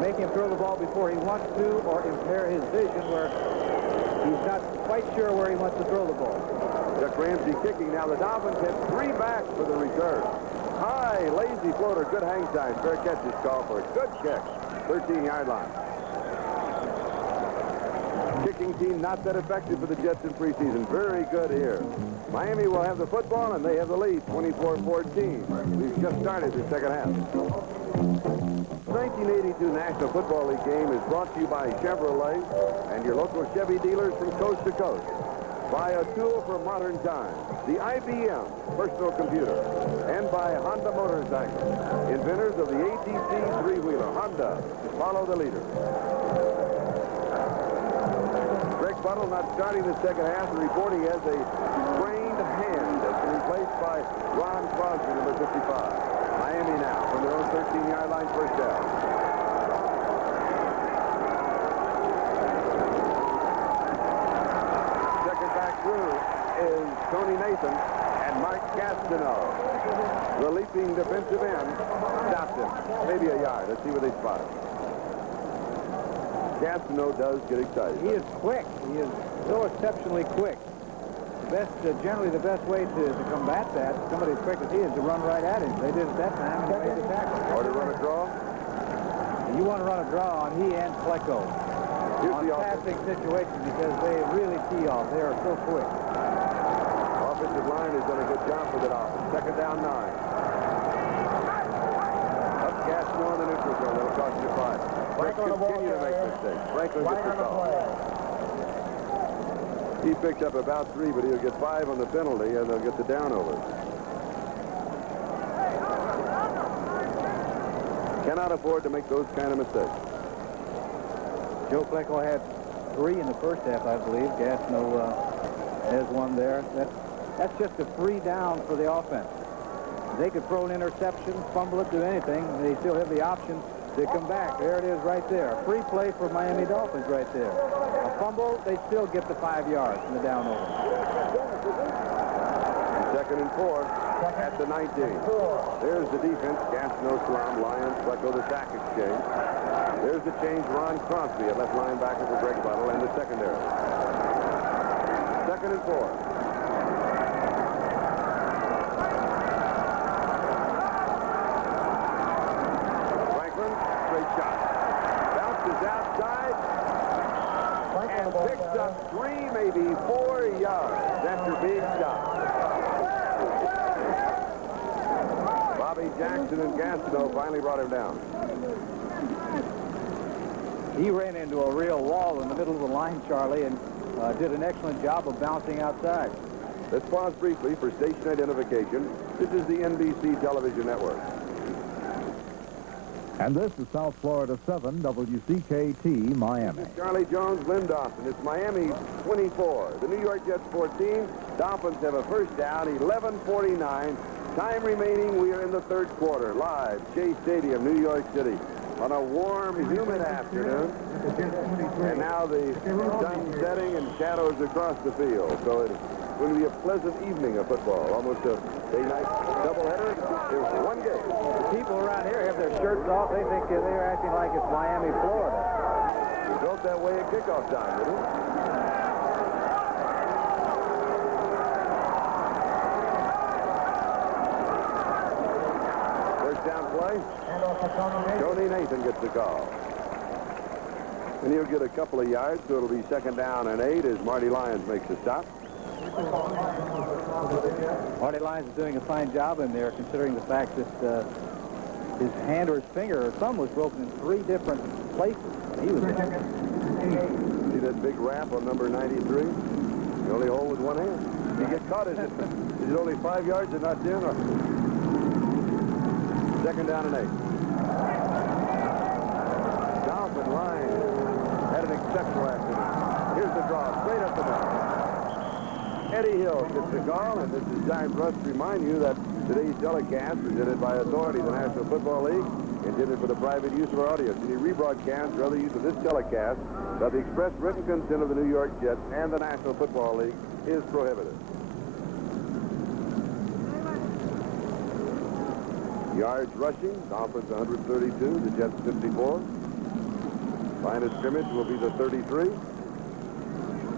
Make him throw the ball before he wants to, or impair his vision where he's not quite sure where he wants to throw the ball. Chuck Ramsey kicking. Now the Dolphins have 3 backs for the return. High, lazy floater, good hang time. Fair catch is called for a good kick. 13-yard line. Kicking team not that effective for the Jets in preseason. Very good here. Miami will have the football, and they have the lead, 24-14. We've just started the second half. The 1982 National Football League game is brought to you by Chevrolet and your local Chevy dealers from coast to coast. By a tool for modern times, the IBM personal computer, and by Honda Motorcycles, inventors of the ATC 3-wheeler. Honda, follow the leader. Greg Buttle not starting the second half and reporting as a sprained hand that's been replaced by Ron Crosby, number 55. Miami now from their own 13-yard line, first down. Through is Tony Nathan and Mark Gastineau. The leaping defensive end stopped him. Maybe a yard. Let's see where they spot him. Gastineau does get excited. He is quick. He is so exceptionally quick. Generally the best way to combat that, somebody as quick as he is, to run right at him. They did it that time, and he made the tackle. Or to run a draw? You want to run a draw on he and Flecko. Here's On the passing situations, because they really tee off. They are so quick. Offensive line has done a good job for the Dolphins. Second down, 9. Up gas more in the neutral zone. That'll cost you 5. Let's continue to make mistakes. Franklin gets the call. He picked up about 3, but he'll get 5 on the penalty, and they'll get the down over. Cannot afford to make those kind of mistakes. Joe Flecko had 3 in the first half, I believe. Gastineau has 1 there. That's just a free down for the offense. They could throw an interception, fumble it, do anything. They still have the option to come back. There it is right there. A free play for Miami Dolphins right there. A fumble, they still get the 5 yards from the down over. Second and 4 at the 19. There's the defense. Gastineau, Slam, Lyons, Flecko, the sack exchange. There's the change. Ron Crosby, a left linebacker for Greg Buttle, and the secondary. Second and 4. Franklin, straight shot. Bounces outside and picks up 3, maybe 4 yards after being stopped. Bobby Jackson and Gastineau finally brought him down. He ran into a real wall in the middle of the line, Charlie, and did an excellent job of bouncing outside. Let's pause briefly for station identification. This is the NBC television network. And this is South Florida 7, WCKT, Miami. Charlie Jones, Lynn Dawson. It's Miami 24. The New York Jets 14. Dolphins have a first down, 11:49. Time remaining, we are in the third quarter. Live, Shea Stadium, New York City. On a warm, humid afternoon. And now the sun setting and shadows across the field. So it's going to be a pleasant evening of football. Almost a day-night doubleheader. There's one game. The people around here have their shirts off. They think they're acting like it's Miami, Florida. We built that way at kickoff time, didn't we? First down play. Tony Nathan gets the call. And he'll get a couple of yards, so it'll be second down and 8 as Marty Lyons makes a stop. Marty Lyons is doing a fine job in there, considering the fact that his hand or his finger or thumb was broken in 3 different places. He was in. See that big wrap on number 93? The only hole with one hand. If he gets caught, is it only 5 yards and not 10? Or second down and 8. Dolphin Lyons had an exceptional afternoon. Here's the draw, straight up the middle. Eddie Hill gets the call, and this is time for us to remind you that today's telecast, presented by authority of the National Football League, intended for the private use of our audio. Any rebroadcast or other use of this telecast without the express written consent of the New York Jets and the National Football League is prohibited. Yards rushing, Dolphins 132, the Jets 54. Line of scrimmage will be the 33.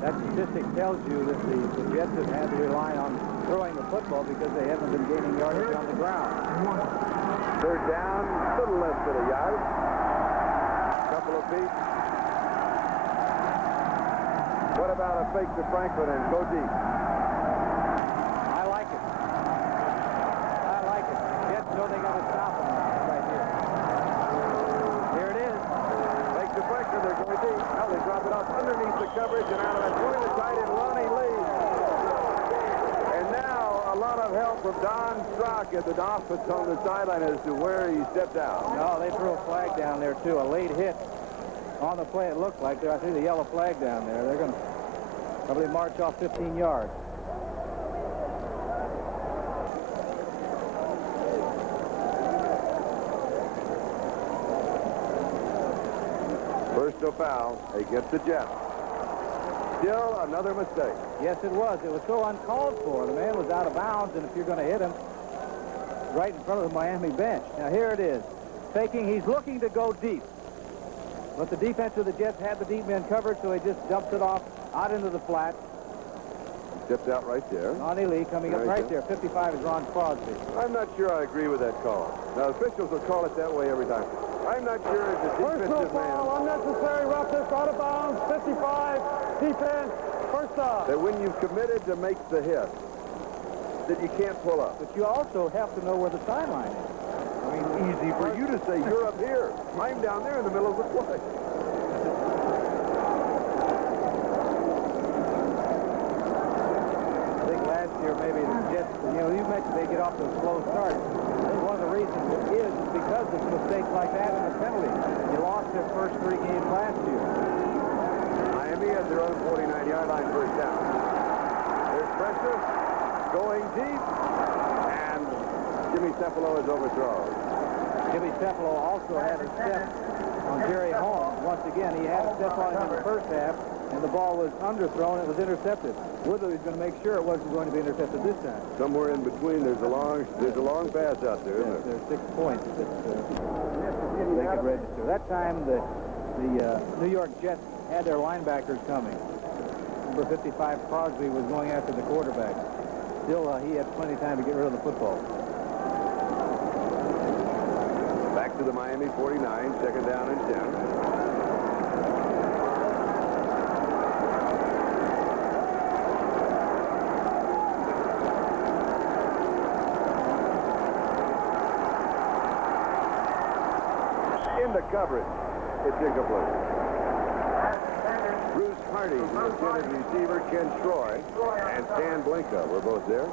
That statistic tells you that the Jets have had to rely on throwing the football because they haven't been gaining yardage on the ground. Third down, a little less than a yard. Couple of feet. What about a fake to Franklin and go deep? I like it. I like it. Jets know they got to stop him right here. Here it is. Fake to Franklin, they're going deep. Now they drop it off underneath the coverage, and out of that point, the tight end, Ronnie Lee. And now a lot of help from Don Strock at the Dolphins on the sideline as to where he stepped out. No, they threw a flag down there, too. A late hit on the play, it looked like. I see the yellow flag down there. They're going to probably march off 15 yards. First foul against the Jets. Still another mistake. Yes, it was. It was so uncalled for. The man was out of bounds, and if you're going to hit him, right in front of the Miami bench. Now, here it is. Faking. He's looking to go deep. But the defense of the Jets had the deep men covered, so he just dumps it off Out into the flat. Steps out right there. Ronnie Lee coming up right there. 55 is Ron Crosby. I'm not sure I agree with that call. Now, officials will call it that way every time. I'm not sure as a Personal defensive man foul, unnecessary roughness, out of bounds, 55, defense, first off. that when you've committed to make the hit, that you can't pull up. But you also have to know where the sideline is. I mean, easy for you to say you're up here. I'm down there in the middle of the play. I think last year maybe the Jets, you mentioned they get off to a slow start. I think one of the reasons is because of mistakes like that and the penalty. They lost their first 3 games last year. Miami has their own 49-yard line first down. There's pressure, going deep, and Jimmy Cephalo is overthrown. Jimmy Cephalo also had a step on Jerry Holmes. Once again, he had a step on him in the first half, and the ball was underthrown. It was intercepted. Woodley was going to make sure it wasn't going to be intercepted this time. Somewhere in between, there's a long pass out there, isn't there? There's 6 points that they could register. That time, the New York Jets had their linebackers coming. Number 55, Crosby, was going after the quarterback. Still, he had plenty of time to get rid of the football. Back to the Miami 49, second down and 10. Into coverage. It's incomplete. Bruce Hardy, the intended receiver, Ken Troy, and Stan Blinka were both there.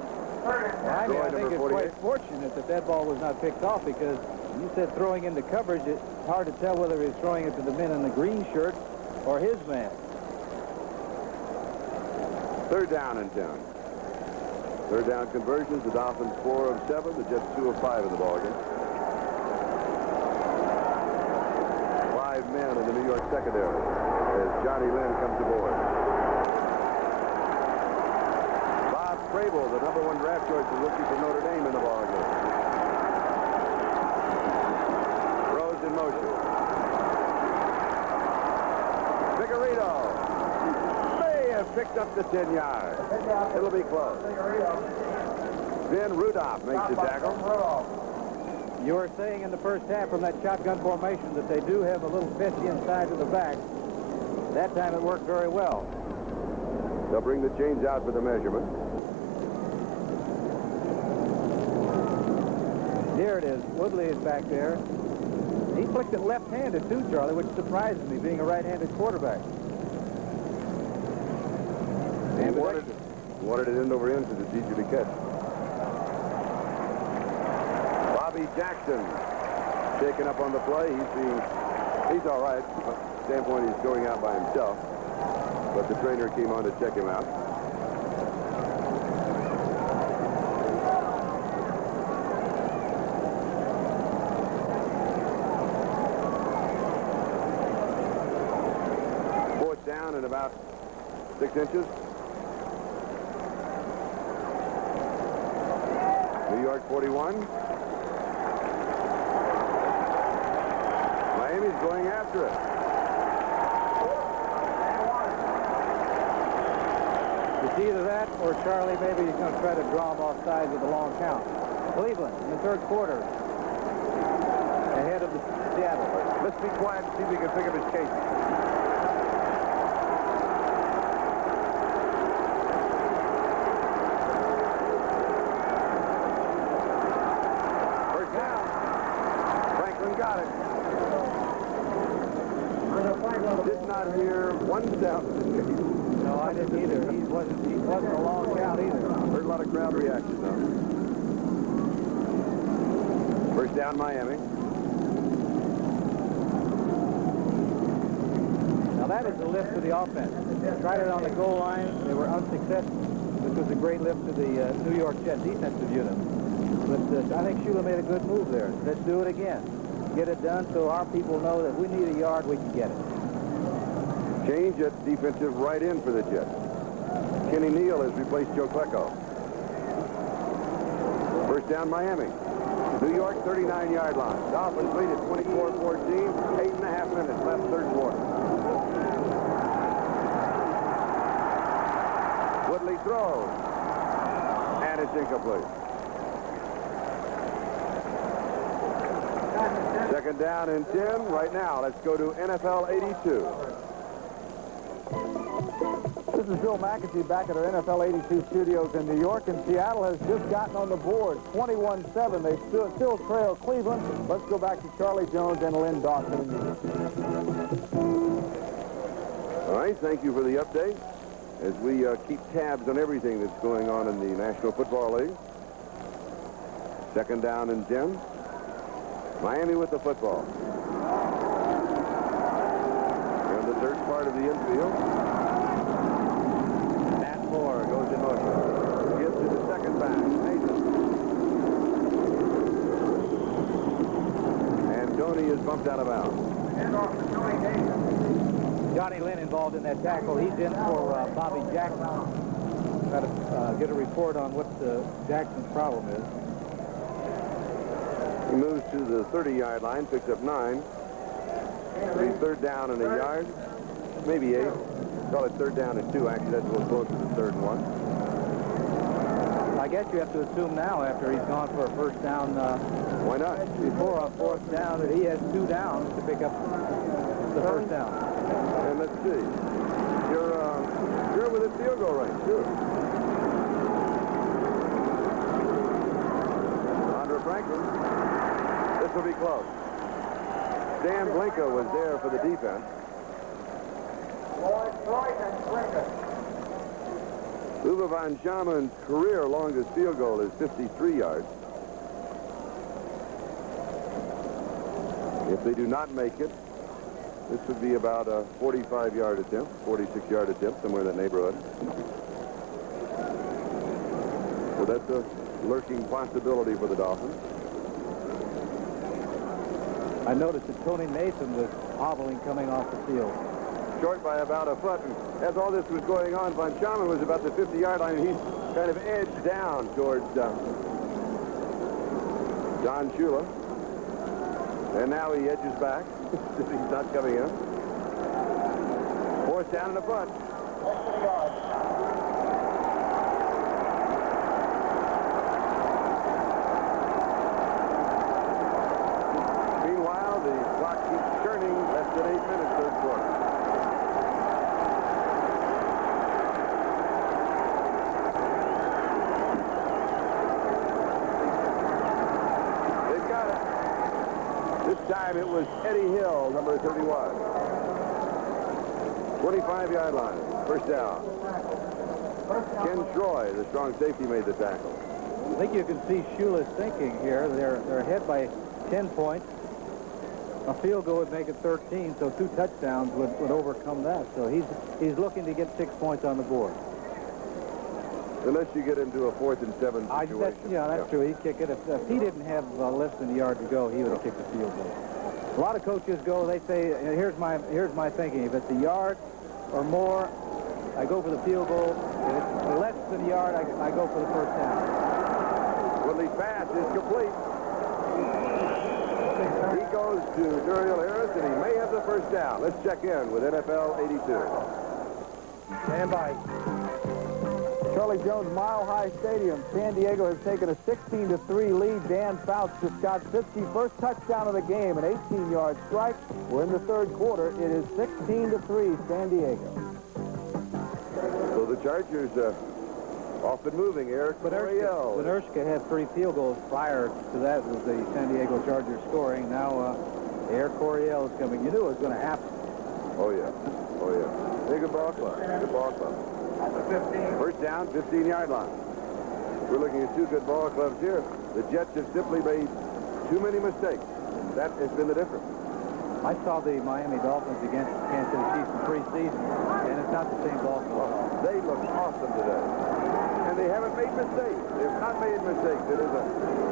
I think it's quite fortunate that that ball was not picked off, because you said throwing into coverage. It's hard to tell whether he's throwing it to the men in the green shirt or his man. Third down and 10. Third down conversions. The Dolphins 4 of 7. The Jets 2 of 5 in the ballgame. 5 men in the New York secondary as Johnny Lynn comes aboard. Bob Crable, the #1 draft choice, is rookie for Notre Dame in the ballgame. Throws in motion. Figueredo may have picked up the 10 yards. It'll be close. Then Rudolph makes the tackle. You were saying in the first half from that shotgun formation that they do have a little fish inside to the back. That time it worked very well. They'll bring the chains out for the measurement. Here it is. Woodley is back there. He flicked it left-handed too, Charlie, which surprises me, being a right-handed quarterback. He wanted it end over end because it's easy to catch. Bobby Jackson shaken up on the play. He's all right. From the standpoint, he's going out by himself. But the trainer came on to check him out. Fourth down and about 6 inches. New York 41. Miami's going after it. It's either that or Charlie, maybe he's going to try to draw him off sides with a long count. Cleveland in the third quarter ahead of the Seattle. Let's be quiet and see if we can pick up his case. First down. Franklin got it. Did not hear one sound in this case. No, I didn't either. He wasn't a long count either. Heard a lot of crowd reaction, though. First down, Miami. Now that is a lift to the offense. They tried it on the goal line. They were unsuccessful. This was a great lift to the New York Jet defensive unit. But I think Shula made a good move there. Let's do it again. Get it done so our people know that we need a yard, we can get it. Change at defensive right end for the Jets. Kenny Neal has replaced Joe Klecko. First down, Miami. New York 39-yard line. Dolphins lead at 24-14. 8.5 minutes left, third quarter. throws. And it's incomplete. Second down and 10. Right now, let's go to NFL 82. This is Bill McAtee back at our NFL 82 studios in New York, and Seattle has just gotten on the board, 21-7. They still trail Cleveland. Let's go back to Charlie Jones and Lynn Dawson in New York. All right, thank you for the update as we keep tabs on everything that's going on in the National Football League. Second down and 10. Miami with the football. In the third part of the infield. Matt Moore goes in motion. Gives to the second back, Nathan. And Doney is bumped out of bounds. Johnny Lynn involved in that tackle. He's in for Bobby Jackson. Got to get a report on what Jackson's problem is. He moves to the 30-yard line, picks up 9. He's third down and a yard, maybe 8. Call it third down and 2. Actually, that's a little closer to third and 1. I guess you have to assume now, after he's gone for a first down. Why not? Before on fourth down, that he has 2 downs to pick up the first down. And let's see. You're within field goal range, too. Andre Franklin. This will be close. Dan Blinka was there for the defense. Uwe von Schaman's career longest field goal is 53 yards. If they do not make it, this would be about a 45-yard attempt, 46-yard attempt, somewhere in that neighborhood. So that's a lurking possibility for the Dolphins. I noticed that Tony Mason was hobbling coming off the field. Short by about a foot. And as all this was going on, von Schaman was about the 50-yard line. He's kind of edged down towards Don Shula. And now he edges back. He's not coming in. Fourth down and a punt. Meanwhile, the clock keeps churning. Less than 8 minutes, third quarter. They've got it. This time it was Eddie Hill, number 31. 25-yard line, first down. Ken Troy, the strong safety, made the tackle. I think you can see Shula's thinking here. They're ahead by 10 points. A field goal would make it 13, so 2 touchdowns would overcome that. So he's looking to get 6 points on the board. Unless you get into a 4th and 7 situation. That's true. He'd kick it. If he didn't have less than a yard to go, he would have kicked the field goal. A lot of coaches go, they say, here's my thinking. If it's a yard or more, I go for the field goal. If it's less than a yard, I go for the first down. Woodley's pass is complete. He goes to Duriel Harris, and he may have the first down. Let's check in with NFL 82. Stand by. Charlie Jones, Mile High Stadium. San Diego has taken a 16-3 lead. Dan Fouts to Scott Fiske. First touchdown of the game, an 18-yard strike. We're in the third quarter. It is 16-3, San Diego. So the Chargers off and moving. Eric Coryell. Winerska had 3 field goals prior to that was the San Diego Chargers scoring. Now Eric Coryell is coming. You knew it was going to happen. Oh, yeah. Oh, yeah. Hey, good ball club. Good ball club. First down, 15-yard line. We're looking at 2 good ball clubs here. The Jets have simply made too many mistakes. That has been the difference. I saw the Miami Dolphins against Kansas City Chiefs in preseason, and it's not the same ball club. They look awesome today. And they haven't made mistakes. They have not made mistakes. It is a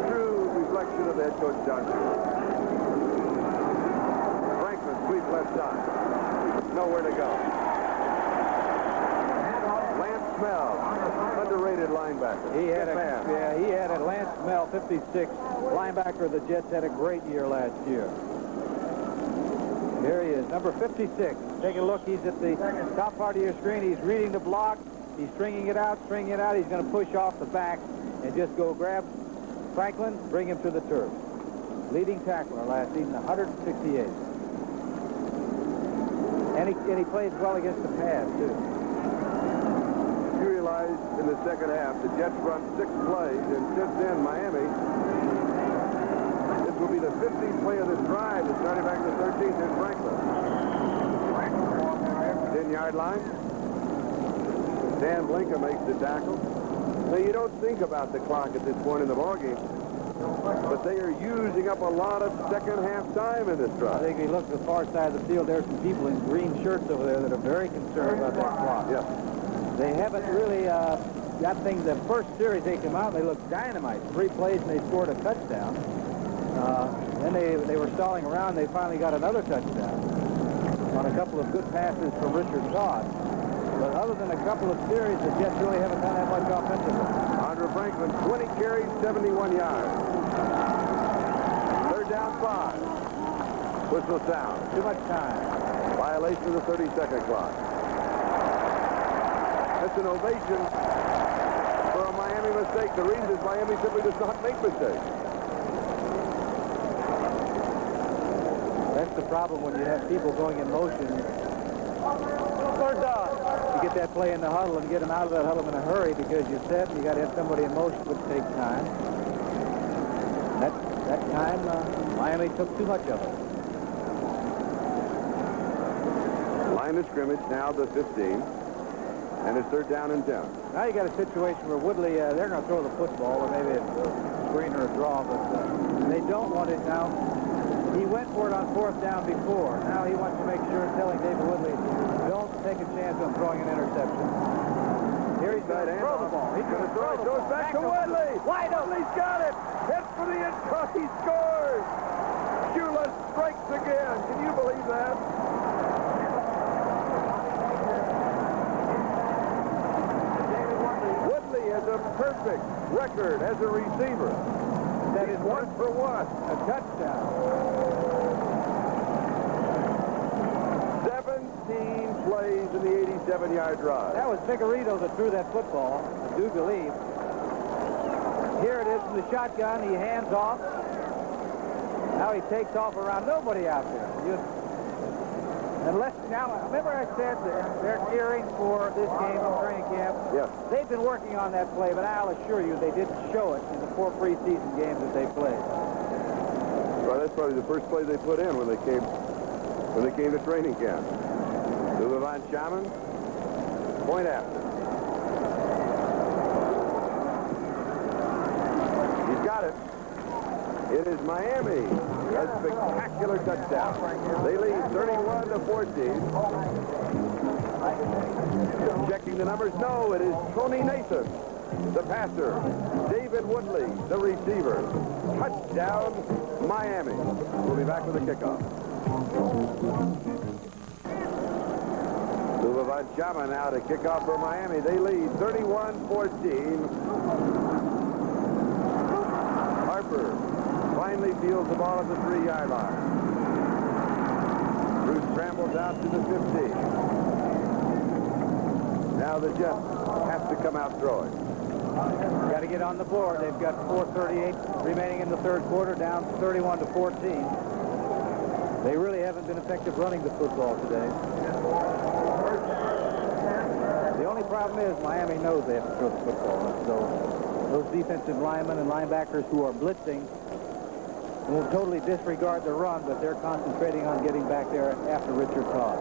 true reflection of the head coach, John Shula. Franklin sweeps left side. Nowhere to go. Lance Smell, underrated linebacker. He had a Lance Smell, 56 linebacker of the Jets, had a great year last year. Here he is, number 56. Take a look. He's at the top part of your screen. He's reading the block. He's stringing it out. He's going to push off the back and just go grab Franklin, bring him to the turf. Leading tackler last season, 168. And he plays well against the pass, too. You realize in the second half, the Jets run 6 plays, and since then, Miami, this will be the 15th play of this drive. It started back the 13th in Franklin. 10-yard line. Dan Blinker makes the tackle. Now, you don't think about the clock at this point in the ballgame, but they are using up a lot of second-half time in this I drive. think if you look at the far side of the field, there's some people in green shirts over there that are very concerned about that clock. Yes. They haven't really got things. The first series they came out, they looked dynamite. 3 plays and they scored a touchdown. Then they were stalling around. They finally got another touchdown on a couple of good passes from Richard Todd. But other than a couple of series, the Jets really haven't done that much offensively. Andrew Franklin, 20 carries, 71 yards. Third down, 5. Whistle sound. Too much time. Violation of the 30-second clock. That's an ovation for a Miami mistake. The reason is Miami simply does not make mistakes. That's the problem when you have people going in motion. Third down. You get that play in the huddle and get them out of that huddle in a hurry because you're set and you got to have somebody in motion, which takes time. That time, Miami took too much of it. Line of scrimmage now the 15. And it's third down and 10. Now you got a situation where Woodley, they're going to throw the football or maybe a screen or a draw, but they don't want it now. He went for it on 4th down before. Now he wants to make sure, telling David Woodley, don't take a chance on throwing an interception. Here he's going to throw the ball. He's going to throw it. Goes back to Woodley. Wide open. Woodley's got it. Hit for the end. He scores. Shula strikes again. Can you believe that? Woodley has a perfect record as a receiver. That is 1 for 1. A touchdown. 17 plays in the 87-yard drive. That was Figueredo that threw that football, I do believe. Here it is from the shotgun. He hands off. Now he takes off around. Nobody out there. Now, remember I said that they're gearing for this game in training camp? Yes. They've been working on that play, but I'll assure you they didn't show it in the 4 preseason games that they played. Well, that's probably the first play they put in when they came to training camp. Van Shaman, point after. He's got it. It is Miami. A spectacular touchdown. They lead 31-14. Checking the numbers. No, it is Tony Nathan, the passer. David Woodley, the receiver. Touchdown, Miami. We'll be back with the kickoff. Van Shaman now to kick off for Miami. They lead 31-14. Harper finally fields the ball at the 3-yard line. Bruce scrambles out to the 15. Now the Jets have to come out throwing. Got to get on the board. They've got 4:38 remaining in the third quarter, down 31-14. They really haven't been effective running the football today. The only problem is Miami knows they have to throw the football. So those defensive linemen and linebackers who are blitzing will totally disregard the run, but they're concentrating on getting back there after Richard Todd.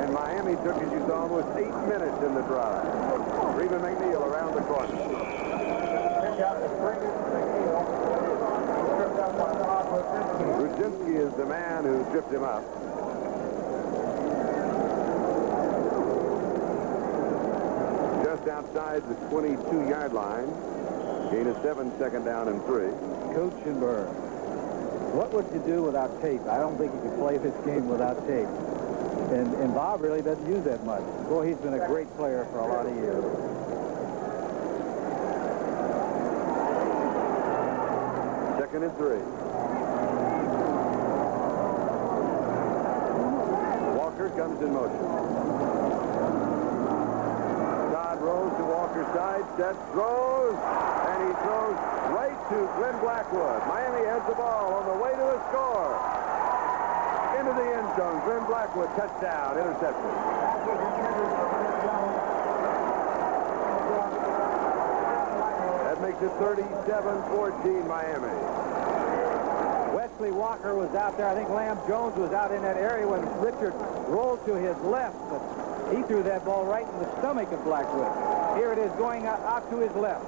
And Miami took, as you saw, almost 8 minutes in the drive. Reba McNeil around the corner. Rudzinski is the man who tripped him up. Just outside the 22-yard line. Gain of 7, second down and 3. Kuchenberg. What would you do without tape? I don't think you could play this game without tape. And Bob really doesn't use that much. Boy, he's been a great player for a lot of years. Second and 3. Walker comes in motion. Todd Walker side, sets, throws, and he throws right to Glenn Blackwood. Miami has the ball on the way to a score. Into the end zone. Glenn Blackwood, touchdown, interception. That makes it 37-14 Miami. Wesley Walker was out there. I think Lamb Jones was out in that area when Richard rolled to his left. But he threw that ball right in the stomach of Blackwood. Here it is going out to his left.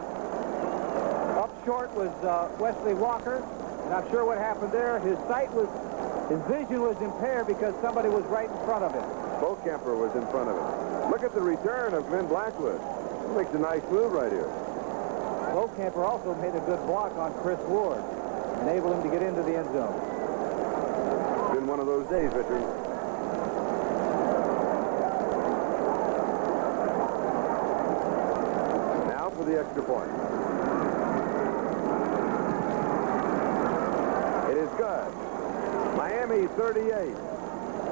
Up short was Wesley Walker. And I'm sure what happened there, his vision was impaired because somebody was right in front of him. Bocamper was in front of him. Look at the return of Glenn Blackwood. He makes a nice move right here. Bocamper also made a good block on Chris Ward. Enable him to get into the end zone. Been one of those days, Richard. Now for the extra point. It is good. Miami 38.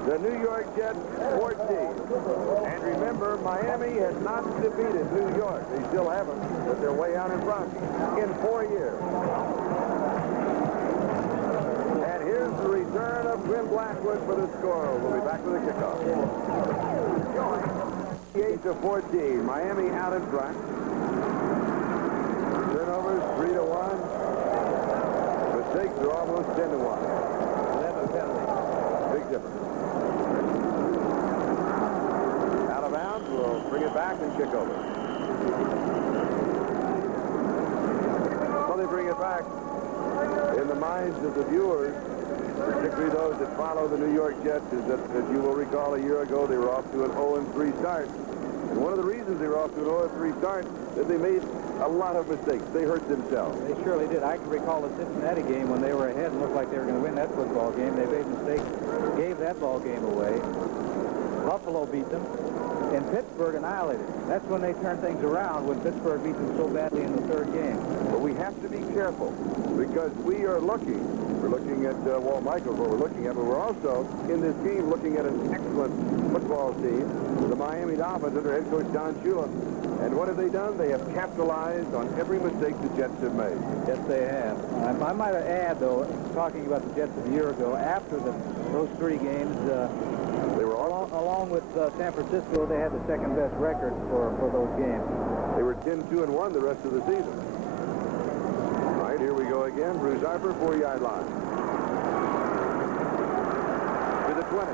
The New York Jets 14. And remember, Miami has not defeated New York. They still haven't, but they're way out in front in 4 years. And here's the return of Glenn Blackwood for the score. We'll be back with the kickoff. 8-14. Miami out in front. Turnovers 3-1. Mistakes are almost 10-1. 11 penalties. Big difference. Out of bounds. We'll bring it back and kick over. Well, they bring it back. In the minds of the viewers, particularly those that follow the New York Jets, is that, as you will recall, a year ago they were off to an 0-3 start. And one of the reasons they were off to an 0-3 start is they made a lot of mistakes. They hurt themselves. They surely did. I can recall the Cincinnati game when they were ahead and looked like they were going to win that football game. They made mistakes, gave that ball game away. Buffalo beat them, and Pittsburgh annihilated them. That's when they turned things around, when Pittsburgh beat them so badly in the third game. But we have to be careful because we are looking. We're looking at Walt Michaels, what we're looking at, but we're also in this game looking at an excellent football team, the Miami Dolphins under head coach Don Shula. And what have they done? They have capitalized on every mistake the Jets have made. Yes, they have. I might add, though, talking about the Jets a year ago, after those 3 games, They were all along with San Francisco, they had the second-best record for those games. They were 10-2-1 the rest of the season. All right, here we go again. Bruce Harper, 4-yard line. To the 20.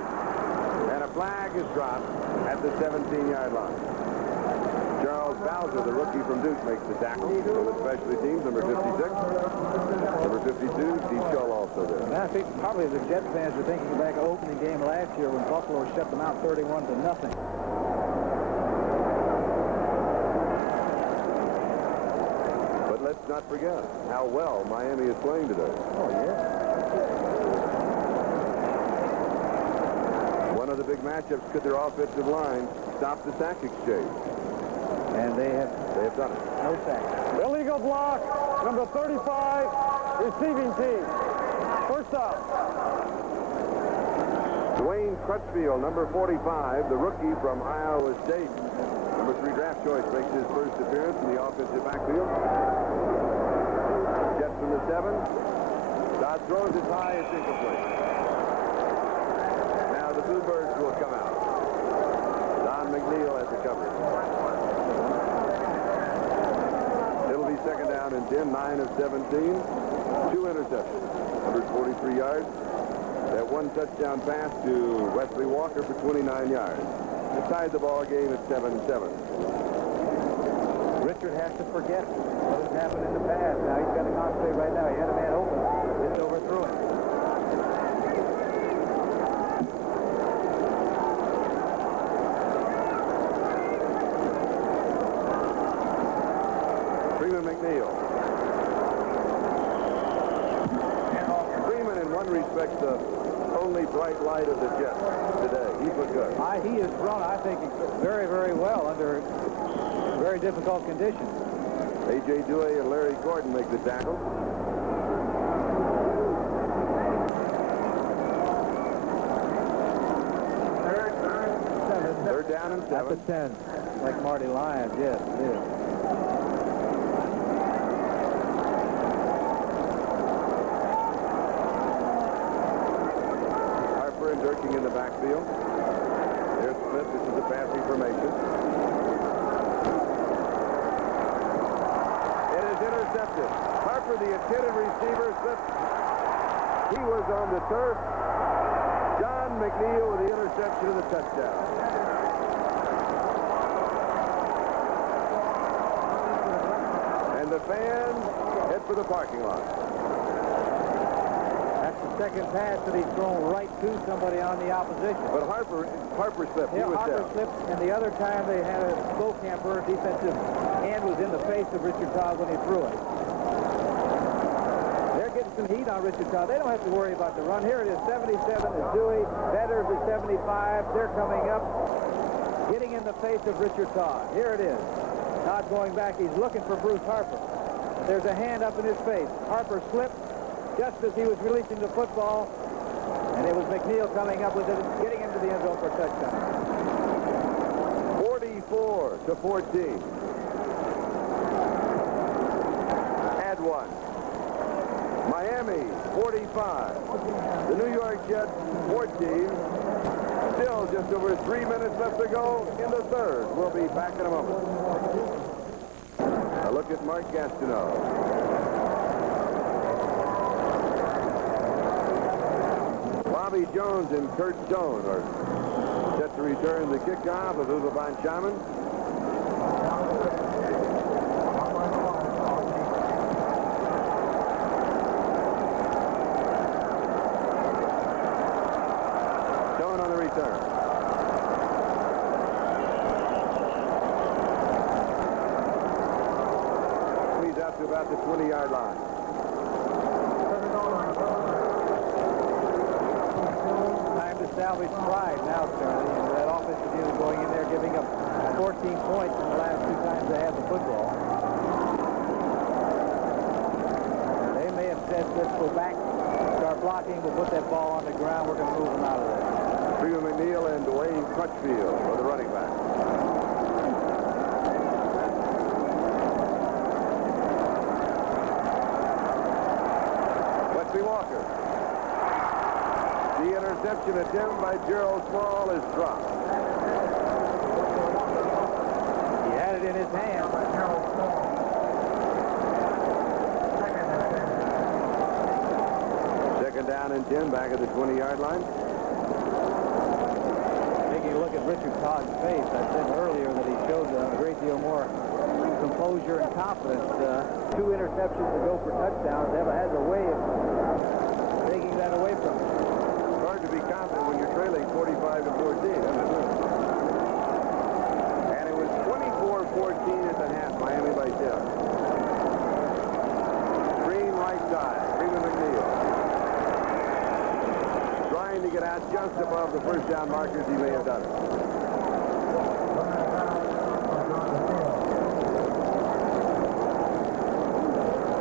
And a flag is dropped at the 17-yard line. Charles Bowser, the rookie from Duke, makes the tackle. For the specialty teams, number 56. Number 52, Steve Shull also there. And I think probably the Jets fans are thinking back of opening game last year when Buffalo shut them out 31-0. But let's not forget how well Miami is playing today. Oh, yeah. One of the big matchups, could their offensive line stop the sack exchange? And they have done it. no sacks. Illegal block, number 35, receiving team. First up. Dwayne Crutchfield, number 45, the rookie from Iowa State. Number 3 draft choice, makes his first appearance in the offensive backfield. Jets from the 7. Dodd throws it high, it's incomplete. Now the Bluebirds will come out. Don McNeil at the coverage. It'll be second down and 10, 9 of 17. 2 interceptions, 143 yards. That one touchdown pass to Wesley Walker for 29 yards. It tied the ball game at 7-7. Richard has to forget what has happened in the past. Now he's got to concentrate right now. He had a man open. Just overthrew him. Freeman McNeil. Freeman, in one respect, the only bright light of the Jets today. He's looked good. He has thrown, I think, very, very well under very difficult conditions. A.J. Dewey and Larry Gordon make the tackle. Third down and 7. That's a 10. Like Marty Lyons, yes, it is. looking in the backfield. There's Smith. This is the passing formation. It is intercepted. Harper, the intended receiver, slipped. He was on the turf. John McNeil with the interception of the touchdown. And the fans head for the parking lot. That's the second pass that he's thrown right to somebody on the opposition. But Harper slipped. Yeah, He was Harper down. slipped, and the other time they had a slow camper, defensive hand was in the face of Richard Todd when he threw it. They're getting some heat on Richard Todd. They don't have to worry about the run. Here it is, 77 is Dewey. Vetters is 75. They're coming up, getting in the face of Richard Todd. Here it is. Todd going back. He's looking for Bruce Harper. There's a hand up in his face. Harper slipped just as he was releasing the football, and it was McNeil coming up with it, getting into the end zone for a touchdown. 44-14. Add one. Miami 45. The New York Jets 14. Still just over 3 minutes left to go in the third. We'll be back in a moment. A look at Mark Gastineau. Bobby Jones and Kurt Stone are set to return the kickoff of Uwe von Schaman. Stone on the return. He's out to about the 20-yard line. Salvage pride now, Charlie, and that offensive unit going in there giving up 14 points in the last two times they had the football. They may have said, let's go back, start blocking, we'll put that ball on the ground, we're going to move them out of there. Freeman McNeil and Dwayne Crutchfield for the running back. Wesley Walker. The interception attempt by Gerald Small is dropped. He had it in his hand. Second down and 10, back at the 20-yard line. Taking a look at Richard Todd's face, I said earlier that he showed a great deal more composure and confidence. 2 interceptions to go for touchdowns. Eva has a way of taking that away from him. To be confident when you're trailing 45-14. And it was 24-14 at the half. Miami by 10. Green right side. Freeman McNeil. Trying to get out just above the first down markers. He may have done it.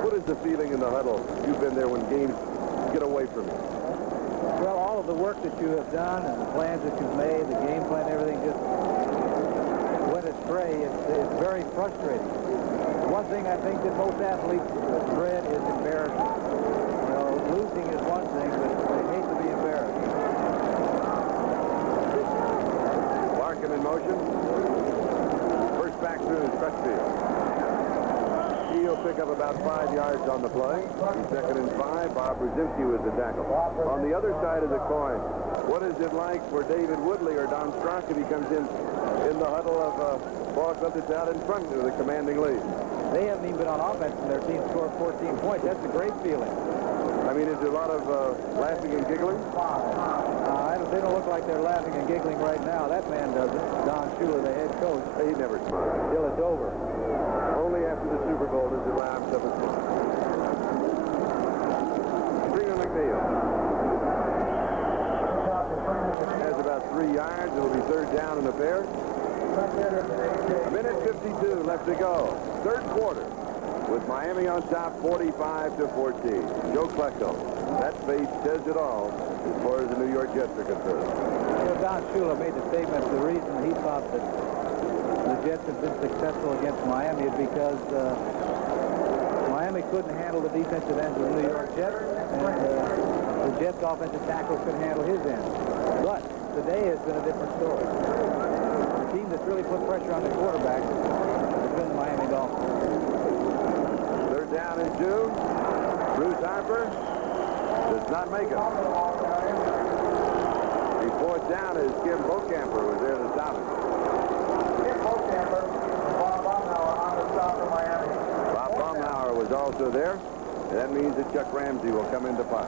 What is the feeling in the huddle? You've been there when games get away from you. Well, all of the work that you have done and the plans that you've made, the game plan, everything just went astray. It's very frustrating. One thing I think that most athletes dread is embarrassment. You know, losing is one thing, but they hate to be embarrassed. Larkin in motion. First back through is Crutchfield. He'll pick up about 5 yards on the play. Second and 5. Bob Brzezinski was the tackle. On the other side of the coin, what is it like for David Woodley or Don Strock if he comes in the huddle of a ball club that's out in front with a commanding lead? They haven't even been on offense and their team scored 14 points. That's a great feeling. I mean, is there a lot of laughing and giggling? They don't look like they're laughing and giggling right now. That man doesn't. Don Shula, the head coach. He never smiles. Till it's over. Only after the Super Bowl does he laugh up and smile. Freeman McNeil has about 3 yards. It'll be third down and a fair. A minute 52 left to go. Third quarter with Miami on top 45-14. Joe Klecko. That face says it all as far as the New York Jets are concerned. You know, Don Shula made the statement the reason he thought that the Jets have been successful against Miami is because Miami couldn't handle the defensive ends of the New York Jets, and the Jets offensive tackles could handle his end. But today has been a different story. The team that's really put pressure on the quarterback has been the Miami Dolphins. Third down and 2. Bruce Harper does not make it. The fourth down is Kim Bocamper was there to stop it. Kim Bocamper, Bob Baumhauer on the stop for Miami. Bob Baumhauer was also there. And that means that Chuck Ramsey will come into punt.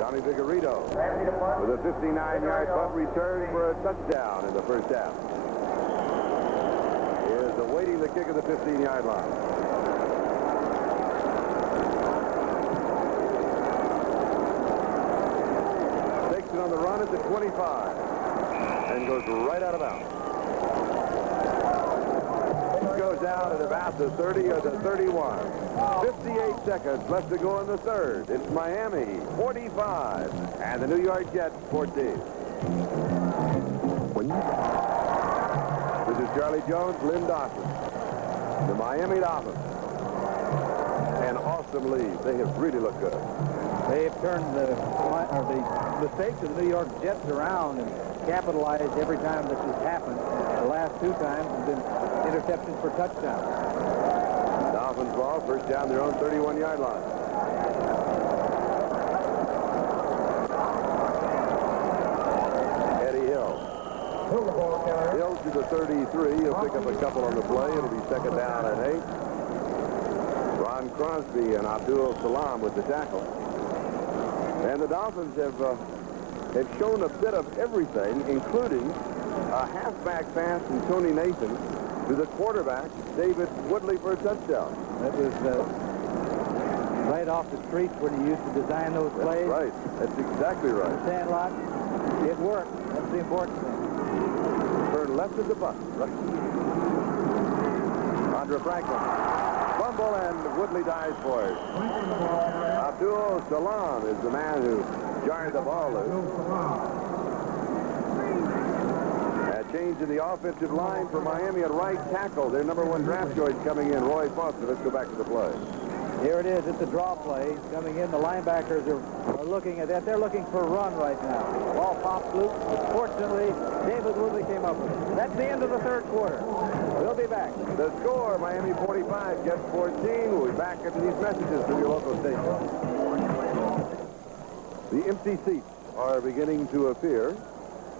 Tommy Vigorito with a 59-yard punt return for a touchdown in the first half. He is awaiting the kick of the 15-yard line. Takes it on the run at the 25 and goes right out of bounds. Goes out at about the 30 or the 31. 58 seconds left to go in the third. It's Miami 45 and the New York Jets 14. This is Charlie Jones, Lynn Dawson. The Miami Dolphins. An awesome lead. They have really looked good. They've turned the mistakes of the New York Jets around and capitalized every time this has happened. The last 2 times have been interceptions for touchdowns. Dolphins ball, first down their own 31-yard line. Eddie Hill. Hill to the 33. He'll pick up a couple on the play. It'll be second down and 8. Ron Crosby and Abdul Salam with the tackle. And the Dolphins have shown a bit of everything, including a halfback pass from Tony Nathan to the quarterback, David Woodley, for a touchdown. That was right off the streets where he used to design those plays. That's right. That's exactly right. The Sandlot. It worked. That's the important thing. Turn left of the bus. Right. Andre Franklin. Fumble, and Woodley dives for it. Abdul Salam is the man who jarred the ball loose. A change in the offensive line for Miami at right tackle. Their number 1 draft choice coming in, Roy Foster. Let's go back to the play. Here it is. It's a draw play. Coming in, the linebackers are looking at that. They're looking for a run right now. Ball pops loose. Fortunately, David Woodley came up with it. That's the end of the third quarter. We'll be back. The score, Miami 45, Jets 14. We'll be back after these messages from your local station. The empty seats are beginning to appear,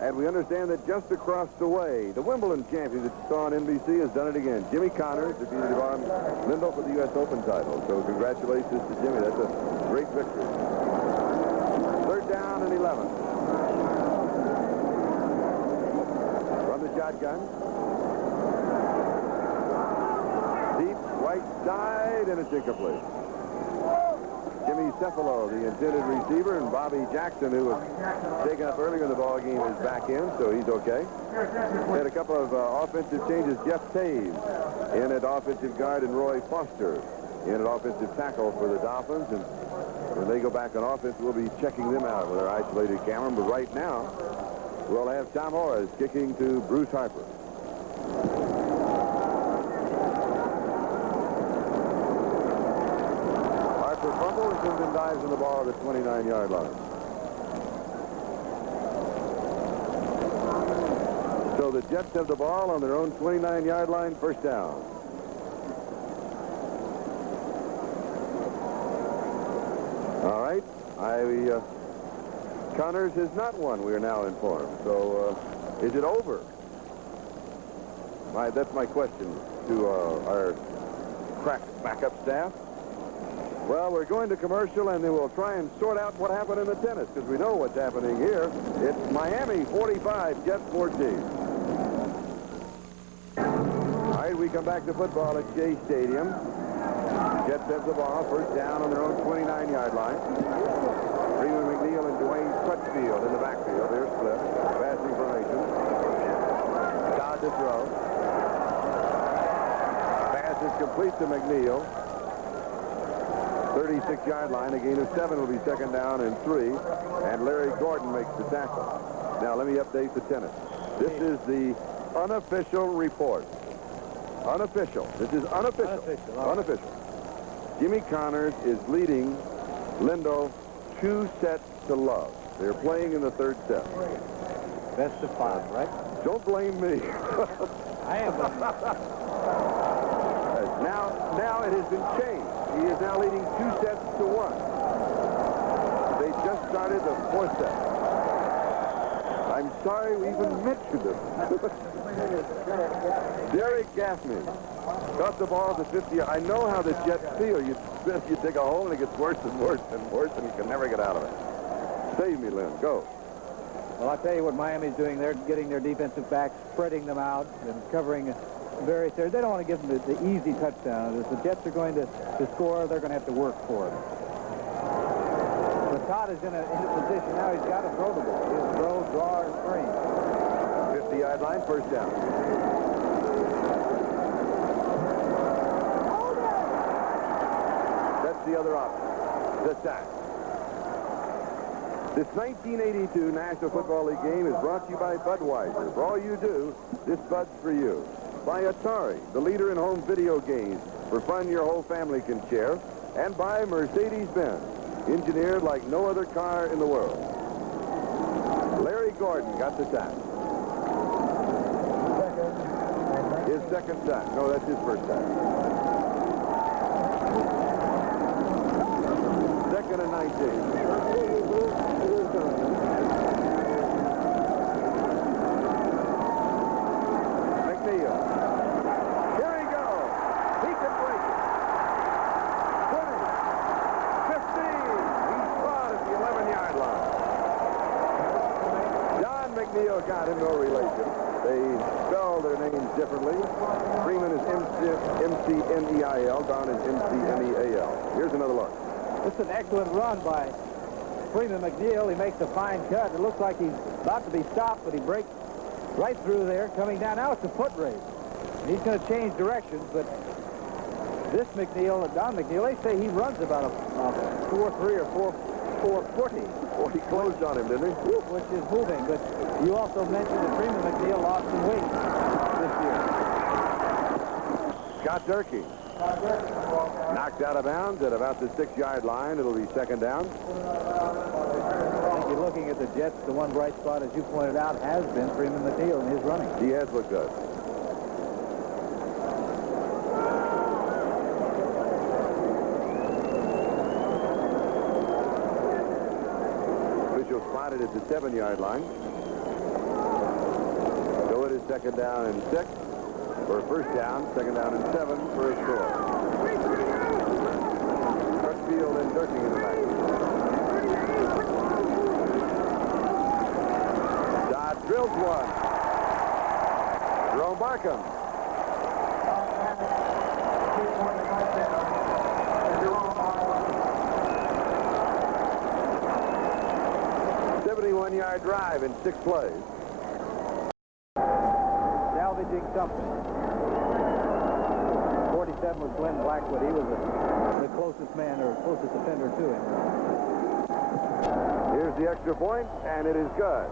and we understand that just across the way, the Wimbledon champion that you saw on NBC has done it again. Jimmy Connors defeated Yvonne Lindell for the U.S. Open title. So congratulations to Jimmy. That's a great victory. Third down and 11. From the shotgun. Deep right side, and it's incomplete. Jimmy Cephalo, the intended receiver, and Bobby Jackson, who was taken up earlier in the ball game, is back in, so he's okay. Had a couple of offensive changes. Jeff Taves in at offensive guard, and Roy Foster in at offensive tackle for the Dolphins. And when they go back on offense, we'll be checking them out with our isolated camera. But right now, we'll have Tom Horace kicking to Bruce Harper. Fumbles and then dives in the ball at the 29-yard line. So the Jets have the ball on their own 29-yard line, first down. All right. Connors has not won, we are now informed. So is it over? That's my question to our crack backup staff. Well, we're going to commercial, and then we'll try and sort out what happened in the tennis, because we know what's happening here. It's Miami 45, Jets 14. All right, we come back to football at Shea Stadium. Jets have the ball, first down on their own 29-yard line. Freeman McNeil and Dwayne Crutchfield in the backfield. They're split. Passing formation. Todd to throw. Pass is complete to McNeil. 36-yard line. A gain of 7 will be second down and 3. And Larry Gordon makes the tackle. Now, let me update the tennis. This is the unofficial report. Unofficial. This is unofficial. Unofficial. Jimmy Connors is leading Lindo 2-0. They're playing in the third set. Best of 5, right? Don't blame me. I am. Now it has been changed. He is now leading 2-1. They just started the fourth set. I'm sorry we even mentioned it. Derek Gaffney got the ball at the 50. I know how the Jets feel. You dig a hole and it gets worse and worse and worse and you can never get out of it. Save me, Lynn. Go. Well, I'll tell you what Miami's doing. They're getting their defensive backs, spreading them out and covering various areas. They don't want to give them the easy touchdown. If the Jets are going to score, they're going to have to work for it. But Todd is in a position now. He's got to throw the ball. He'll throw, draw, or screen. 50-yard line, first down. That's the other option. The sack. This 1982 National Football League game is brought to you by Budweiser. For all you do, this Bud's for you. By Atari, the leader in home video games, for fun your whole family can share. And by Mercedes-Benz, engineered like no other car in the world. Larry Gordon got the sack. His second sack. No, that's his first sack. Second and 19. McNeil. Here he goes. He can break it. 20. 15. He's caught at the 11-yard line. John McNeil got him, no relation. They spell their names differently. Freeman is M-C-N-E-I-L. Don is M-C-N-E-A-L. Here's another look. It's an excellent run by Freeman McNeil. He makes a fine cut. It looks like he's about to be stopped, but he breaks right through there, coming down. Now it's a foot race. He's going to change directions, but this McNeil, Don McNeil, they say he runs about a 4.3 or 4.40. Well, he closed on him, didn't he? Which is moving, but you also mentioned that Freeman McNeil lost some weight this year. Scott Durkee. Knocked out of bounds at about the 6-yard line. It'll be second down. I think you're looking at the Jets. The one bright spot, as you pointed out, has been Freeman McNeil in his running. He has looked good. Official spotted at the 7-yard line. So it is second down and 6 for a first down. Second down and 7 for a score. Crutchfield and Durkee in the back. Dodd drills one. Jerome Barkham. ...71-yard drive in 6 plays. Salvaging something. 47 was Glenn Blackwood. He was the closest man or closest defender to him. Here's the extra point, and it is good.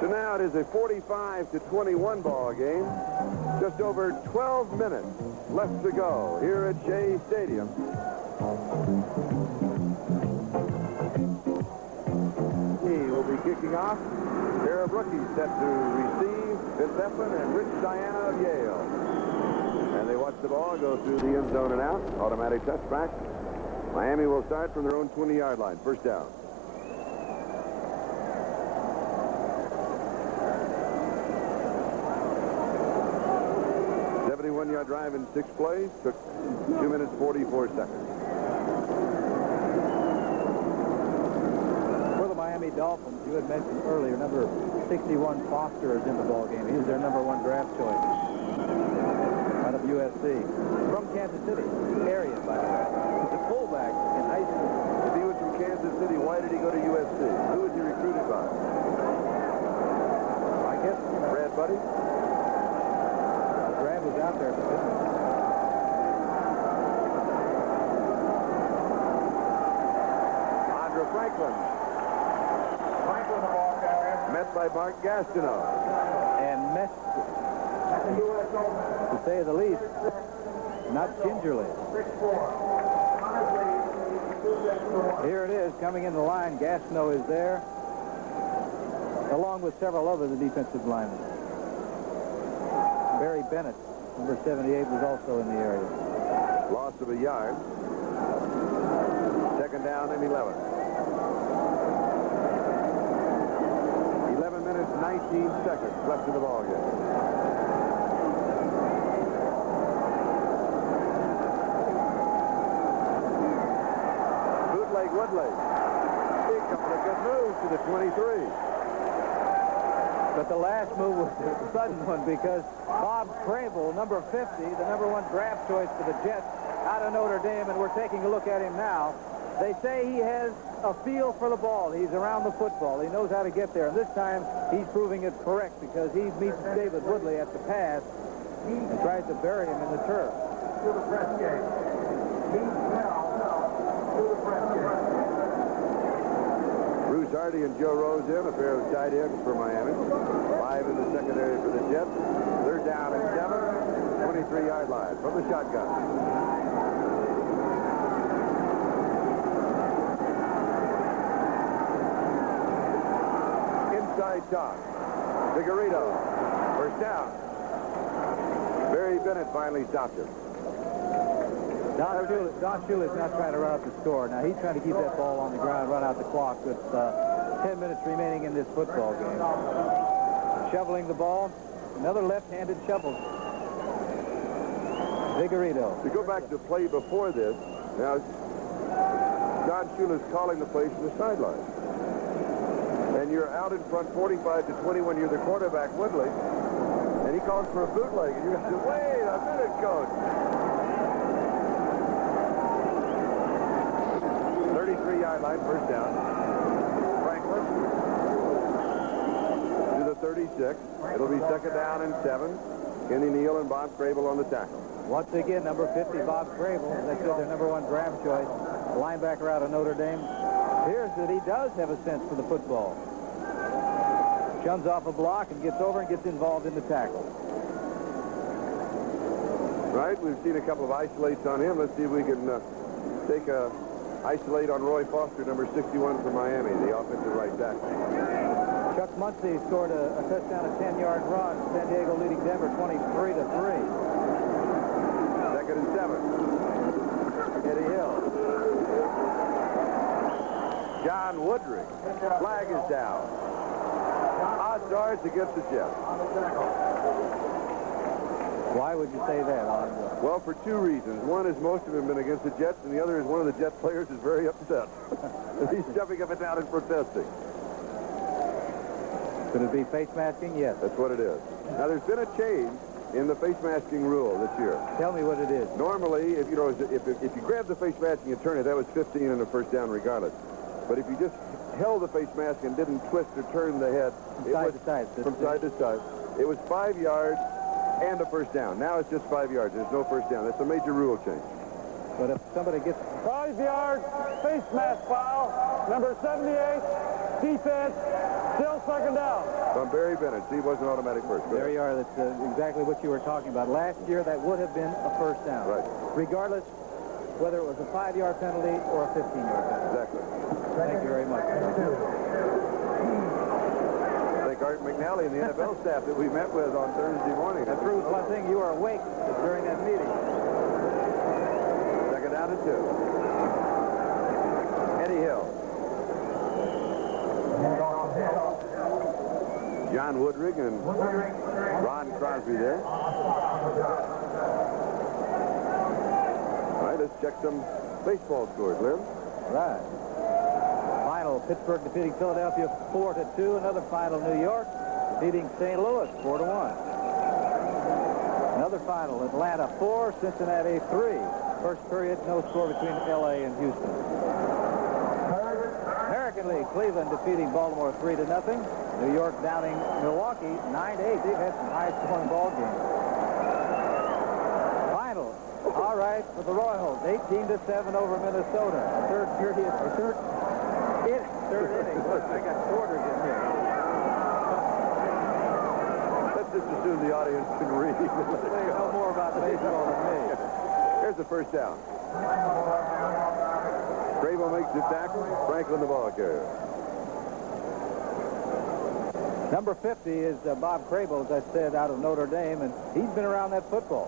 So now it is a 45-21 ball game. Just over 12 minutes left to go here at Shea Stadium. He will be kicking off. A pair of rookies set to receive, Vince Eflin and Rich Diana of Yale. And they watch the ball go through the end zone and out. Automatic touchback. Miami will start from their own 20-yard line. First down. One-yard drive in 6 plays. Took 2 minutes, 44 seconds. For the Miami Dolphins, you had mentioned earlier, number 61 Foster is in the ballgame. He's their number 1 draft choice out of USC. From Kansas City area, by the way. He's a fullback in high school. If he was from Kansas City, why did he go to USC? Who was he recruited by? I guess Brad Buddy? Brad was out there at the business. Andra Franklin. Met by Mark Gastineau. And messed, to say the least. not gingerly. Here it is, coming in the line. Gastineau is there, along with several other defensive linemen. Barry Bennett, number 78, was also in the area. Loss of a yard. Second down and 11. 11 minutes, 19 seconds left in the ball game. Bootleg Woodley. Big couple of good moves to the 23. But the last move was a sudden one because Bob Crable, number 50, the number 1 draft choice for the Jets, out of Notre Dame, and we're taking a look at him now. They say he has a feel for the ball. He's around the football. He knows how to get there. And this time, he's proving it correct because he meets David Woodley at the pass and tries to bury him in the turf. To the press game. Bruce Hardy and Joe Rose in, a pair of tight ends for Miami. 5 in the secondary for the Jets. They're down at 7, 23-yard line from the shotgun. Inside toss. Figueredo. First down. Barry Bennett finally stopped him. Don Shula's not trying to run up the score. Now, he's trying to keep that ball on the ground, run out the clock with 10 minutes remaining in this football game. Shoveling the ball. Another left-handed shovel. Figueredo. To go back to the play before this, now, Don Shula's calling the plays from the sideline. And you're out in front 45 to 20 when you're the quarterback, Woodley. And he calls for a bootleg. And you got to say, wait a minute, coach. 33-yard line, first down. Franklin to the 36. It'll be second down and 7. Kenny Neal and Bob Crable on the tackle. Once again, number 50, Bob Crable. As I said, their number 1 draft choice. Linebacker out of Notre Dame. Appears that he does have a sense for the football. Shuns off a block and gets over and gets involved in the tackle. Right, we've seen a couple of isolates on him. Let's see if we can take a isolate on Roy Foster, number 61 for Miami, the offensive right tackle. Chuck Muncie scored a touchdown, a 10-yard run. San Diego leading Denver 23-3. Second and 7. Eddie Hill. John Woodring. Flag is down. Odds are it's against the Jets. Why would you say that? Well, for 2 reasons. One is most of them have been against the Jets, and the other is one of the Jets players is very upset. He's jumping up and down and protesting. Could it be face masking? Yes. That's what it is. Now, there's been a change in the face masking rule this year. Tell me what it is. Normally, if you grab the face mask and you turn it, that was 15 and a first down regardless. But if you just held the face mask and didn't twist or turn the head from side to side, it was 5 yards and a first down. Now it's just 5 yards. There's no first down. That's a major rule change. But if somebody gets 5 yards, face mask foul, number 78, defense, still second down. From Barry Bennett. See, it was an automatic first. There you are. That's exactly what you were talking about. Last year, that would have been a first down. Right. Regardless whether it was a 5-yard penalty or a 15-yard penalty. Exactly. Thank you very much. Thank Art McNally and the NFL staff that we met with on Thursday morning. That proves one thing. You were awake during that meeting. Second down and 2. Eddie Hill. John Woodring and Ron Crosby there. All right, let's check some baseball scores, Lynn. Right. Final, Pittsburgh defeating Philadelphia 4-2. Another final, New York defeating St. Louis 4-1. Another final, Atlanta 4, Cincinnati 3. First period, no score between L.A. and Houston. American League, Cleveland defeating Baltimore 3-0. New York downing Milwaukee 9-8. They've had some high-scoring ball games. Final, all right, for the Royals, 18-7 over Minnesota. Third period, third inning. Look, I got quarters in here. Let's just assume the audience can read. They know more about baseball than me. There's the first down. Crable makes the tackle. Franklin the ball carrier. Number 50 is Bob Crable, as I said, out of Notre Dame, and he's been around that football.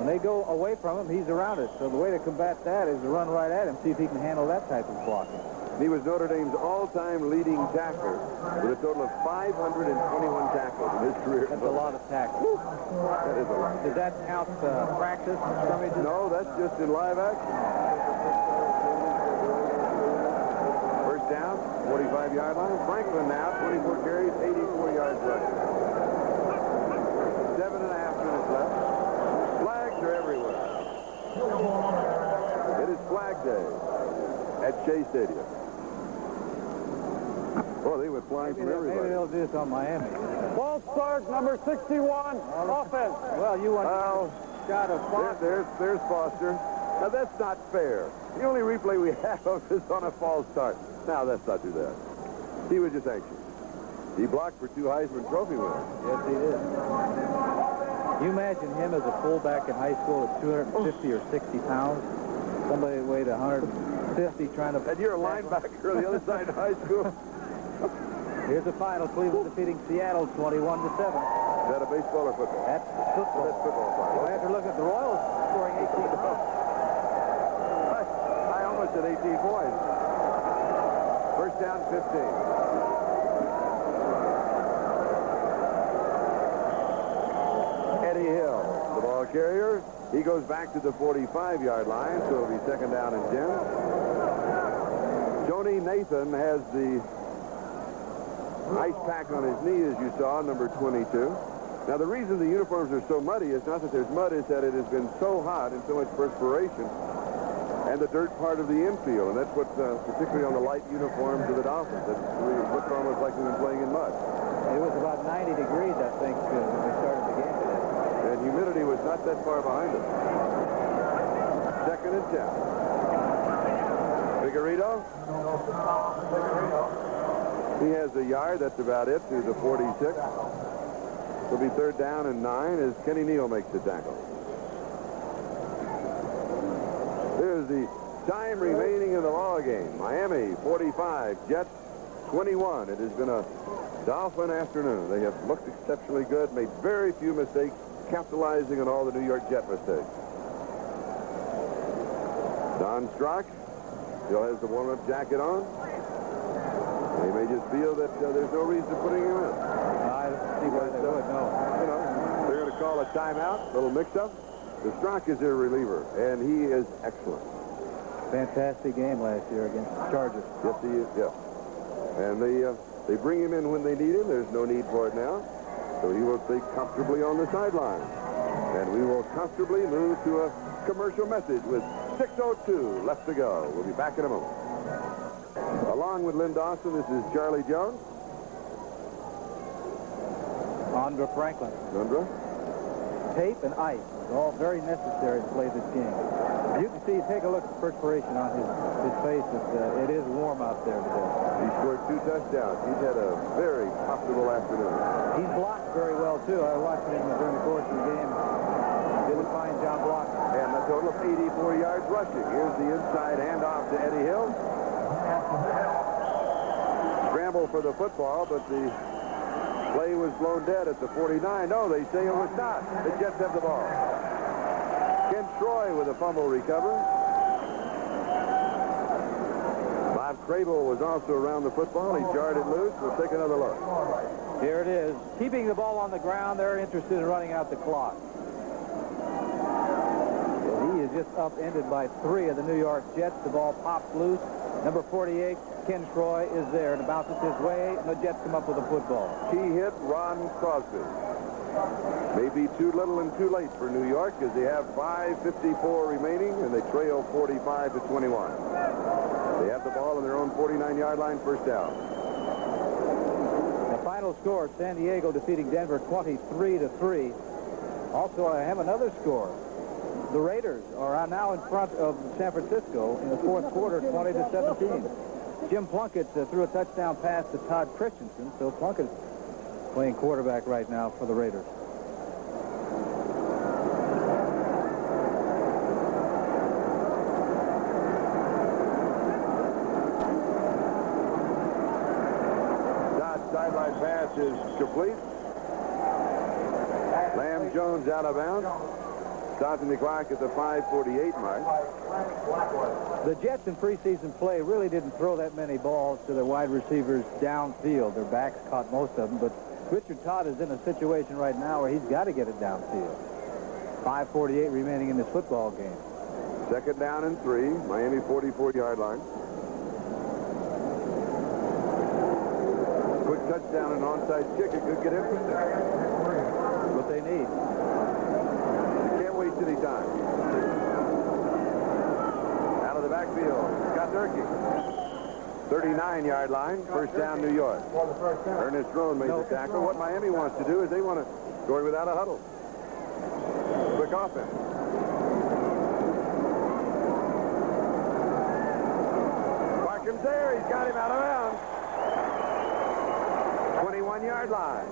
When they go away from him, he's around it. So the way to combat that is to run right at him, see if he can handle that type of blocking. He was Notre Dame's all-time leading tackler with a total of 521 tackles in his career. That's a lot of tackles. That is a lot. Does that count practice and scrimmages? No, that's just in live action. First down, 45-yard line. Franklin now, 24 carries, 84 yards rushing. 7.5 minutes left. Flags are everywhere. It is Flag Day at Shea Stadium. Boy, they went flying from everybody. Maybe they'll do this on Miami. False start, number 61, offense. Well, you want Well, shot of Foster. there's Foster. Now, that's not fair. The only replay we have is on a false start. Now, let's not do that. He was just anxious. He blocked for 2 Heisman Trophy winners. Yes, he did. You imagine him as a fullback in high school at 250 or 60 pounds. Somebody weighed 150 trying to... And you're a linebacker on the other side of high school. Here's the final. Cleveland defeating Seattle 21-7. Is that a baseball or football? That's football. That's football. Well, after looking at the Royals scoring 18 runs. I almost said 18 points. First down, 15. Eddie Hill, the ball carrier. He goes back to the 45-yard line, so it'll be second down and 10. Joni Nathan has the ice pack on his knee, as you saw, number 22. Now, the reason the uniforms are so muddy is not that there's mud, it's that it has been so hot and so much perspiration and the dirt part of the infield, and that's what, particularly on the light uniforms of the Dolphins, it looked almost like we've been playing in mud. It was about 90 degrees, I think, when we started the game today. And humidity was not that far behind us. Second and 10. Figueredo. He has a yard. That's about it to the 46. It'll be third down and 9 as Kenny Neal makes the tackle. Here's the time remaining in the ball game. Miami 45, Jets 21. It has been a Dolphin afternoon. They have looked exceptionally good, made very few mistakes, capitalizing on all the New York Jet mistakes. Don Strock still has the warm-up jacket on. They may just feel that there's no reason for putting him in. I see why they would, no. You know, they're going to call a timeout, a little mix-up. The Strock is their reliever, and he is excellent. Fantastic game last year against the Chargers. Yes, he is, yeah. And they bring him in when they need him. There's no need for it now. So he will stay comfortably on the sideline. And we will comfortably move to a commercial message with 6:02 left to go. We'll be back in a moment. Along with Lynn Dawson, this is Charlie Jones. Andra Franklin. Lundra. Tape and ice is all very necessary to play this game. You can see, take a look at the perspiration on his face. It is warm out there today. He scored 2 touchdowns. He's had a very comfortable afternoon. He's blocked very well, too. I watched him during the course of the game. He did a fine job blocking. And a total of 84 yards rushing. Here's the inside handoff to Eddie Hill. Scramble for the football, but the play was blown dead at the 49. No, they say it was not. The Jets have the ball. Ken Troy with a fumble recover. Bob Crable was also around the football. He jarred it loose. We'll take another look. Here it is. Keeping the ball on the ground, they're interested in running out the clock. And he is just upended by 3 of the New York Jets. The ball pops loose. Number 48, Ken Troy, is there and bounces his way, and the Jets come up with a football. Key hit, Ron Crosby. Maybe too little and too late for New York as they have 5:54 remaining, and they trail 45-21. They have the ball on their own 49-yard line, first down. The final score, San Diego defeating Denver 23-3. Also, I have another score. The Raiders are now in front of San Francisco in the fourth quarter, 20-17. Jim Plunkett threw a touchdown pass to Todd Christensen, so Plunkett's playing quarterback right now for the Raiders. sideline pass is complete. Lamb Jones out of bounds. Stopping the clock at the 5:48 mark. The Jets in preseason play really didn't throw that many balls to their wide receivers downfield. Their backs caught most of them, but Richard Todd is in a situation right now where he's got to get it downfield. 5:48 remaining in this football game. Second down and 3. Miami 44-yard line. Quick touchdown and onside kick. It could get interesting. What they need. Can't waste any time. Out of the backfield, Scott Durkee. 39-yard line, first down, New York. Ernest Drone made the tackle. What Miami wants to do is they want to score without a huddle. Quick offense. Barkham's there. He's got him out of bounds. 21-yard line.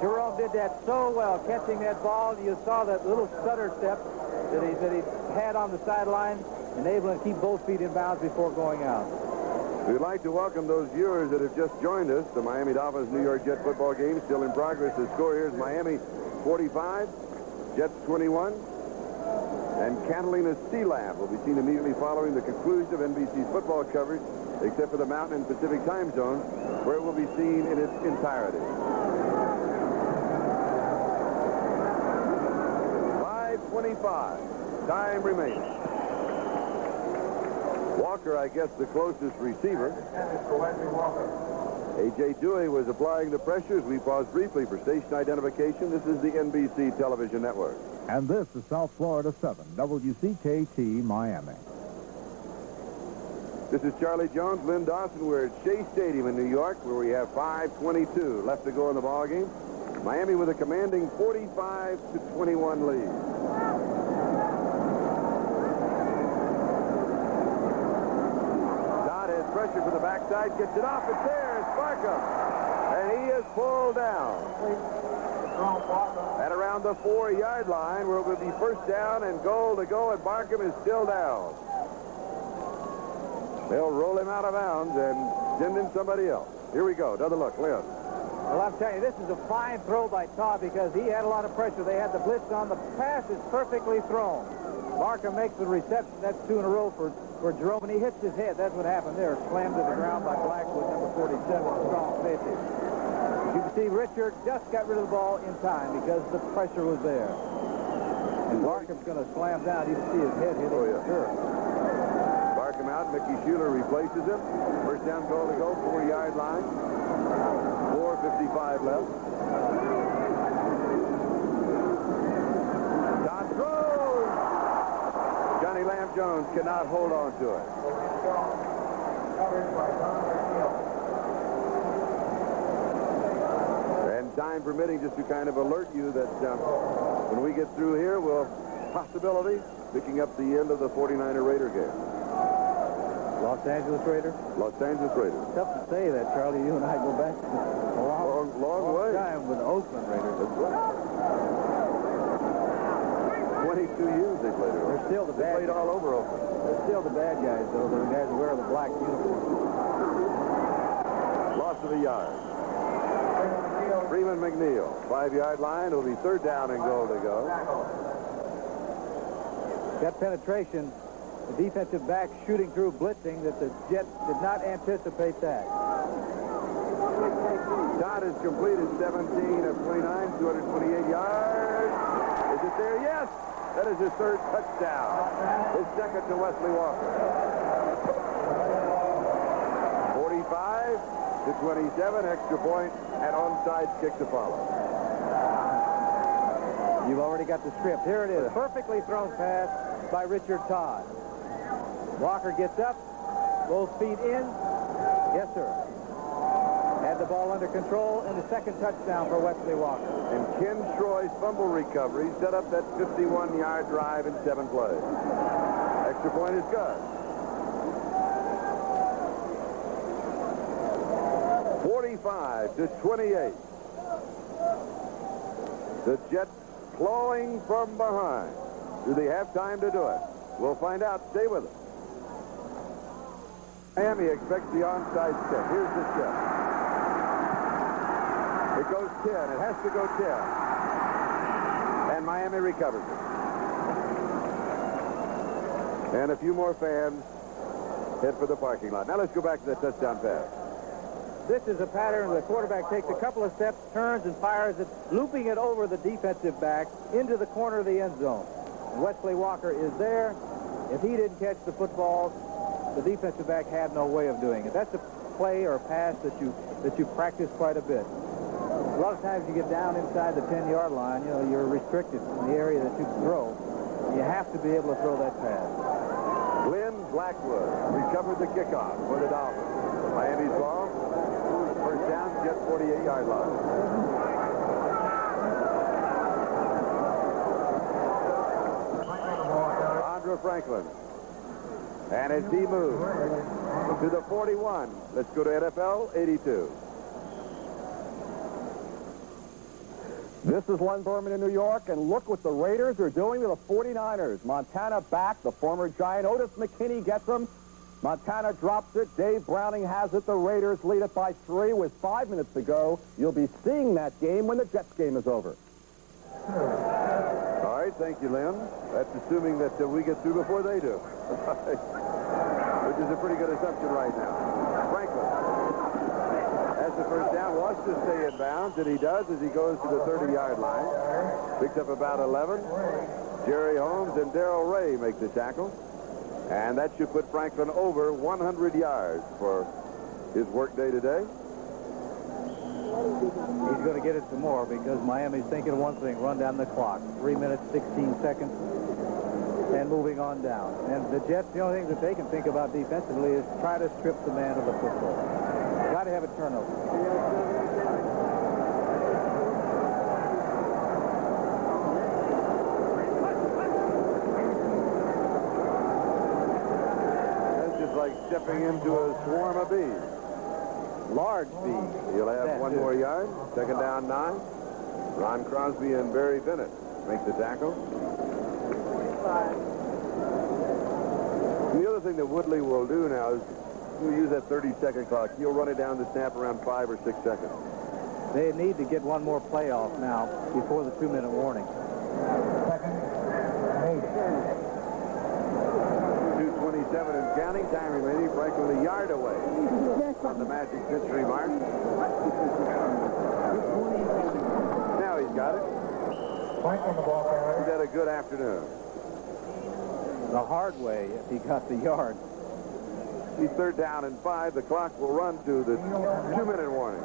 Jerome did that so well, catching that ball. You saw that little stutter step that he had on the sideline, enabling to keep both feet in bounds before going out. We'd like to welcome those viewers that have just joined us. The Miami Dolphins New York Jet football game still in progress. The score here is Miami 45, Jets 21. And Catalina Sea-Lab will be seen immediately following the conclusion of NBC's football coverage, except for the Mountain and Pacific time zones, where it will be seen in its entirety. 5:25. Time remaining. Walker, I guess, the closest receiver. A.J. Dewey was applying the pressure as we pause briefly for station identification. This is the NBC television network. And this is South Florida 7, WCKT Miami. This is Charlie Jones, Lynn Dawson. We're at Shea Stadium in New York, where we have 5:22 left to go in the ball game. Miami with a commanding 45-21 lead. Todd has pressure from the backside, gets it off. It's there. It's Barkham, and he is pulled down at around the 4-yard line, where it will be first down and goal to go, and Barkham is still down. They'll roll him out of bounds and send in somebody else. Here we go. Another look. Lynn. Well, I'm telling you, this is a fine throw by Todd because he had a lot of pressure. They had the blitz on. The pass is perfectly thrown. Barker makes the reception. That's 2 in a row for Jerome, and he hits his head. That's what happened there. Slammed to the ground by Blackwood, number 47, strong safety. You can see Richard just got rid of the ball in time because the pressure was there. And Barkham's going to slam down. You can see his head hitting the turf. Barkham out. Mickey Schuler replaces him. First down goal to go, 4-yard line. 4:55 left. Todd throws. Johnny Lamb Jones cannot hold on to it. And time permitting, just to kind of alert you that when we get through here, we'll possibility picking up the end of the 49er Raider game. Los Angeles Raiders? Los Angeles Raiders. It's tough to say that, Charlie. You and I go back a long way. time with the Oakland Raiders. That's right. 22 years they played over. They're still the bad They played all over Oakland. They're still the bad guys, though. They're the guys who wear the black uniform. Loss of a yard. Freeman McNeil, 5-yard line. It'll be third down and goal to go. That penetration, the defensive back shooting through blitzing, that the Jets did not anticipate that. Todd has completed 17 of 29, 228 yards. Is it there? Yes! That is his third touchdown. His second to Wesley Walker. 45-27, extra point, and onside kick to follow. You've already got the script. Here it is. Perfectly thrown pass by Richard Todd. Walker gets up, both feet in. Yes, sir. Had the ball under control, and the second touchdown for Wesley Walker. And Ken Troy's fumble recovery set up that 51-yard drive in 7 plays. Extra point is good. 45-28. The Jets clawing from behind. Do they have time to do it? We'll find out. Stay with us. Miami expects the onside kick. Here's the kick. goes 10. It has to go 10. And Miami recovers it. And a few more fans head for the parking lot. Now let's go back to that touchdown pass. This is a pattern where the quarterback takes a couple of steps, turns and fires it, looping it over the defensive back into the corner of the end zone. Wesley Walker is there. If he didn't catch the football, the defensive back had no way of doing it. That's a play or a pass that you practice quite a bit. A lot of times you get down inside the 10-yard line, you know, you're restricted in the area that you can throw. You have to be able to throw that pass. Glenn Blackwood recovered the kickoff for the Dolphins. Miami's ball. First down, Jet 48-yard line. Andrew Franklin. And as he moves to the 41, let's go to NFL 82. This is Len Berman in New York, and look what the Raiders are doing to the 49ers. Montana back. The former Giant Otis McKinney gets him. Montana drops it. Dave Browning has it. The Raiders lead it by 3 with 5 minutes to go. You'll be seeing that game when the Jets game is over. All right, thank you, Lynn. That's assuming that we get through before they do. Which is a pretty good assumption right now. Franklin has the first down, wants to stay in bounds, and he does as he goes to the 30-yard line. Picks up about 11. Jerry Holmes and Darrell Ray make the tackle. And that should put Franklin over 100 yards for his work day today. He's going to get it some more because Miami's thinking of one thing, run down the clock. 3 minutes, 16 seconds, and moving on down. And the Jets, the only thing that they can think about defensively is try to strip the man of the football. Got to have a turnover. That's just like stepping into a swarm of bees. Large bees. He'll have one more yard. Second down, 9. Ron Crosby and Barry Bennett make the tackle. The other thing that Woodley will do now is he'll use that 30-second clock. He'll run it down the snap around 5 or 6 seconds. They need to get one more playoff now before the 2-minute warning. 2:27 and counting. Time remaining. Franklin a yard away from the magic century mark. Now he's got it. He's had a good afternoon. The hard way if he got the yard. He's third down and 5. The clock will run to the 2-minute warning.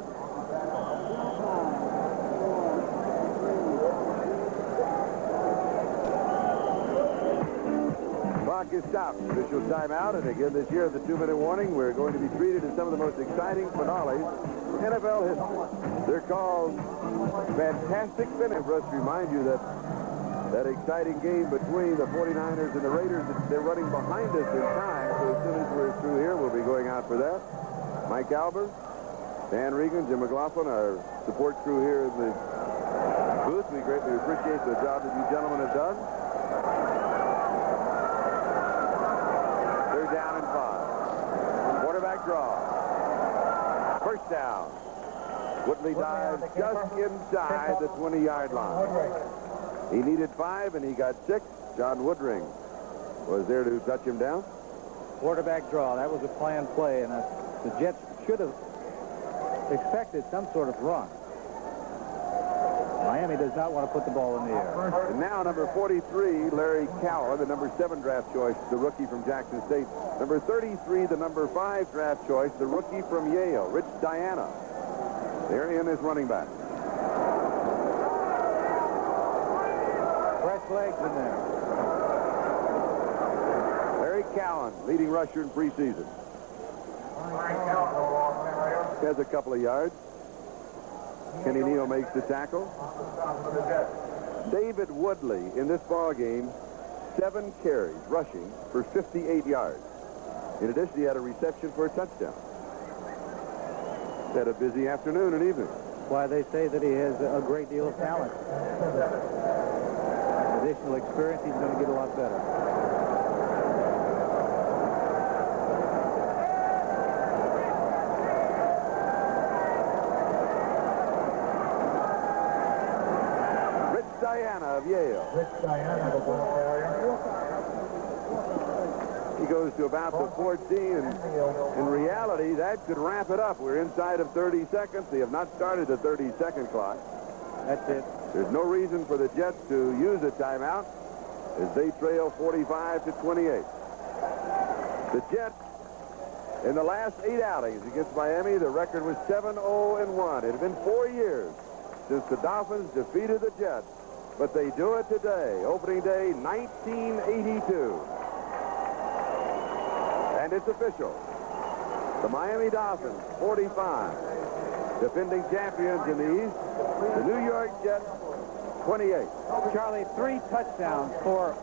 Clock is stopped. Official timeout. And again this year, the 2-minute warning, we're going to be treated as some of the most exciting finales in NFL history. They're called Fantastic Finish. For us to remind you that exciting game between the 49ers and the Raiders, they're running behind us in time. So as soon as we're through here, we'll be going out for that. Mike Albert, Dan Regan, Jim McLaughlin, our support crew here in the booth. We greatly appreciate the job that you gentlemen have done. Third down and 5. Quarterback draw. First down. Woodley dives just inside the 20-yard line. He needed 5, and he got 6. John Woodring was there to touch him down. Quarterback draw. That was a planned play, and the Jets should have expected some sort of run. Miami does not want to put the ball in the air. And now number 43, Larry Cowan, the number 7 draft choice, the rookie from Jackson State. Number 33, the number 5 draft choice, the rookie from Yale, Rich Diana. They're in as running back. Fresh legs in there. Larry Cowan, leading rusher in preseason. Has a couple of yards. Kenny Neal makes the tackle. David Woodley in this ball game, 7 carries rushing for 58 yards. In addition, he had a reception for a touchdown. Had a busy afternoon and evening. That's why they say that he has a great deal of talent. Additional experience, he's going to get a lot better. He goes to about the 14, and in reality, that could wrap it up. We're inside of 30 seconds. They have not started the 30-second clock. That's it. There's no reason for the Jets to use a timeout as they trail 45-28. The Jets, in the last 8 outings against Miami, the record was 7-0-1. It had been 4 years since the Dolphins defeated the Jets, but they do it today, opening day 1982. And it's official. The Miami Dolphins, 45, defending champions in the East. The New York Jets, 28. Charlie, 3 touchdowns for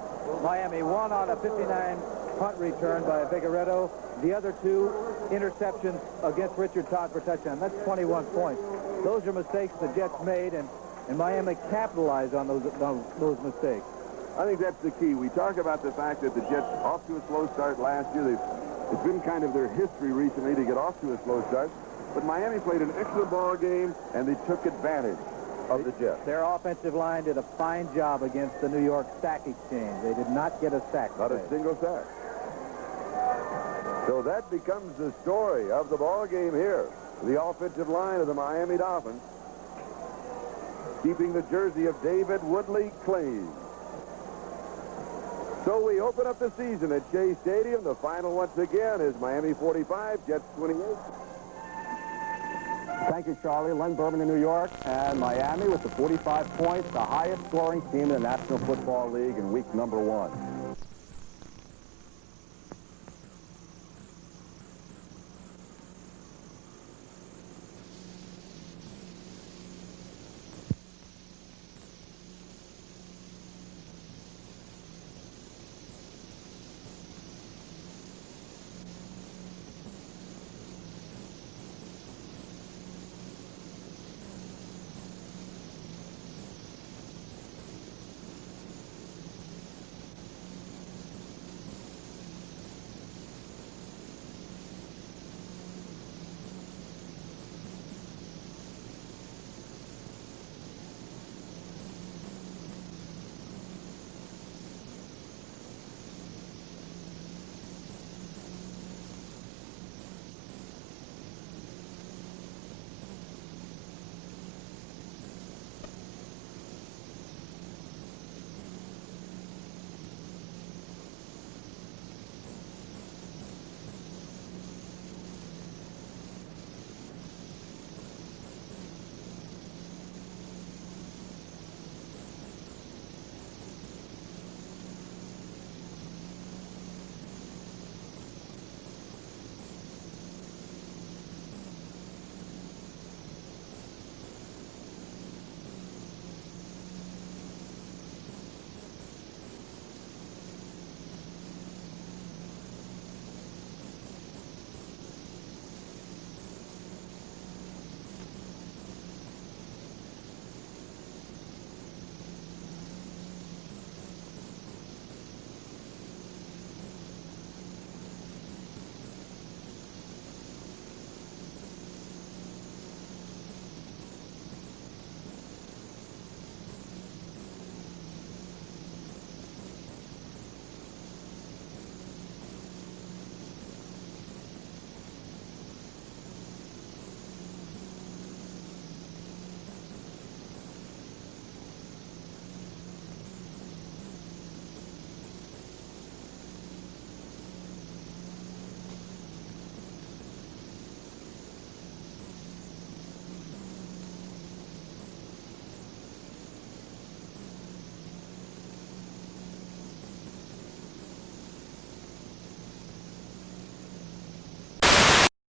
Miami. One on a 59 punt return by Figueredo. The other 2 interceptions against Richard Todd for touchdown. That's 21 points. Those are mistakes the Jets made, and Miami capitalized on those mistakes. I think that's the key. We talk about the fact that the Jets off to a slow start last year. It's been kind of their history recently to get off to a slow start. But Miami played an excellent ball game, and they took advantage of the Jets. Their offensive line did a fine job against the New York sack exchange. They did not get a sack. Not a single sack. So that becomes the story of the ball game here. The offensive line of the Miami Dolphins, keeping the jersey of David Woodley clean. So we open up the season at Shea Stadium. The final once again is Miami 45, Jets 28. Thank you, Charlie. Len Berman in New York, and Miami with the 45 points, the highest scoring team in the National Football League in week number 1.